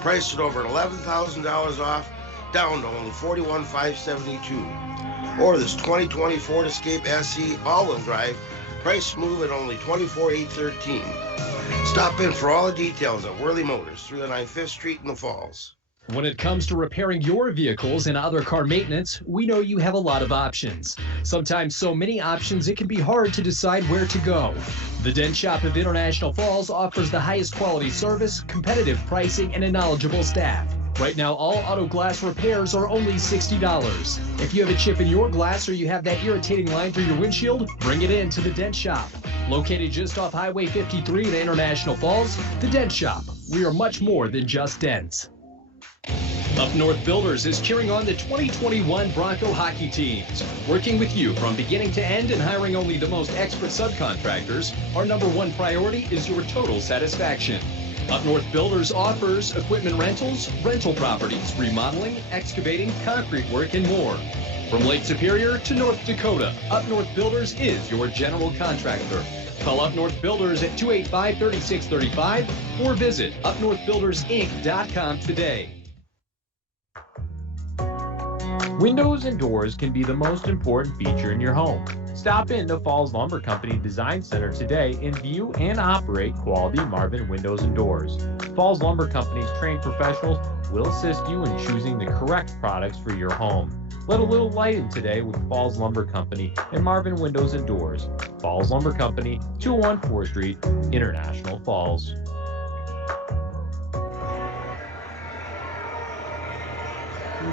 priced at over $11,000 off, down to only $41,572. Or this 2020 Ford Escape SE all-wheel drive, price smooth at only $24,813. Stop in for all the details at Whirly Motors, 309 5th Street in the Falls. When it comes to repairing your vehicles and other car maintenance, we know you have a lot of options. Sometimes so many options it can be hard to decide where to go. The Dent Shop of International Falls offers the highest quality service, competitive pricing, and a knowledgeable staff. Right now, all auto glass repairs are only $60. If you have a chip in your glass or you have that irritating line through your windshield, bring it in to the Dent Shop. Located just off Highway 53 in International Falls, the Dent Shop. We are much more than just dents. Up North Builders is cheering on the 2021 Bronco hockey teams. Working with you from beginning to end and hiring only the most expert subcontractors, our number one priority is your total satisfaction. Up North Builders offers equipment rentals, rental properties, remodeling, excavating, concrete work, and more. From Lake Superior to North Dakota, Up North Builders is your general contractor. Call Up North Builders at 285-3635 or visit upnorthbuildersinc.com today. Windows and doors can be the most important feature in your home. Stop in to Falls Lumber Company Design Center today and view and operate quality Marvin windows and doors. Falls Lumber Company's trained professionals will assist you in choosing the correct products for your home. Let a little light in today with Falls Lumber Company and Marvin Windows and Doors. Falls Lumber Company, 201 4th Street, International Falls.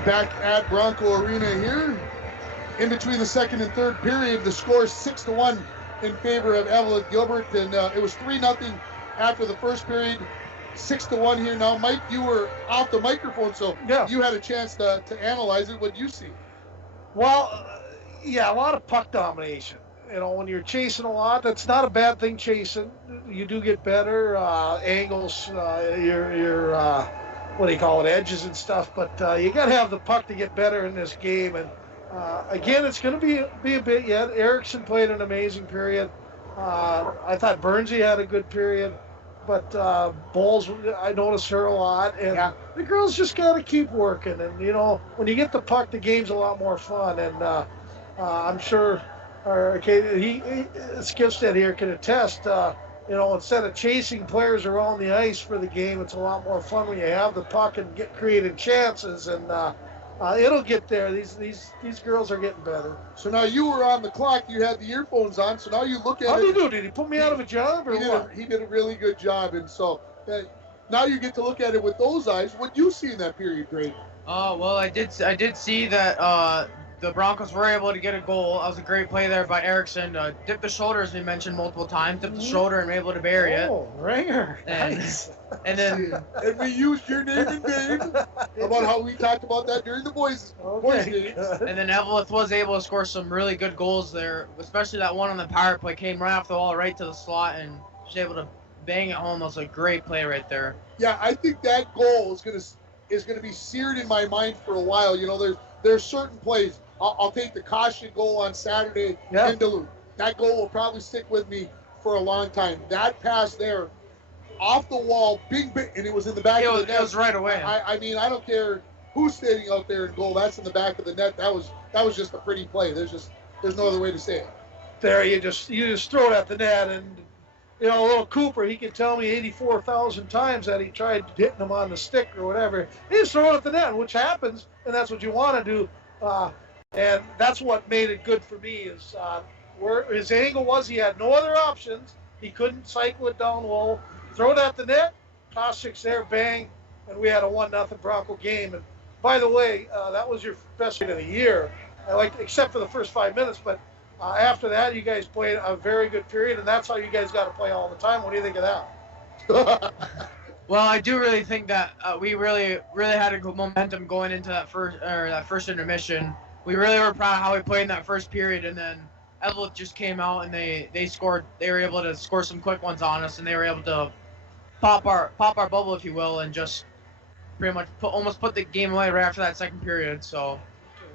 Back at Bronco Arena here. In between the second and third period, the score is 6-1 in favor of Eveleth Gilbert, and it was 3-0 after the first period. 6-1 here now. Mike, you were off the microphone, so yeah, you had a chance to analyze it. What did you see? Well, yeah, a lot of puck domination. You know, when you're chasing a lot, that's not a bad thing. Chasing, you do get better angles. Your what do you call it, edges and stuff. But you got to have the puck to get better in this game. And again, it's going to be a bit yet. Erickson played an amazing period. I thought Bernsey had a good period. But Bowles, I noticed her a lot. And yeah, the girls just got to keep working. And, you know, when you get the puck, the game's a lot more fun. And I'm sure Skipstead here can attest, you know, instead of chasing players around the ice for the game, it's a lot more fun when you have the puck and get creating chances. And it'll get there. These girls are getting better. So now you were on the clock. You had the earphones on. So now you look at it. How did he do? Did he put me out of a job or what? He did a really good job. And so now you get to look at it with those eyes. What do you see in that period, Greg? Well, I did see that the Broncos were able to get a goal. That was a great play there by Erickson. Dipped the shoulder, as we mentioned multiple times. Dipped the shoulder and able to bury it. Oh, ringer. Nice. And then and we used your name and name about how we talked about that during the boys games. And then Eveleth was able to score some really good goals there, especially that one on the power play came right off the wall, right to the slot, and she was able to bang it home. That was a great play right there. Yeah, I think that goal is gonna be seared in my mind for a while. You know, there's certain plays. I'll take the caution goal on Saturday in Duluth. That goal will probably stick with me for a long time. That pass there, off the wall, bing, and it was in the back of the net. It was right away. I mean, I don't care who's standing out there in goal. That's in the back of the net. That was just a pretty play. There's no other way to say it. There, you just throw it at the net, and little Cooper, he can tell me 84,000 times that he tried hitting him on the stick or whatever. He just throw it at the net, which happens, and that's what you want to do. And that's what made it good for me is where his angle was. He had no other options. He couldn't cycle it down low. Throw it at the net. Koshik's there, bang, and we had a 1-0 Bronco game. And by the way, that was your best game of the year. I liked, except for the first 5 minutes, but after that, you guys played a very good period, and that's how you guys got to play all the time. What do you think of that? Well, I do really think that we really had a good momentum going into that first intermission. We really were proud of how we played in that first period, and then Eveleth just came out and they scored. They were able to score some quick ones on us, and they were able to pop our bubble, if you will, and just pretty much almost put the game away right after that second period. So,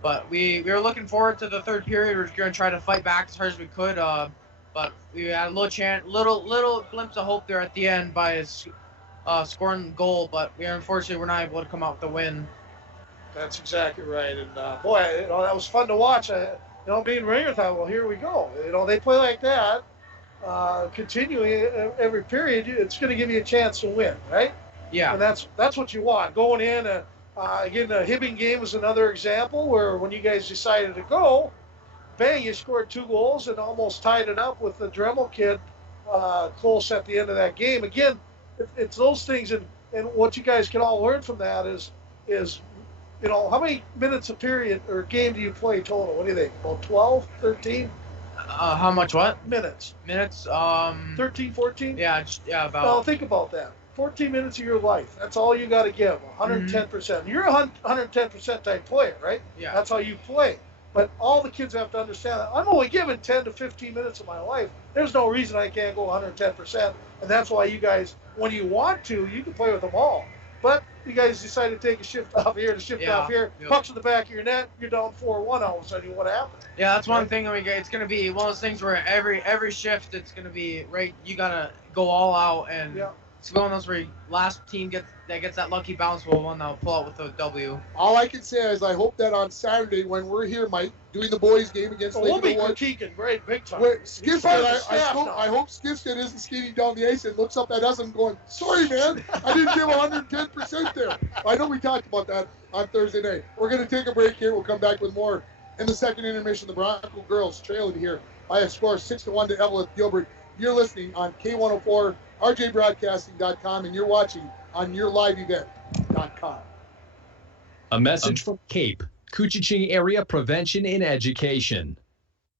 but we were looking forward to the third period. We were going to try to fight back as hard as we could, but we had a little glimpse of hope there at the end by his scoring goal, but unfortunately we're not able to come out with the win. That's exactly right, and boy, that was fun to watch. Me and Ringer thought, well, here we go. They play like that, continuing every period. It's going to give you a chance to win, right? Yeah. And that's what you want going in. Again, the Hibbing game was another example where when you guys decided to go, bang, you scored 2 goals and almost tied it up with the Dremel kid close at the end of that game. Again, it's those things, and what you guys can all learn from that is how many minutes a period or game do you play total? What do you think? About 12, 13? How much what? Minutes. 13, 14? Yeah, about. Well, think about that. 14 minutes of your life. That's all you got to give, 110%. You're a 110% type player, right? Yeah. That's how you play. But all the kids have to understand that I'm only given 10 to 15 minutes of my life. There's no reason I can't go 110%. And that's why you guys, when you want to, you can play with them all. But you guys decide to take a shift off here, off here, pucks in the back of your net, you're down 4-1 all of a sudden. What happened? Yeah, that's one thing. It's going to be one of those things where every shift, it's going to be, right, you got to go all out. And it's one of those where last team gets that lucky bounce will one that'll pull out with a W. All I can say is I hope that on Saturday when we're here, Mike, doing the boys' game against Lake we'll be of the Woods, critiquing great big time. Skifstead, I hope Skifstead isn't skating down the ice and looks up at us and going, sorry, man, I didn't give 110% there. I know we talked about that on Thursday night. We're going to take a break here. We'll come back with more in the second intermission. The Bronco girls trailing here by a score 6-1 to Eveleth Gilbert. You're listening on K104, RJBroadcasting.com, and you're watching on YourLiveEvent.com. A message from CAPE, Kuchiching Area Prevention and Education.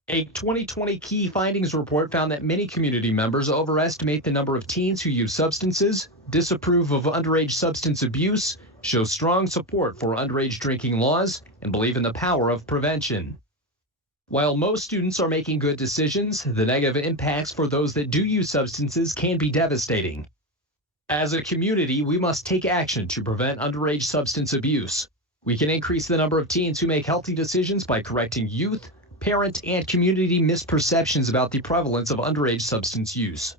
A 2020 key findings report found that many community members overestimate the number of teens who use substances, disapprove of underage substance abuse, show strong support for underage drinking laws, and believe in the power of prevention. While most students are making good decisions, the negative impacts for those that do use substances can be devastating. As a community, we must take action to prevent underage substance abuse. We can increase the number of teens who make healthy decisions by correcting youth, parent, and community misperceptions about the prevalence of underage substance use.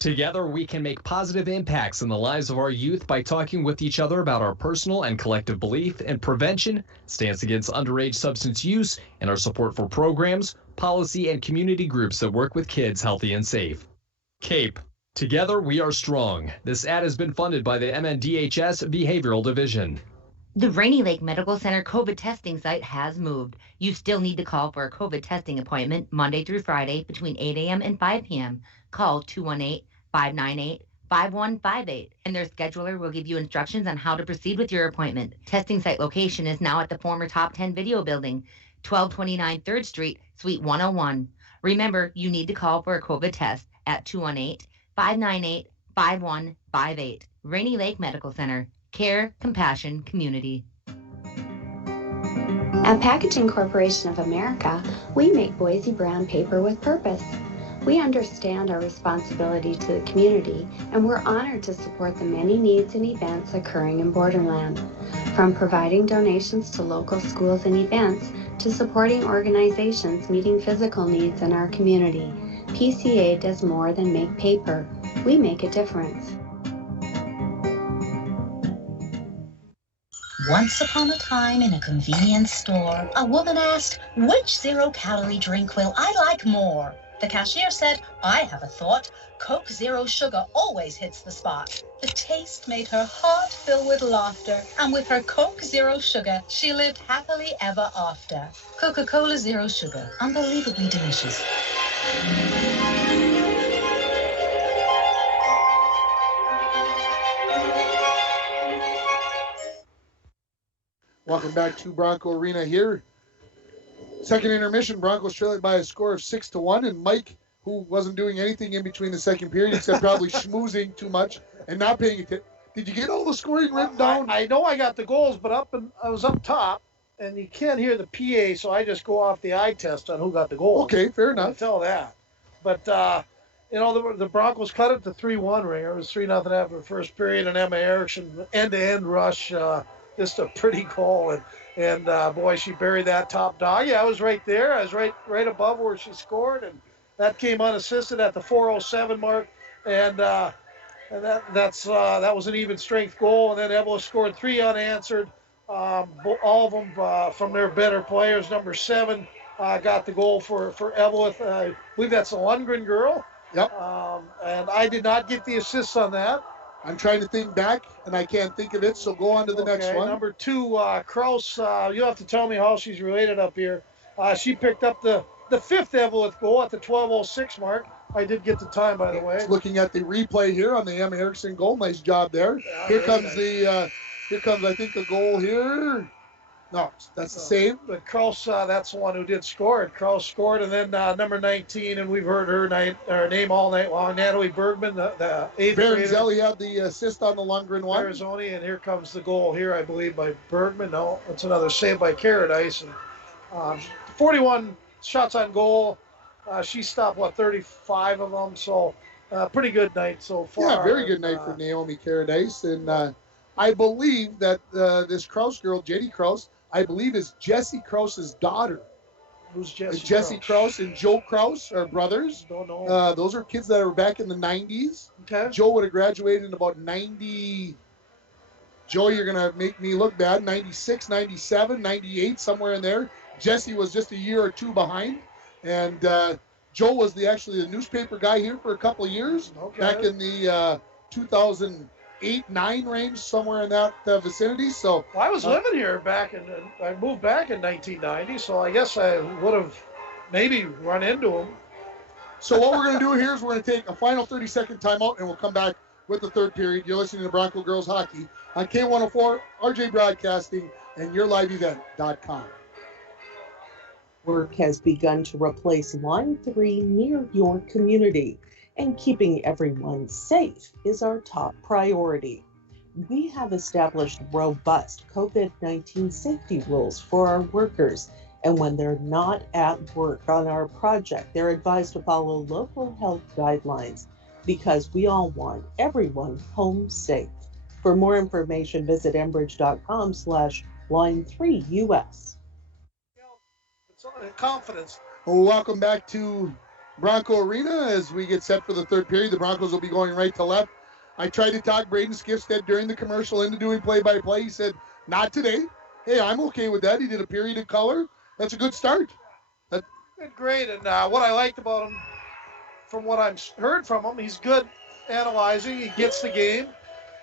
Together, we can make positive impacts in the lives of our youth by talking with each other about our personal and collective belief in prevention, stance against underage substance use, and our support for programs, policy, and community groups that work with kids healthy and safe. CAPE. Together, we are strong. This ad has been funded by the MNDHS Behavioral Division. The Rainy Lake Medical Center COVID testing site has moved. You still need to call for a COVID testing appointment Monday through Friday between 8 a.m. and 5 p.m. Call 218-598-5158, and their scheduler will give you instructions on how to proceed with your appointment. Testing site location is now at the former Top 10 Video Building, 1229 3rd Street, Suite 101. Remember, you need to call for a COVID test at 218-598-5158. Rainy Lake Medical Center. Care, compassion, community. At Packaging Corporation of America, we make Boise brown paper with purpose. We understand our responsibility to the community, and we're honored to support the many needs and events occurring in Borderland. From providing donations to local schools and events, to supporting organizations meeting physical needs in our community, PCA does more than make paper. We make a difference. Once upon a time in a convenience store, a woman asked, which zero-calorie drink will I like more? The cashier said, I have a thought. Coke Zero Sugar always hits the spot. The taste made her heart fill with laughter, and with her Coke Zero Sugar, she lived happily ever after. Coca-Cola Zero Sugar, unbelievably delicious. Welcome back to Bronco Arena here. Second intermission, Broncos trailing by a score of 6-1, and Mike, who wasn't doing anything in between the second period except probably schmoozing too much and not paying attention. Did you get all the scoring written down? I know I got the goals, but I was up top, and you can't hear the PA, so I just go off the eye test on who got the goal. Okay, fair enough. I tell that. But, the Broncos cut it to 3-1, Ringer. It was 3-0 after the first period, and Emma Erickson, end-to-end rush, just a pretty goal. And boy, she buried that top dog. Yeah, I was right there. I was right above where she scored, and that came unassisted at the 4:07 mark. And that was an even strength goal. And then Eveleth scored 3 unanswered. All of them from their better players. Number 7 got the goal for Eveleth. I believe that's the Lundgren girl. Yep. And I did not get the assists on that. I'm trying to think back, and I can't think of it, so go on to the next one. Number 2, Kraus, you'll have to tell me how she's related up here. She picked up the 5th Eveleth goal at the 12:06 mark. I did get the time, by the way. Looking at the replay here on the Emma Erickson goal, nice job there. Yeah, here comes I think the goal here. No, that's the same. But Kraus, that's the one who did score it. Kraus scored, and then number 19, and we've heard her name all night long, Natalie Bergman, the 8th grader. Baronzelli had the assist on the Lundgren one. Arizona, and here comes the goal here, I believe, by Bergman. No, it's another save by Caradice. And 41 shots on goal. She stopped, 35 of them, so pretty good night so far. Yeah, very good night for Naomi Caradice. And I believe that this Kraus girl, JD Kraus, I believe is Jessie Kraus's daughter. Who's Jessie? Jessie Kraus and Joe Kraus are brothers. Don't know. Those are kids that were back in the 90s. Okay. Joe would have graduated in about 90. Joe, you're going to make me look bad. 96, 97, 98, somewhere in there. Jessie was just a year or two behind. And Joe was actually the newspaper guy here for a couple of years. Okay. Back in the 2008-9 range, somewhere in that vicinity. So I was living here I moved back in 1990, so I guess I would have maybe run into him. So what we're going to do here is we're going to take a final 30-second timeout, and we'll come back with the third period. You're listening to Bronco Girls Hockey on K104, RJ Broadcasting, and YourLiveEvent.com. Work has begun to replace Line 3 near your community, and keeping everyone safe is our top priority. We have established robust COVID-19 safety rules for our workers, and when they're not at work on our project, they're advised to follow local health guidelines because we all want everyone home safe. For more information, visit enbridge.com/line3us. It's on confidence. Well, welcome back to Bronco Arena as we get set for the third period. The Broncos will be going right to left. I tried to talk Braden Skifstead during the commercial into doing play-by-play. He said, not today. Hey, I'm okay with that. He did a period in color. That's a good start. Great, and what I liked about him, from what I've heard from him, he's good analyzing. He gets the game,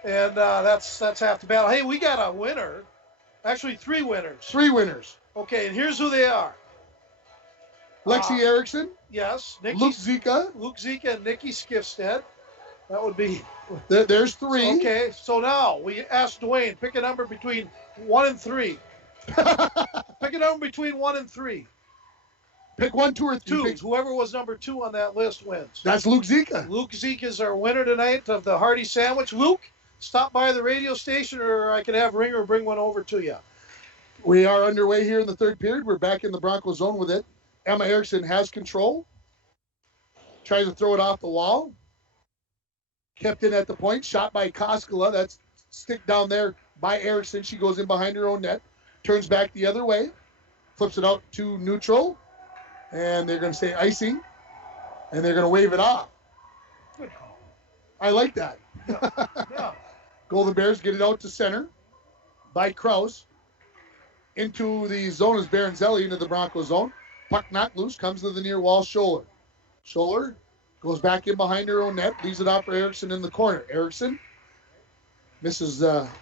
and that's half the battle. Hey, we got a winner. Actually, 3 winners. 3 winners. Okay, and here's who they are. Lexi Erickson. Yes. Luke Zika. Luke Zika and Nikki Skifstead. That would be... There's 3. Okay, so now we asked Dwayne, pick a number between 1 and 3. Pick a number between 1 and 3. Pick 1, 2, or 3. 2. Whoever was number 2 on that list wins. That's Luke Zika. Luke Zika is our winner tonight of the Hearty Sandwich. Luke, stop by the radio station, or I can have Ringer bring one over to you. We are underway here in the third period. We're back in the Bronco zone with it. Emma Erickson has control. Tries to throw it off the wall. Kept in at the point. Shot by Koskela. That's stick down there by Erickson. She goes in behind her own net. Turns back the other way. Flips it out to neutral. And they're going to say icing. And they're going to wave it off. Good call. I like that. Yeah. Golden Bears get it out to center by Kraus. Into the zone is Baronzelli into the Bronco zone. Puck knocked loose. Comes to the near wall shoulder. Scholler goes back in behind her own net, leaves it off for Erickson in the corner. Erickson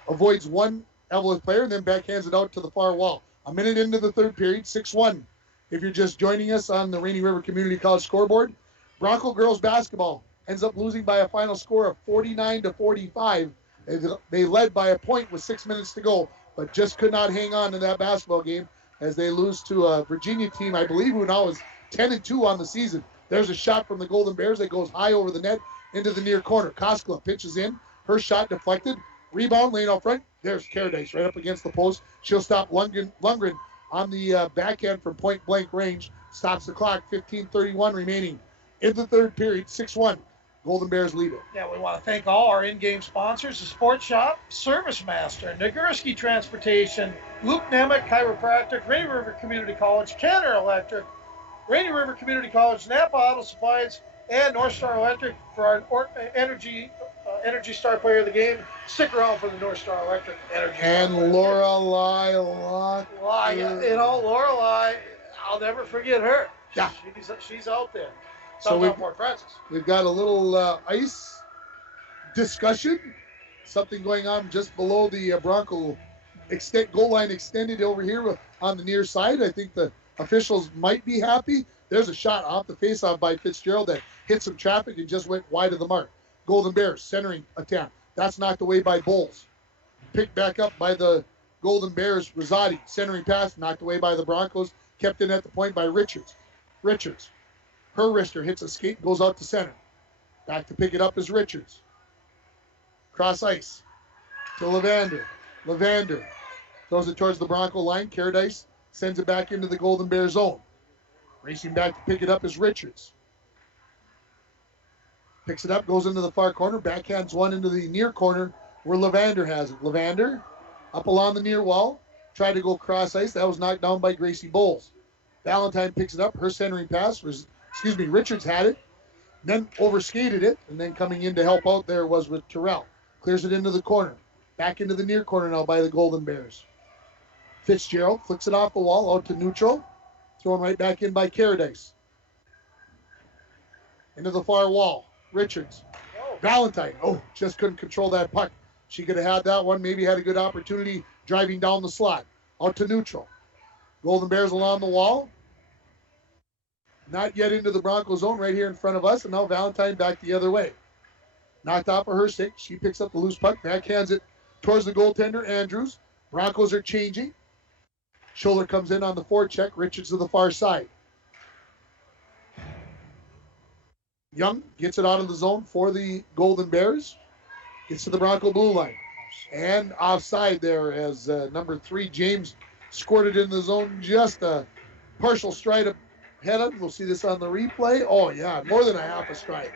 avoids one Eveleth player, and then backhands it out to the far wall. A minute into the third period, 6-1. If you're just joining us on the Rainy River Community College scoreboard, Bronco girls basketball ends up losing by a final score of 49-45. They led by a point with 6 minutes to go, but just could not hang on to that basketball game as they lose to a Virginia team, I believe, who now is 10-2 on the season. There's a shot from the Golden Bears that goes high over the net into the near corner. Koskela pitches in. Her shot deflected. Rebound, lane out front. There's Caradice right up against the post. She'll stop Lundgren on the backhand from point-blank range. Stops the clock. 15:31 remaining in the third period. 6-1. Golden Bears lead it. Yeah, we want to thank all our in-game sponsors, the Sports Shop, Service Master, Nagurski Transportation, Luke Nemec Chiropractic, Rainy River Community College, Canada Electric, Rainy River Community College, Napa Auto Supplies, and North Star Electric for our Energy Star Player of the Game. Stick around for the North Star Electric Energy And Star Lorelei Lorelei, I'll never forget her. Yeah. She's out there. So we've got a little ice discussion. Something going on just below the Bronco goal line extended over here on the near side. I think the officials might be happy. There's a shot off the faceoff by Fitzgerald that hit some traffic and just went wide of the mark. Golden Bears centering attempt. That's knocked away by Bowles. Picked back up by the Golden Bears. Rosati centering pass knocked away by the Broncos. Kept in at the point by Richards. Her wrister hits a skate, goes out to center. Back to pick it up is Richards. Cross ice to Levander. Levander throws it towards the Bronco line. Caradice sends it back into the Golden Bear zone. Racing back to pick it up is Richards. Picks it up, goes into the far corner, backhands one into the near corner where Levander has it. Levander up along the near wall, tried to go cross ice. That was knocked down by Gracie Bowles. Valentine picks it up, her centering pass. Richards had it, then overskated it, and then coming in to help out there was with Terrell. Clears it into the corner. Back into the near corner now by the Golden Bears. Fitzgerald flicks it off the wall out to neutral. Thrown right back in by Caradice. Into the far wall. Richards. Valentine. Just couldn't control that puck. She could have had that one. Maybe had a good opportunity driving down the slot. Out to neutral. Golden Bears along the wall. Not yet into the Bronco zone right here in front of us. And now Valentine back the other way. Knocked off of her stick. She picks up the loose puck. Backhands it towards the goaltender, Andrews. Broncos are changing. Scholler comes in on the forecheck. Richards to the far side. Young gets it out of the zone for the Golden Bears. Gets to the Bronco blue line. And offside there as number 3, James, squirted in the zone. Just a partial stride ahead of him. We'll see this on the replay. Oh, yeah, more than a half a stride.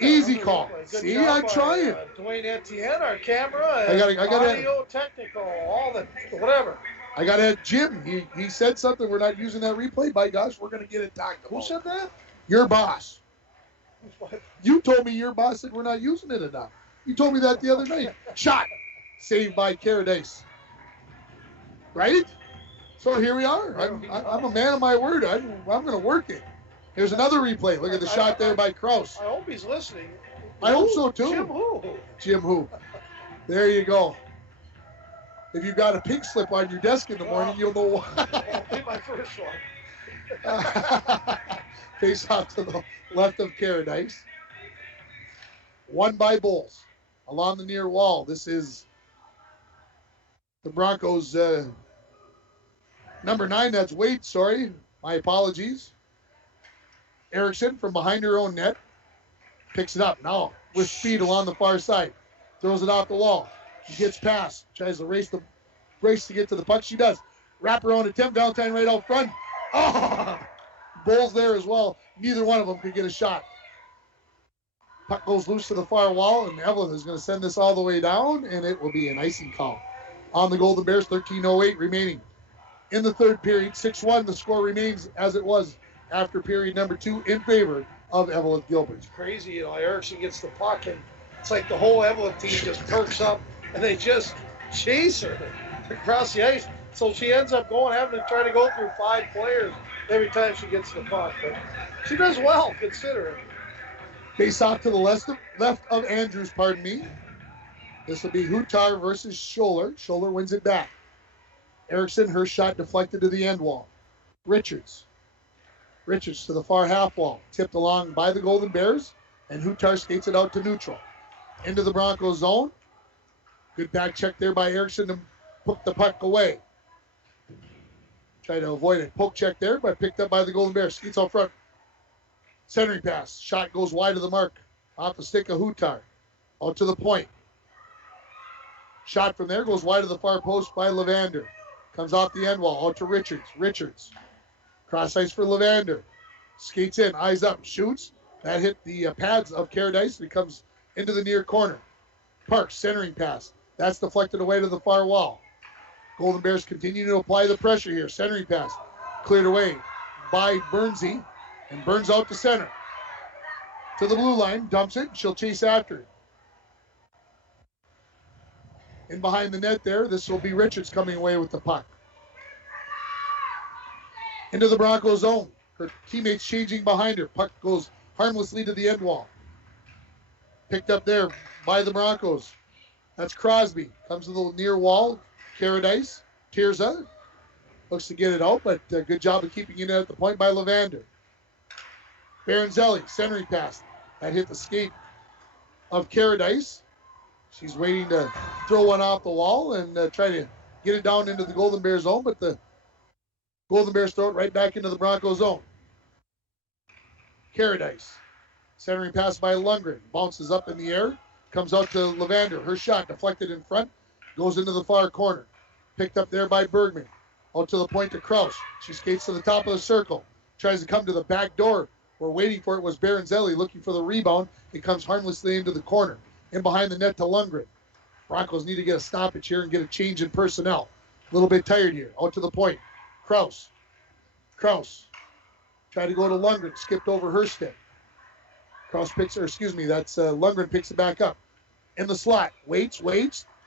Easy call. See, I'm trying. Dwayne Etienne, our camera, audio, technical, all the whatever. I got to add Jim. He said something. We're not using that replay. By gosh, we're going to get it talked about. Who said that? Your boss. You told me your boss said we're not using it enough. You told me that the other night. Shot. Saved by Caradice. Right? So here we are. I'm a man of my word. I'm going to work it. Here's another replay. Look at the shot there by Krause. I hope he's listening. I hope so too. Jim who? Jim who? There you go. If you've got a pink slip on your desk in the morning, you'll know why. That'll be my first one. Face off to the left of Caradice. Won by Bowles. Along the near wall. This is the Broncos' number 9. That's Wade, sorry. My apologies. Erickson from behind her own net. Picks it up now with speed along the far side. Throws it off the wall. She gets past. Tries to race to get to the puck. She does. Wrap around attempt. Valentine right out front. Oh! Bowles there as well. Neither one of them could get a shot. Puck goes loose to the far wall, and Eveleth is going to send this all the way down, and it will be an icing call on the Golden Bears. 13:08 remaining in the third period. 6-1. The score remains as it was after period number 2 in favor of Eveleth Gilbert. It's crazy, Erickson gets the puck, and it's like the whole Eveleth team just perks up, and they just chase her across the ice. So she ends up having to try to go through 5 players every time she gets the puck. But she does well, considering. Face off to the left of Andrews, pardon me. This will be Hutar versus Scholler. Scholler wins it back. Erickson, her shot deflected to the end wall. Richards to the far half wall. Tipped along by the Golden Bears, and Hutar skates it out to neutral. Into the Broncos zone. Good back check there by Erickson to put the puck away. Try to avoid it. Poke check there, but picked up by the Golden Bears. Skates out front. Centering pass. Shot goes wide of the mark. Off the stick of Hutar. Out to the point. Shot from there goes wide of the far post by Levander. Comes off the end wall. Out to Richards. Richards. Cross ice for Levander. Skates in. Eyes up. Shoots. That hit the pads of Caradice. And it comes into the near corner. Parks. Centering pass. That's deflected away to the far wall. Golden Bears continue to apply the pressure here. Centering pass. Cleared away by Bernsey. And Burns out to center. To the blue line. Dumps it. She'll chase after it. In behind the net there, this will be Richards coming away with the puck. Into the Broncos zone. Her teammates changing behind her. Puck goes harmlessly to the end wall. Picked up there by the Broncos. That's Crosby. Comes to the near wall. Caradice. Tirza. Looks to get it out, but good job of keeping it at the point by Levander. Baranzelli. Centering pass. That hit the skate of Caradice. She's waiting to throw one off the wall and try to get it down into the Golden Bears zone, but the Golden Bears throw it right back into the Broncos zone. Caradice. Centering pass by Lundgren. Bounces up in the air. Comes out to Levander. Her shot deflected in front. Goes into the far corner. Picked up there by Bergman. Out to the point to Kraus. She skates to the top of the circle. Tries to come to the back door. Where waiting for it was Baranzelli looking for the rebound. It comes harmlessly into the corner. In behind the net to Lundgren. Broncos need to get a stoppage here and get a change in personnel. A little bit tired here. Out to the point. Kraus. Tried to go to Lundgren. Skipped over her stick. Lundgren picks it back up. In the slot. Waits.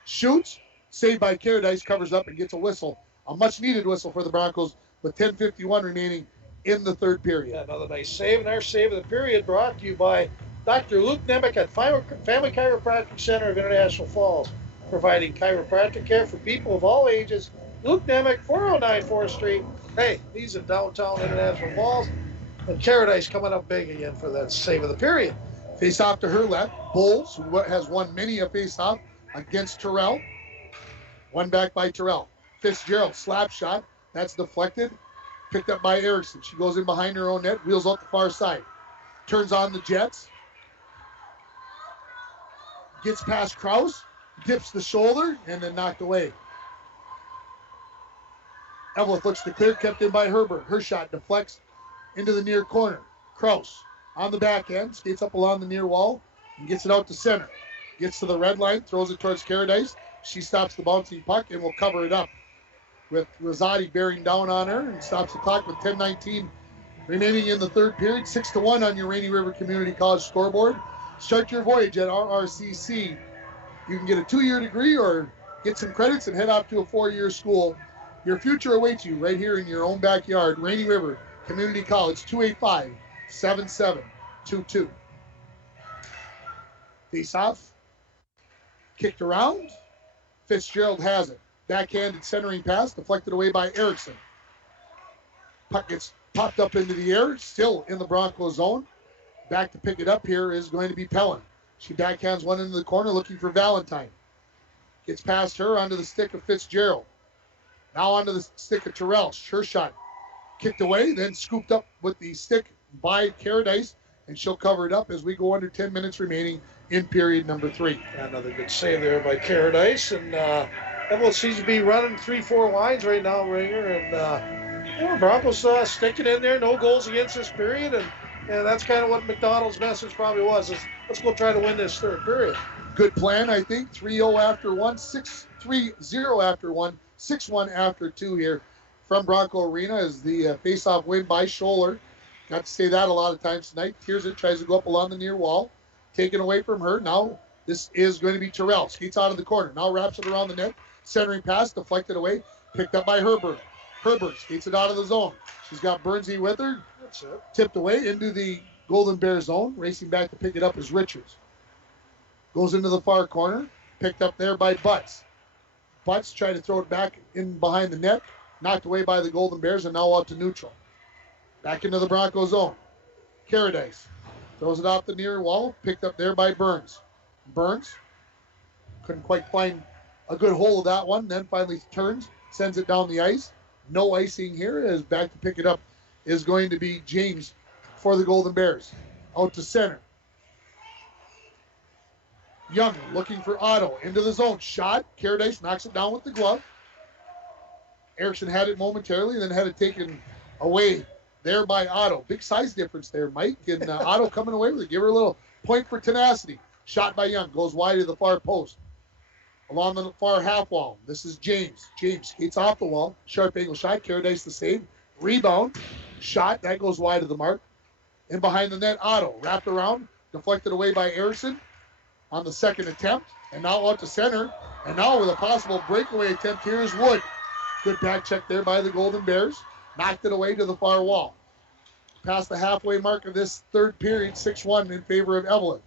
Shoots. Saved by Caradice. Covers up and gets a whistle. A much needed whistle for the Broncos with 10:51 remaining in the third period. Yeah, another nice save. And our save of the period brought to you by Dr. Luke Nemec at Family Chiropractic Center of International Falls, providing chiropractic care for people of all ages. Luke Nemec, 409 4th Street. Hey, these are downtown International Falls. And Caradice coming up big again for that save of the period. Face off to her left. Bowles, who has won many a face off against Terrell. One back by Terrell. Fitzgerald, slap shot. That's deflected. Picked up by Erickson. She goes in behind her own net, wheels out the far side. Turns on the Jets. Gets past Kraus, dips the shoulder, and then knocked away. Eveleth looks to clear, kept in by Herbert. Her shot deflects into the near corner. Kraus on the back end, skates up along the near wall, and gets it out to center. Gets to the red line, throws it towards Caradice. She stops the bouncing puck and will cover it up with Rosati bearing down on her and stops the clock with 10:19 remaining in the third period. 6-1 on your Rainy River Community College scoreboard. Start your voyage at RRCC. You can get a 2-year degree or get some credits and head off to a 4-year school. Your future awaits you right here in your own backyard. Rainy River Community College, 285-7722. Face off. Kicked around. Fitzgerald has it. Backhanded centering pass, deflected away by Erickson. Puck gets popped up into the air, still in the Broncos zone. Back to pick it up here is going to be Pellin. She backhands one into the corner looking for Valentine. Gets past her onto the stick of Fitzgerald. Now onto the stick of Terrell. Her shot kicked away, then scooped up with the stick by Caradice, and she'll cover it up as we go under 10 minutes remaining in period number 3. Another good save there by Caradice, and Eveleth seems to be running 3-4 lines right now, Ringer, and Broncos stick it in there, no goals against this period, and that's kind of what McDonald's message probably was, is let's go try to win this third period. Good plan, I think. 3-0 after 1, 3-0 after 1, 6-1 after 2 here from Bronco Arena as the face-off win by Scholler. Got to say that a lot of times tonight. Here's it, tries to go up along the near wall. Taken away from her. Now this is going to be Terrell. Skates out of the corner. Now wraps it around the net. Centering pass, deflected away. Picked up by Herbert. Herbert skates it out of the zone. She's got Burnsy with her. That's it. Tipped away into the Golden Bear zone. Racing back to pick it up is Richards. Goes into the far corner. Picked up there by Butts. Butts tried to throw it back in behind the net. Knocked away by the Golden Bears and now out to neutral. Back into the Bronco zone. Caradice throws it off the near wall. Picked up there by Burns. Burns couldn't quite find a good hole of that one. Then finally turns, sends it down the ice. No icing here, as back to pick it up is going to be James for the Golden Bears. Out to center. Young looking for Otto. Into the zone. Shot. Caradice knocks it down with the glove. Erickson had it momentarily, then had it taken away there by Otto. Big size difference there, Mike. And Otto coming away with it. Give her a little point for tenacity. Shot by Young. Goes wide to the far post. Along the far half wall. This is James. James skates off the wall. Sharp angle shot. Caradice the save. Rebound. Shot. That goes wide of the mark. In behind the net, Otto. Wrapped around. Deflected away by Erickson on the second attempt. And now out to center. And now with a possible breakaway attempt here is Wood. Good back check there by the Golden Bears. Knocked it away to the far wall. Past the halfway mark of this third period. 6-1 in favor of Eveleth.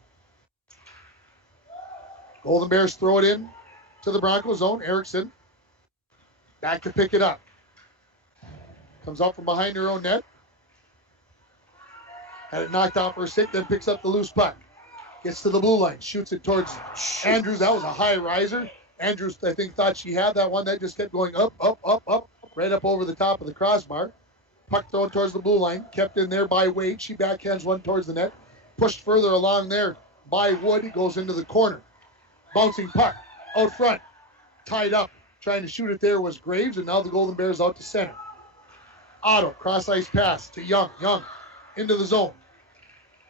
Golden Bears throw it in to the Bronco zone. Erickson back to pick it up. Comes up from behind her own net. Had it knocked out for a stick, then picks up the loose puck. Gets to the blue line, shoots it towards Andrews. That was a high riser. Andrews, I think, thought she had that one. That just kept going up, right up over the top of the crossbar. Puck thrown towards the blue line, kept in there by Wade. She backhands one towards the net. Pushed further along there by Wood. It goes into the corner. Bouncing puck out front, tied up. Trying to shoot it there was Graves, and now the Golden Bears out to center. Otto, cross ice pass to Young. Young into the zone.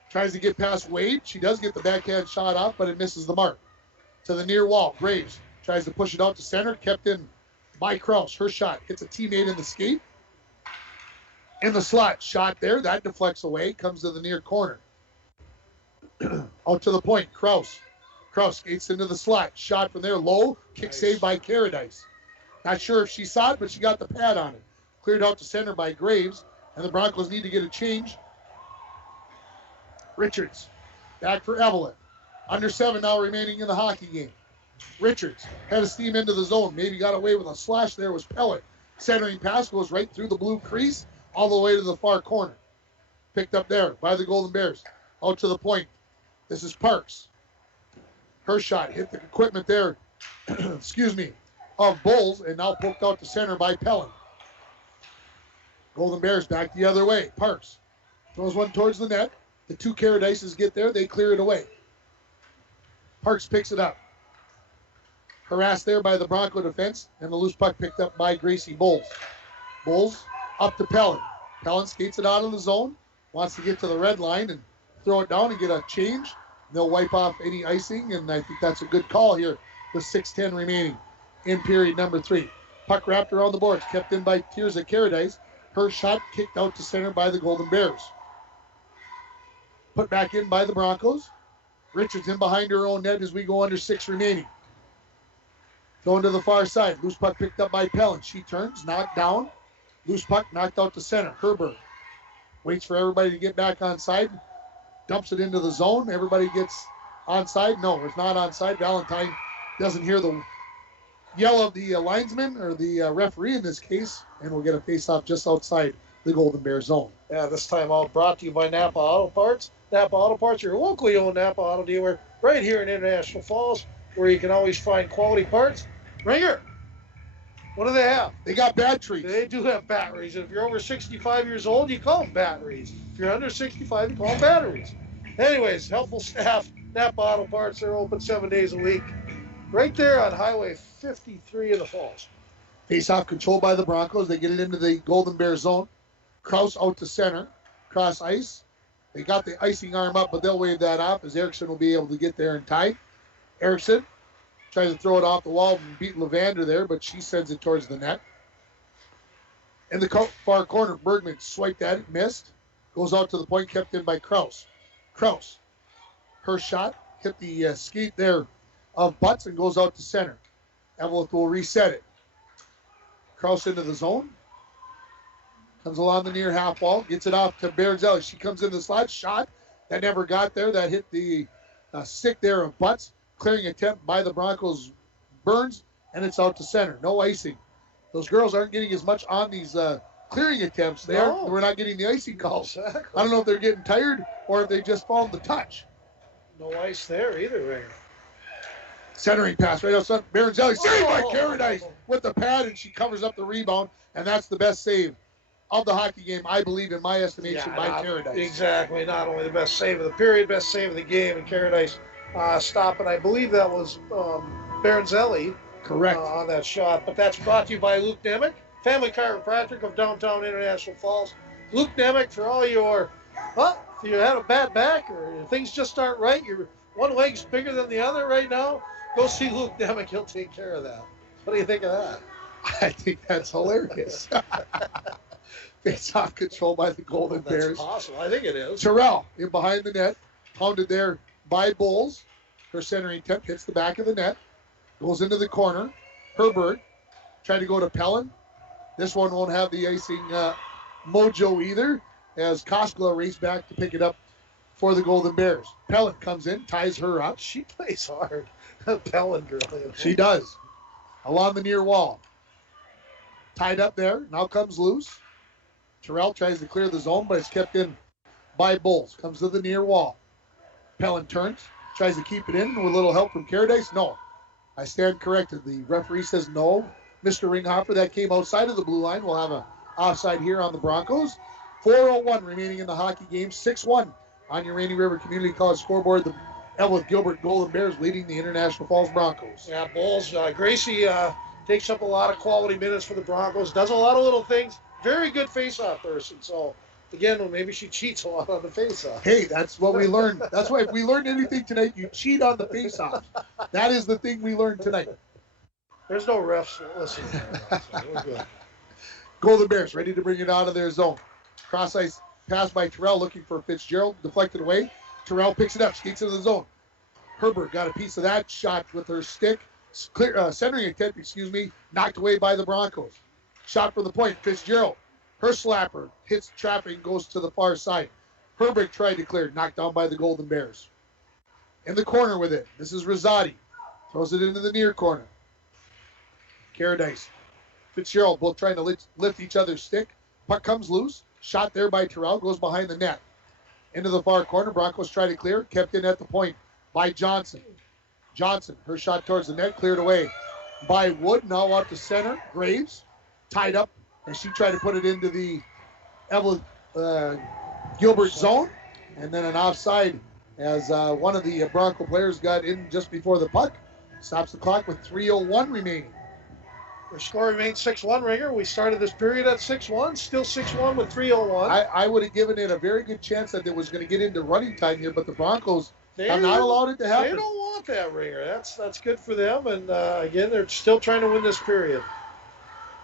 Tries to get past Wade. She does get the backhand shot off, but it misses the mark. To the near wall, Graves tries to push it out to center, kept in by Kraus. Her shot hits a teammate in the skate. In the slot, shot there. That deflects away, comes to the near corner. Out to the point, Kraus. Kraus skates into the slot. Shot from there, low. Kick saved by Caradice. Not sure if she saw it, but she got the pad on it. Cleared out to center by Graves, and the Broncos need to get a change. Richards, back for Eveleth. Under 7 now remaining in the hockey game. Richards had a steam into the zone. Maybe got away with a slash there was Pellet. Centering pass goes right through the blue crease, all the way to the far corner. Picked up there by the Golden Bears. Out to the point. This is Parks. Her shot hit the equipment there, of Bulls, and now poked out to center by Pellet. Golden Bears back the other way. Parks throws one towards the net. The two Caradices get there. They clear it away. Parks picks it up. Harassed there by the Bronco defense, and the loose puck picked up by Gracie Bulls. Bulls up to Pellet. Pellet skates it out of the zone. Wants to get to the red line and throw it down and get a change. They'll wipe off any icing, and I think that's a good call here with 6:10 remaining in period number 3. Puck wrapped around the boards, kept in by Tirza Caradice. Her shot kicked out to center by the Golden Bears. Put back in by the Broncos. Richards in behind her own net as we go under 6 remaining. Going to the far side. Loose puck picked up by Pellet. She turns, knocked down. Loose puck knocked out to center. Herbert waits for everybody to get back on side. Dumps it into the zone. Everybody gets onside. No, it's not onside. Valentine doesn't hear the yell of the linesman or the referee in this case, and we'll get a face-off just outside the Golden Bear zone. Yeah, this time out brought to you by Napa Auto Parts. Napa Auto Parts, your locally owned Napa Auto dealer right here in International Falls, where you can always find quality parts. Ringer, what do they have? They got batteries. They do have batteries. If you're over 65 years old, you call them batteries. If you're under 65, you call them batteries. Anyways, helpful staff, Napa Auto Parts, they're open 7 days a week. Right there on Highway 53 in the Falls. Face-off controlled by the Broncos. They get it into the Golden Bear zone. Kraus out to center. Cross ice. They got the icing arm up, but they'll wave that off as Erickson will be able to get there and tie. Erickson tries to throw it off the wall and beat Levander there, but she sends it towards the net. In the far corner, Bergman swiped at it, missed. Goes out to the point, kept in by Kraus. Kraus, her shot, hit the skate there of Butts and goes out to center. Eveleth will reset it. Kraus into the zone. Tries to get past Wade. She does get the backhand shot off, but it misses the mark. To the near wall, Graves tries to get past Wade. She gets past Wade. Now out to center. Eveleth. Eveleth tries to throw it towards the net. Loose puck picked up by Pellet. She turns, knocks down. Loose puck knocked out to center. Eveleth will reset it. Kraus into the zone. Comes along the near half wall, gets it off to Baronzelli. She comes in the slot, shot that never got there. That hit the stick there of Butts. Clearing attempt by the Broncos Burns, and it's out to center. No icing. Those girls aren't getting as much on these clearing attempts there. No. We're not getting the icing calls. Exactly. I don't know if they're getting tired or if they just found the touch. No ice there either, Ringer. Centering pass right outside. Baronzelli saved by Caradice with the pad, and she covers up the rebound, and that's the best save of the hockey game, I believe, in my estimation, by Caradice. Exactly. Not only the best save of the period, best save of the game, and Caradice stopping. I believe that was Baronzelli. Correct. On that shot. But that's brought to you by Luke Nemec, family chiropractic of downtown International Falls. Luke Nemec, for all your, if you have a bad back or things just aren't right, your one leg's bigger than the other right now, go see Luke Nemec. He'll take care of that. What do you think of that? I think that's hilarious. Face-off control by the Golden Bears. That's possible. I think it is. Terrell in behind the net, pounded there by Bowles. Her centering attempt hits the back of the net, goes into the corner. Herbert tried to go to Pellin. This one won't have the icing mojo either, as Koskela raced back to pick it up for the Golden Bears. Pellin comes in, ties her up. She plays hard. Pellin girl. She does. Along the near wall. Tied up there, now comes loose. Terrell tries to clear the zone, but it's kept in by Bowles. Comes to the near wall. Pellin turns, tries to keep it in with a little help from Caradice. No. I stand corrected. The referee says no. Mr. Ringhoffer, that came outside of the blue line. We'll have an offside here on the Broncos. 4:01 remaining in the hockey game. 6-1 on your Rainy River Community College scoreboard. The Eveleth Gilbert Golden Bears leading the International Falls Broncos. Yeah, Bowles. Gracie takes up a lot of quality minutes for the Broncos. Does a lot of little things. Very good face-off person. So, again, maybe she cheats a lot on the face-off. Hey, that's what we learned. That's why if we learned anything tonight, you cheat on the face-off. That is the thing we learned tonight. There's no refs listening. So we're good. Golden Bears ready to bring it out of their zone. Cross ice pass by Terrell looking for Fitzgerald. Deflected away. Terrell picks it up. Skates into the zone. Herbert got a piece of that shot with her stick. Centering attempt, knocked away by the Broncos. Shot for the point. Fitzgerald. Her slapper hits traffic and goes to the far side. Herbert tried to clear. Knocked down by the Golden Bears. In the corner with it. This is Rosati. Throws it into the near corner. Caradice. Fitzgerald both trying to lift each other's stick. Puck comes loose. Shot there by Terrell. Goes behind the net. Into the far corner. Broncos try to clear. Kept in at the point by Johnson. Johnson. Her shot towards the net. Cleared away by Wood. Now out to center. Graves. Tied up as she tried to put it into the Eveleth Gilbert zone. And then an offside as one of the Bronco players got in just before the puck. Stops the clock with 3:01 remaining. The score remains 6-1, Ringer. We started this period at 6-1, still 6-1 with 3:01. I would have given it a very good chance that it was going to get into running time here, but the Broncos have not allowed it to happen. They don't want that, Ringer. That's good for them, and again, they're still trying to win this period.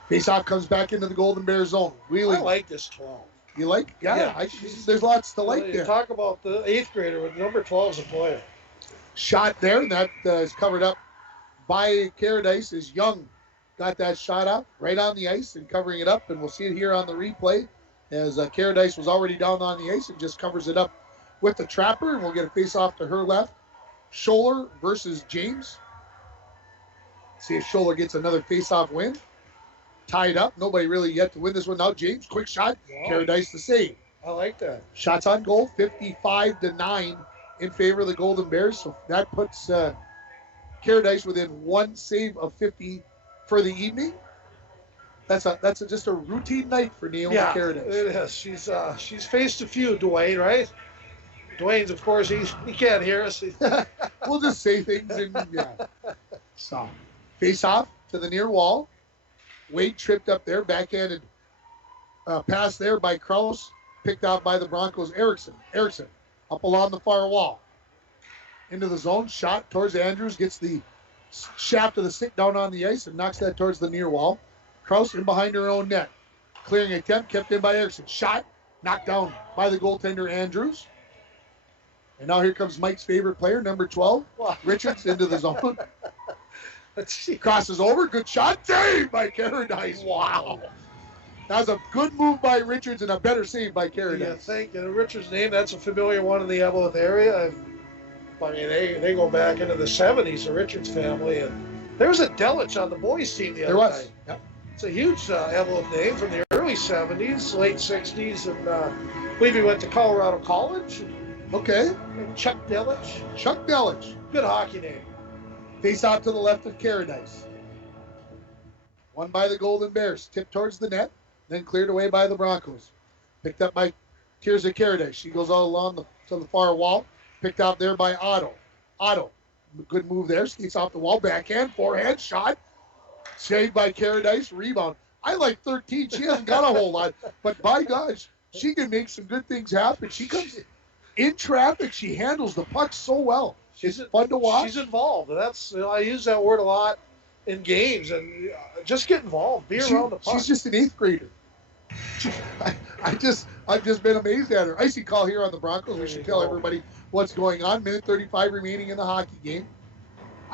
Faceoff comes back into the Golden Bear zone. Wheeling. I like this 12. You like? Yeah. There's lots to like there. Talk about the 8th grader with number 12 as a player. Shot there, and that is covered up by Caradice as Young got that shot up right on the ice and covering it up, and we'll see it here on the replay as Caradice was already down on the ice and just covers it up with the trapper, and we'll get a face-off to her left. Scholler versus James. See if Scholler gets another face-off win. Tied up. Nobody really yet to win this one. Now James, quick shot. Wow. Caradice the save. I like that. Shots on goal, 55-9 in favor of the Golden Bears. So that puts Caradice within one save of 50 for the evening. That's just a routine night for Naomi Caradice. It is. She's faced a few, Dwayne, right? Dwayne's, of course, he can't hear us. We'll just say things and stop. Face off to the near wall. Wade tripped up there, backhanded pass there by Krause, picked out by the Broncos. Erickson up along the far wall. Into the zone, shot towards Andrews, gets the shaft of the stick down on the ice and knocks that towards the near wall. Krause in behind her own net. Clearing attempt, kept in by Erickson. Shot, knocked down by the goaltender Andrews. And now here comes Mike's favorite player, number 12, Richards, into the zone. Crosses over, good shot, saved by Caradice. Wow. That was a good move by Richards and a better save by Carradine. Yeah, thank you. Richards' name, that's a familiar one in the Eveleth area. I mean, they go back into the 70s, the Richards family. And there was a Delich on the boys team the other night. Yep. It's a huge Eveleth name from the early 70s, late 60s. And I believe he went to Colorado College. Okay. And Chuck Delich. Chuck Delich. Good hockey name. Face off to the left of Carradine. Won by the Golden Bears. Tipped towards the net, then cleared away by the Broncos. Picked up by Tirza Carradine. She goes all along to the far wall. Picked out there by Otto. Otto, good move there. Skates off the wall. Backhand, forehand, shot. Saved by Carradine. Rebound. I like 13. She hasn't got a whole lot. But by gosh, she can make some good things happen. She comes in traffic. She handles the puck so well. It's fun to watch. She's involved. That's I use that word a lot in games. And just get involved. Be around the puck. She's just an 8th grader. I've just been amazed at her. Icy call here on the Broncos. We should tell everybody what's going on. Minute 35 remaining in the hockey game.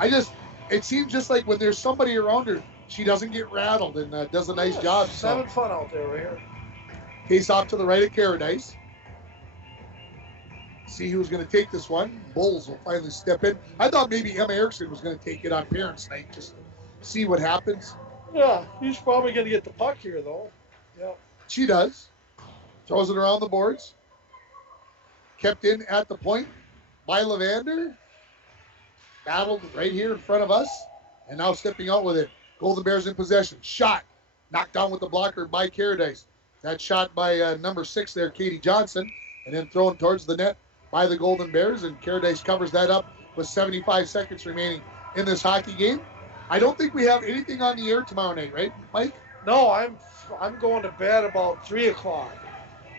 It seems just like when there's somebody around her, she doesn't get rattled and does a nice job. She's having fun out there, right here. Face off to the right of Carradine. See who's going to take this one. Bulls will finally step in. I thought maybe Emma Erickson was going to take it on Parents' Night just to see what happens. Yeah, he's probably going to get the puck here, though. Yeah. She does. Throws it around the boards. Kept in at the point by Levander. Battled right here in front of us. And now stepping out with it. Golden Bears in possession. Shot. Knocked down with the blocker by Carradine. That shot by number 6 there, Katie Johnson. And then thrown towards the net by the Golden Bears. And Carradine covers that up with 75 seconds remaining in this hockey game. I don't think we have anything on the air tomorrow night, right, Mike? No, I'm going to bed about 3 o'clock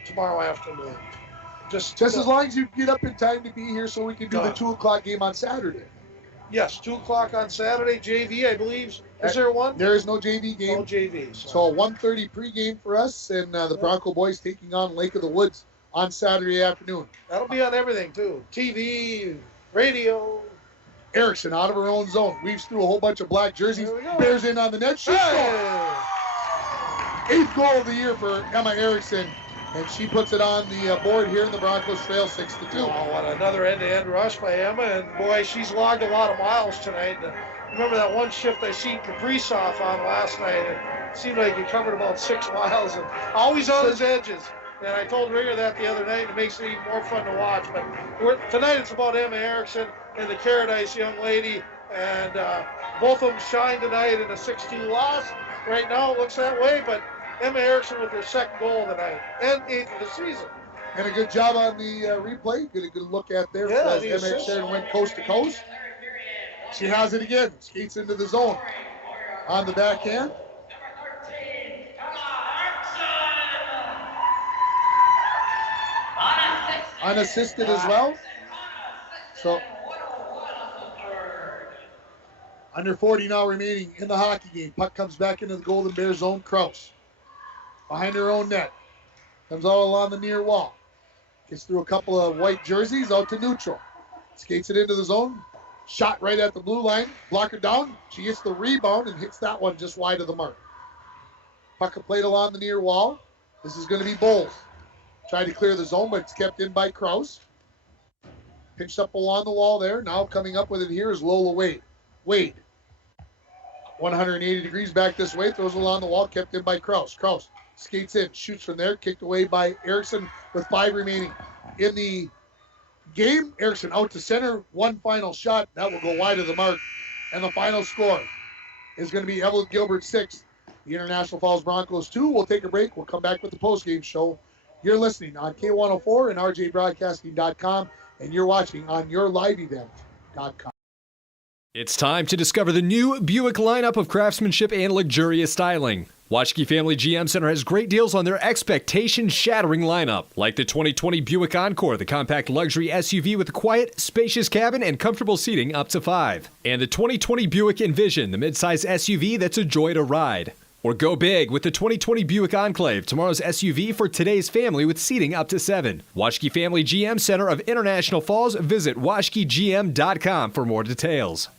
tomorrow afternoon. Just as long as you get up in time to be here so we can do the 2 o'clock game on Saturday. Yes, 2 o'clock on Saturday. JV, I believe. Is there one? There is no JV game. No JV. So a 1:30 pregame for us, and the Bronco boys taking on Lake of the Woods on Saturday afternoon. That'll be on everything, too. TV, radio. Erickson out of her own zone. Weaves through a whole bunch of black jerseys. Bears in on the net. She scores. 8th goal of the year for Emma Erickson. And she puts it on the board here in the Broncos trail 6-2. Oh, what another end-to-end rush by Emma. And, boy, she's logged a lot of miles tonight. Remember that one shift I seen Kaprizov on last night? It seemed like he covered about 6 miles and always on his edges. And I told Ringer that the other night. It makes it even more fun to watch. But tonight it's about Emma Erickson and the Carradine young lady. And both of them shine tonight in a 6-2 loss. Right now it looks that way, but Emma Erickson with her 2nd goal tonight and 8th of the season. And a good job on the replay. Get a good look at there as Emma Erickson went coast to coast. She has it again. Skates into the zone. On the backhand. Unassisted as well. So under 40 now remaining in the hockey game. Puck comes back into the Golden Bears zone. Kraus behind her own net. Comes all along the near wall. Gets through a couple of white jerseys out to neutral. Skates it into the zone. Shot right at the blue line. Blocker down. She gets the rebound and hits that one just wide of the mark. Puck played along the near wall. This is going to be Bowles. Tried to clear the zone, but it's kept in by Kraus. Pinched up along the wall there. Now coming up with it here is Lola Wade. Wade. 180 degrees back this way. Throws it along the wall. Kept in by Kraus. Kraus skates in. Shoots from there. Kicked away by Erickson with 5 remaining in the game. Erickson out to center. One final shot. That will go wide of the mark. And the final score is going to be Eveleth Gilbert 6. The International Falls Broncos 2. We'll take a break. We'll come back with the postgame show. You're listening on K104 and RJBroadcasting.com, and you're watching on YourLiveEvent.com. It's time to discover the new Buick lineup of craftsmanship and luxurious styling. Washke Family GM Center has great deals on their expectation-shattering lineup, like the 2020 Buick Encore, the compact luxury SUV with a quiet, spacious cabin and comfortable seating up to 5. And the 2020 Buick Envision, the midsize SUV that's a joy to ride. Or go big with the 2020 Buick Enclave, tomorrow's SUV for today's family with seating up to 7. Washke Family GM Center of International Falls. Visit washkegm.com for more details.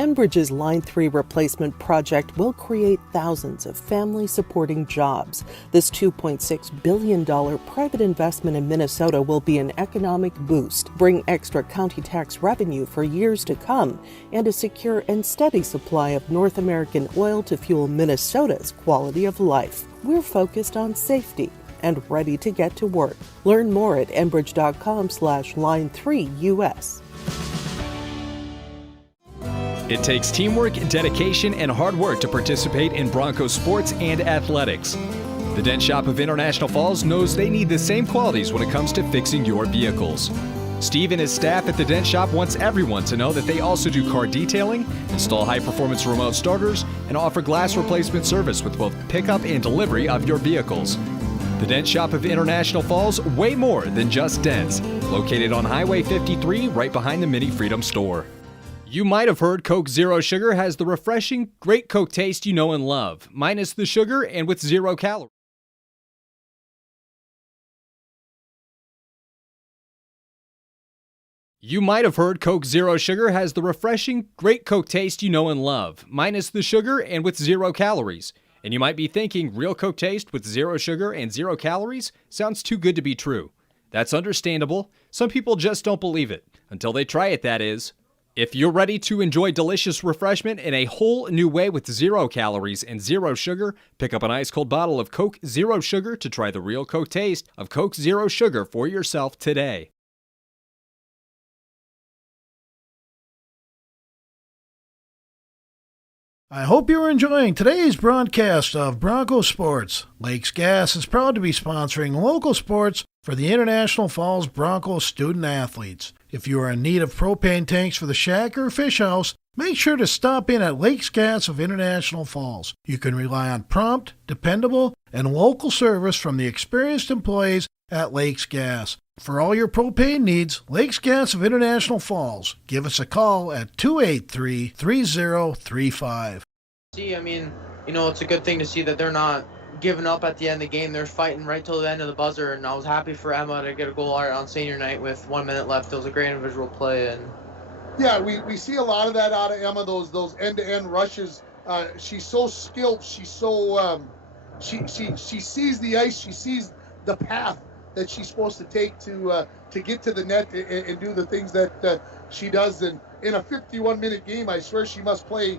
Enbridge's Line 3 replacement project will create thousands of family-supporting jobs. This $2.6 billion private investment in Minnesota will be an economic boost, bring extra county tax revenue for years to come, and a secure and steady supply of North American oil to fuel Minnesota's quality of life. We're focused on safety and ready to get to work. Learn more at enbridge.com/line3us. It takes teamwork, dedication, and hard work to participate in Broncos sports and athletics. The Dent Shop of International Falls knows they need the same qualities when it comes to fixing your vehicles. Steve and his staff at the Dent Shop wants everyone to know that they also do car detailing, install high-performance remote starters, and offer glass replacement service with both pickup and delivery of your vehicles. The Dent Shop of International Falls, way more than just dents. Located on Highway 53, right behind the Mini Freedom store. You might have heard Coke Zero Sugar has the refreshing, great Coke taste you know and love, minus the sugar and with 0 calories. You might have heard Coke Zero Sugar has the refreshing, great Coke taste you know and love, minus the sugar and with 0 calories. And you might be thinking, real Coke taste with 0 sugar and 0 calories? Sounds too good to be true. That's understandable. Some people just don't believe it. Until they try it, that is. If you're ready to enjoy delicious refreshment in a whole new way with 0 calories and 0 sugar, pick up an ice-cold bottle of Coke Zero Sugar to try the real Coke taste of Coke Zero Sugar for yourself today. I hope you're enjoying today's broadcast of Bronco Sports. Lakes Gas is proud to be sponsoring local sports for the International Falls Bronco student athletes. If you are in need of propane tanks for the shack or fish house, make sure to stop in at Lakes Gas of International Falls. You can rely on prompt, dependable, and local service from the experienced employees at Lakes Gas. For all your propane needs, Lakes Gas of International Falls. Give us a call at 283-3035. See, I mean, it's a good thing to see that they're not giving up at the end of the game. They're fighting right till the end of the buzzer, and I was happy for Emma to get a goal on senior night with 1 minute left. It was a great individual play, and yeah, we see a lot of that out of Emma. Those end-to-end rushes. She's so skilled. She's so she sees the ice. She sees the path that she's supposed to take to get to the net and do the things that she does. And in a 51-minute game, I swear she must play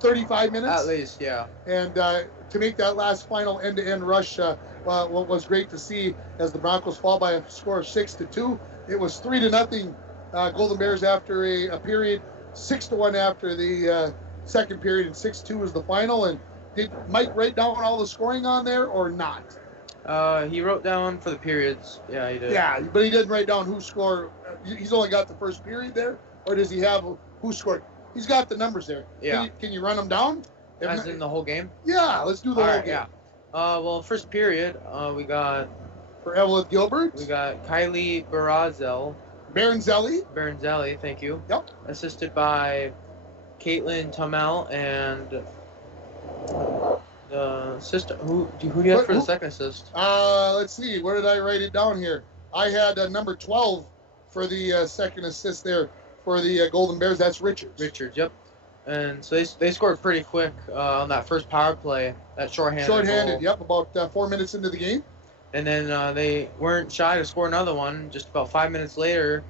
35 minutes at least. Yeah. And to make that last final end-to-end rush, what was great to see as the Broncos fall by a score of 6-2. It was 3-0 Golden Bears after a period, 6-1 after the second period, and 6-2 was the final. And did Mike write down all the scoring on there or not? He wrote down for the periods. Yeah, he did. Yeah, but he didn't write down who scored. He's only got the first period there, or does he have who scored? He's got the numbers there. Yeah. Can you run them down? As in the whole game? Yeah, let's do the whole game. Yeah. Well, first period, we got for Eveleth Gilbert. We got Kylie Baranzelli, thank you. Yep. Assisted by Caitlin Tamel and the assistant. Who do you have for the second assist? Let's see. Where did I write it down here? I had number 12 for the second assist there for the Golden Bears. That's Richards. Yep. And so they scored pretty quick on that first power play, that shorthanded goal. Yep, about 4 minutes into the game. And then they weren't shy to score another one just about 5 minutes later.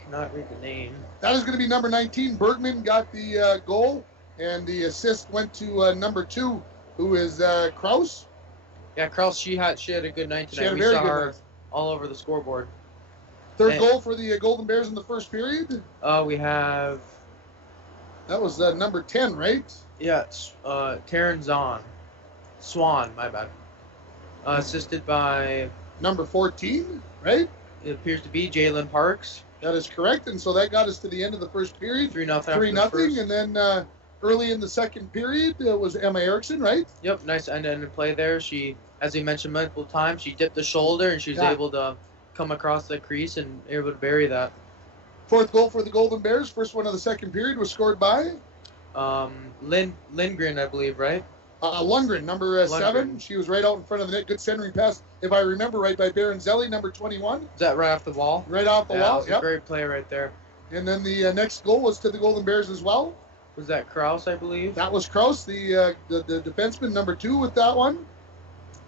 Cannot read the name. That is going to be number 19. Bergman got the goal, and the assist went to number 2, who is Kraus. Yeah, Kraus. She had a good night tonight. We saw her all over the scoreboard. Third goal for the Golden Bears in the first period. We have. That was number 10, right? Yeah, Taryn Swan, my bad. Assisted by number 14, right? It appears to be Jalen Parks. That is correct, and so that got us to the end of the first period. 3-0. 3-0, and then early in the second period was Emma Erickson, right? Yep, nice end-to-end play there. She, as we mentioned multiple times, she dipped the shoulder and she was able to come across the crease and able to bury that. Fourth goal for the Golden Bears. First one of the second period was scored by Lindgren, I believe, right? Lundgren, number 7. She was right out in front of the net. Good centering pass, if I remember right, by Baranzelli, number 21. Is that right off the wall? Right off the wall, yep. A great play right there. And then the next goal was to the Golden Bears as well. Was that Kraus, I believe? That was Kraus, the defenseman, number 2 with that one.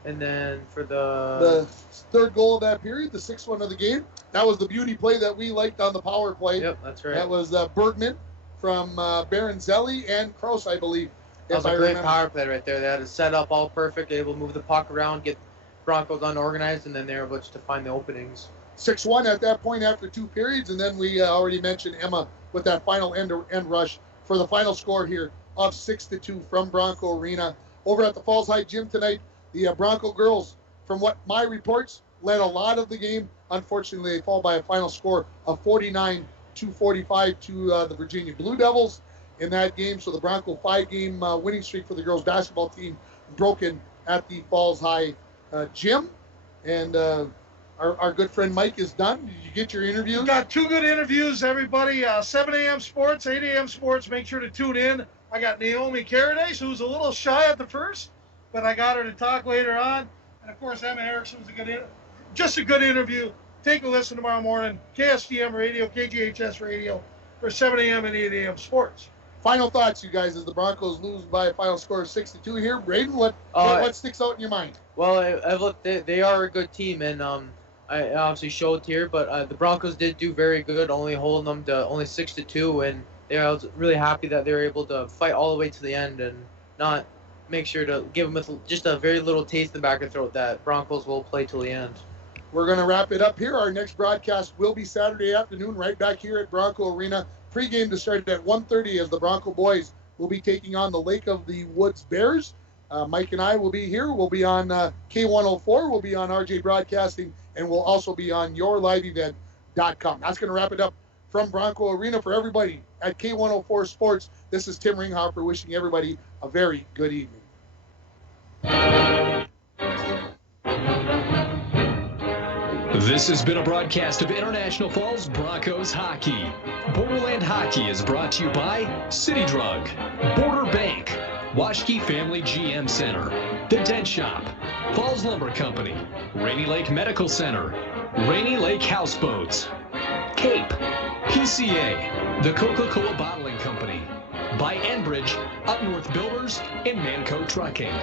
And then for the third goal of that period, the 6th one of the game, that was the beauty play that we liked on the power play. Yep, that's right. That was Bergman from Baranzelli and Kraus, I believe. That was a great power play right there. They had it set up all perfect, able to move the puck around, get Broncos unorganized, and then they were able to find the openings. 6-1 at that point after 2 periods, and then we already mentioned Emma with that final end rush for the final score here of 6-2 from Bronco Arena. Over at the Falls High Gym tonight, the Bronco girls, from what my reports, led a lot of the game. Unfortunately, they fall by a final score of 49-45 to the Virginia Blue Devils in that game. So the Bronco 5-game winning streak for the girls basketball team broken at the Falls High Gym. And our good friend Mike is done. Did you get your interview? We've got 2 good interviews, everybody. 7 a.m. Sports, 8 a.m. Sports. Make sure to tune in. I got Naomi Carades, who was a little shy at the first, but I got her to talk later on. And, of course, Emma Erickson was just a good interview. Take a listen tomorrow morning. KSTM Radio, KGHS Radio for 7 a.m. and 8 a.m. Sports. Final thoughts, you guys, as the Broncos lose by a final score of 6-2 here. Braden, what sticks out in your mind? Well, Eveleth, they are a good team, and I obviously showed here, but the Broncos did do very good, only holding them to only 6-2, and I was really happy that they were able to fight all the way to the end and not make sure to give them just a very little taste in the back of the throat that Broncos will play till the end. We're going to wrap it up here. Our next broadcast will be Saturday afternoon right back here at Bronco Arena. Pregame to start at 1:30 as the Bronco boys will be taking on the Lake of the Woods Bears. Mike and I will be here. We'll be on K104. We'll be on RJ Broadcasting, and we'll also be on yourliveevent.com. That's going to wrap it up from Bronco Arena for everybody at K104 Sports. This is Tim Ringhoffer wishing everybody a very good evening. This has been a broadcast of International Falls Broncos Hockey. Borderland Hockey is brought to you by City Drug, Border Bank, Washkey Family GM Center, The Dead Shop, Falls Lumber Company, Rainy Lake Medical Center, Rainy Lake Houseboats, Cape, PCA, The Coca-Cola Bottling Company, by Enbridge, Up North Builders, and Manco Trucking.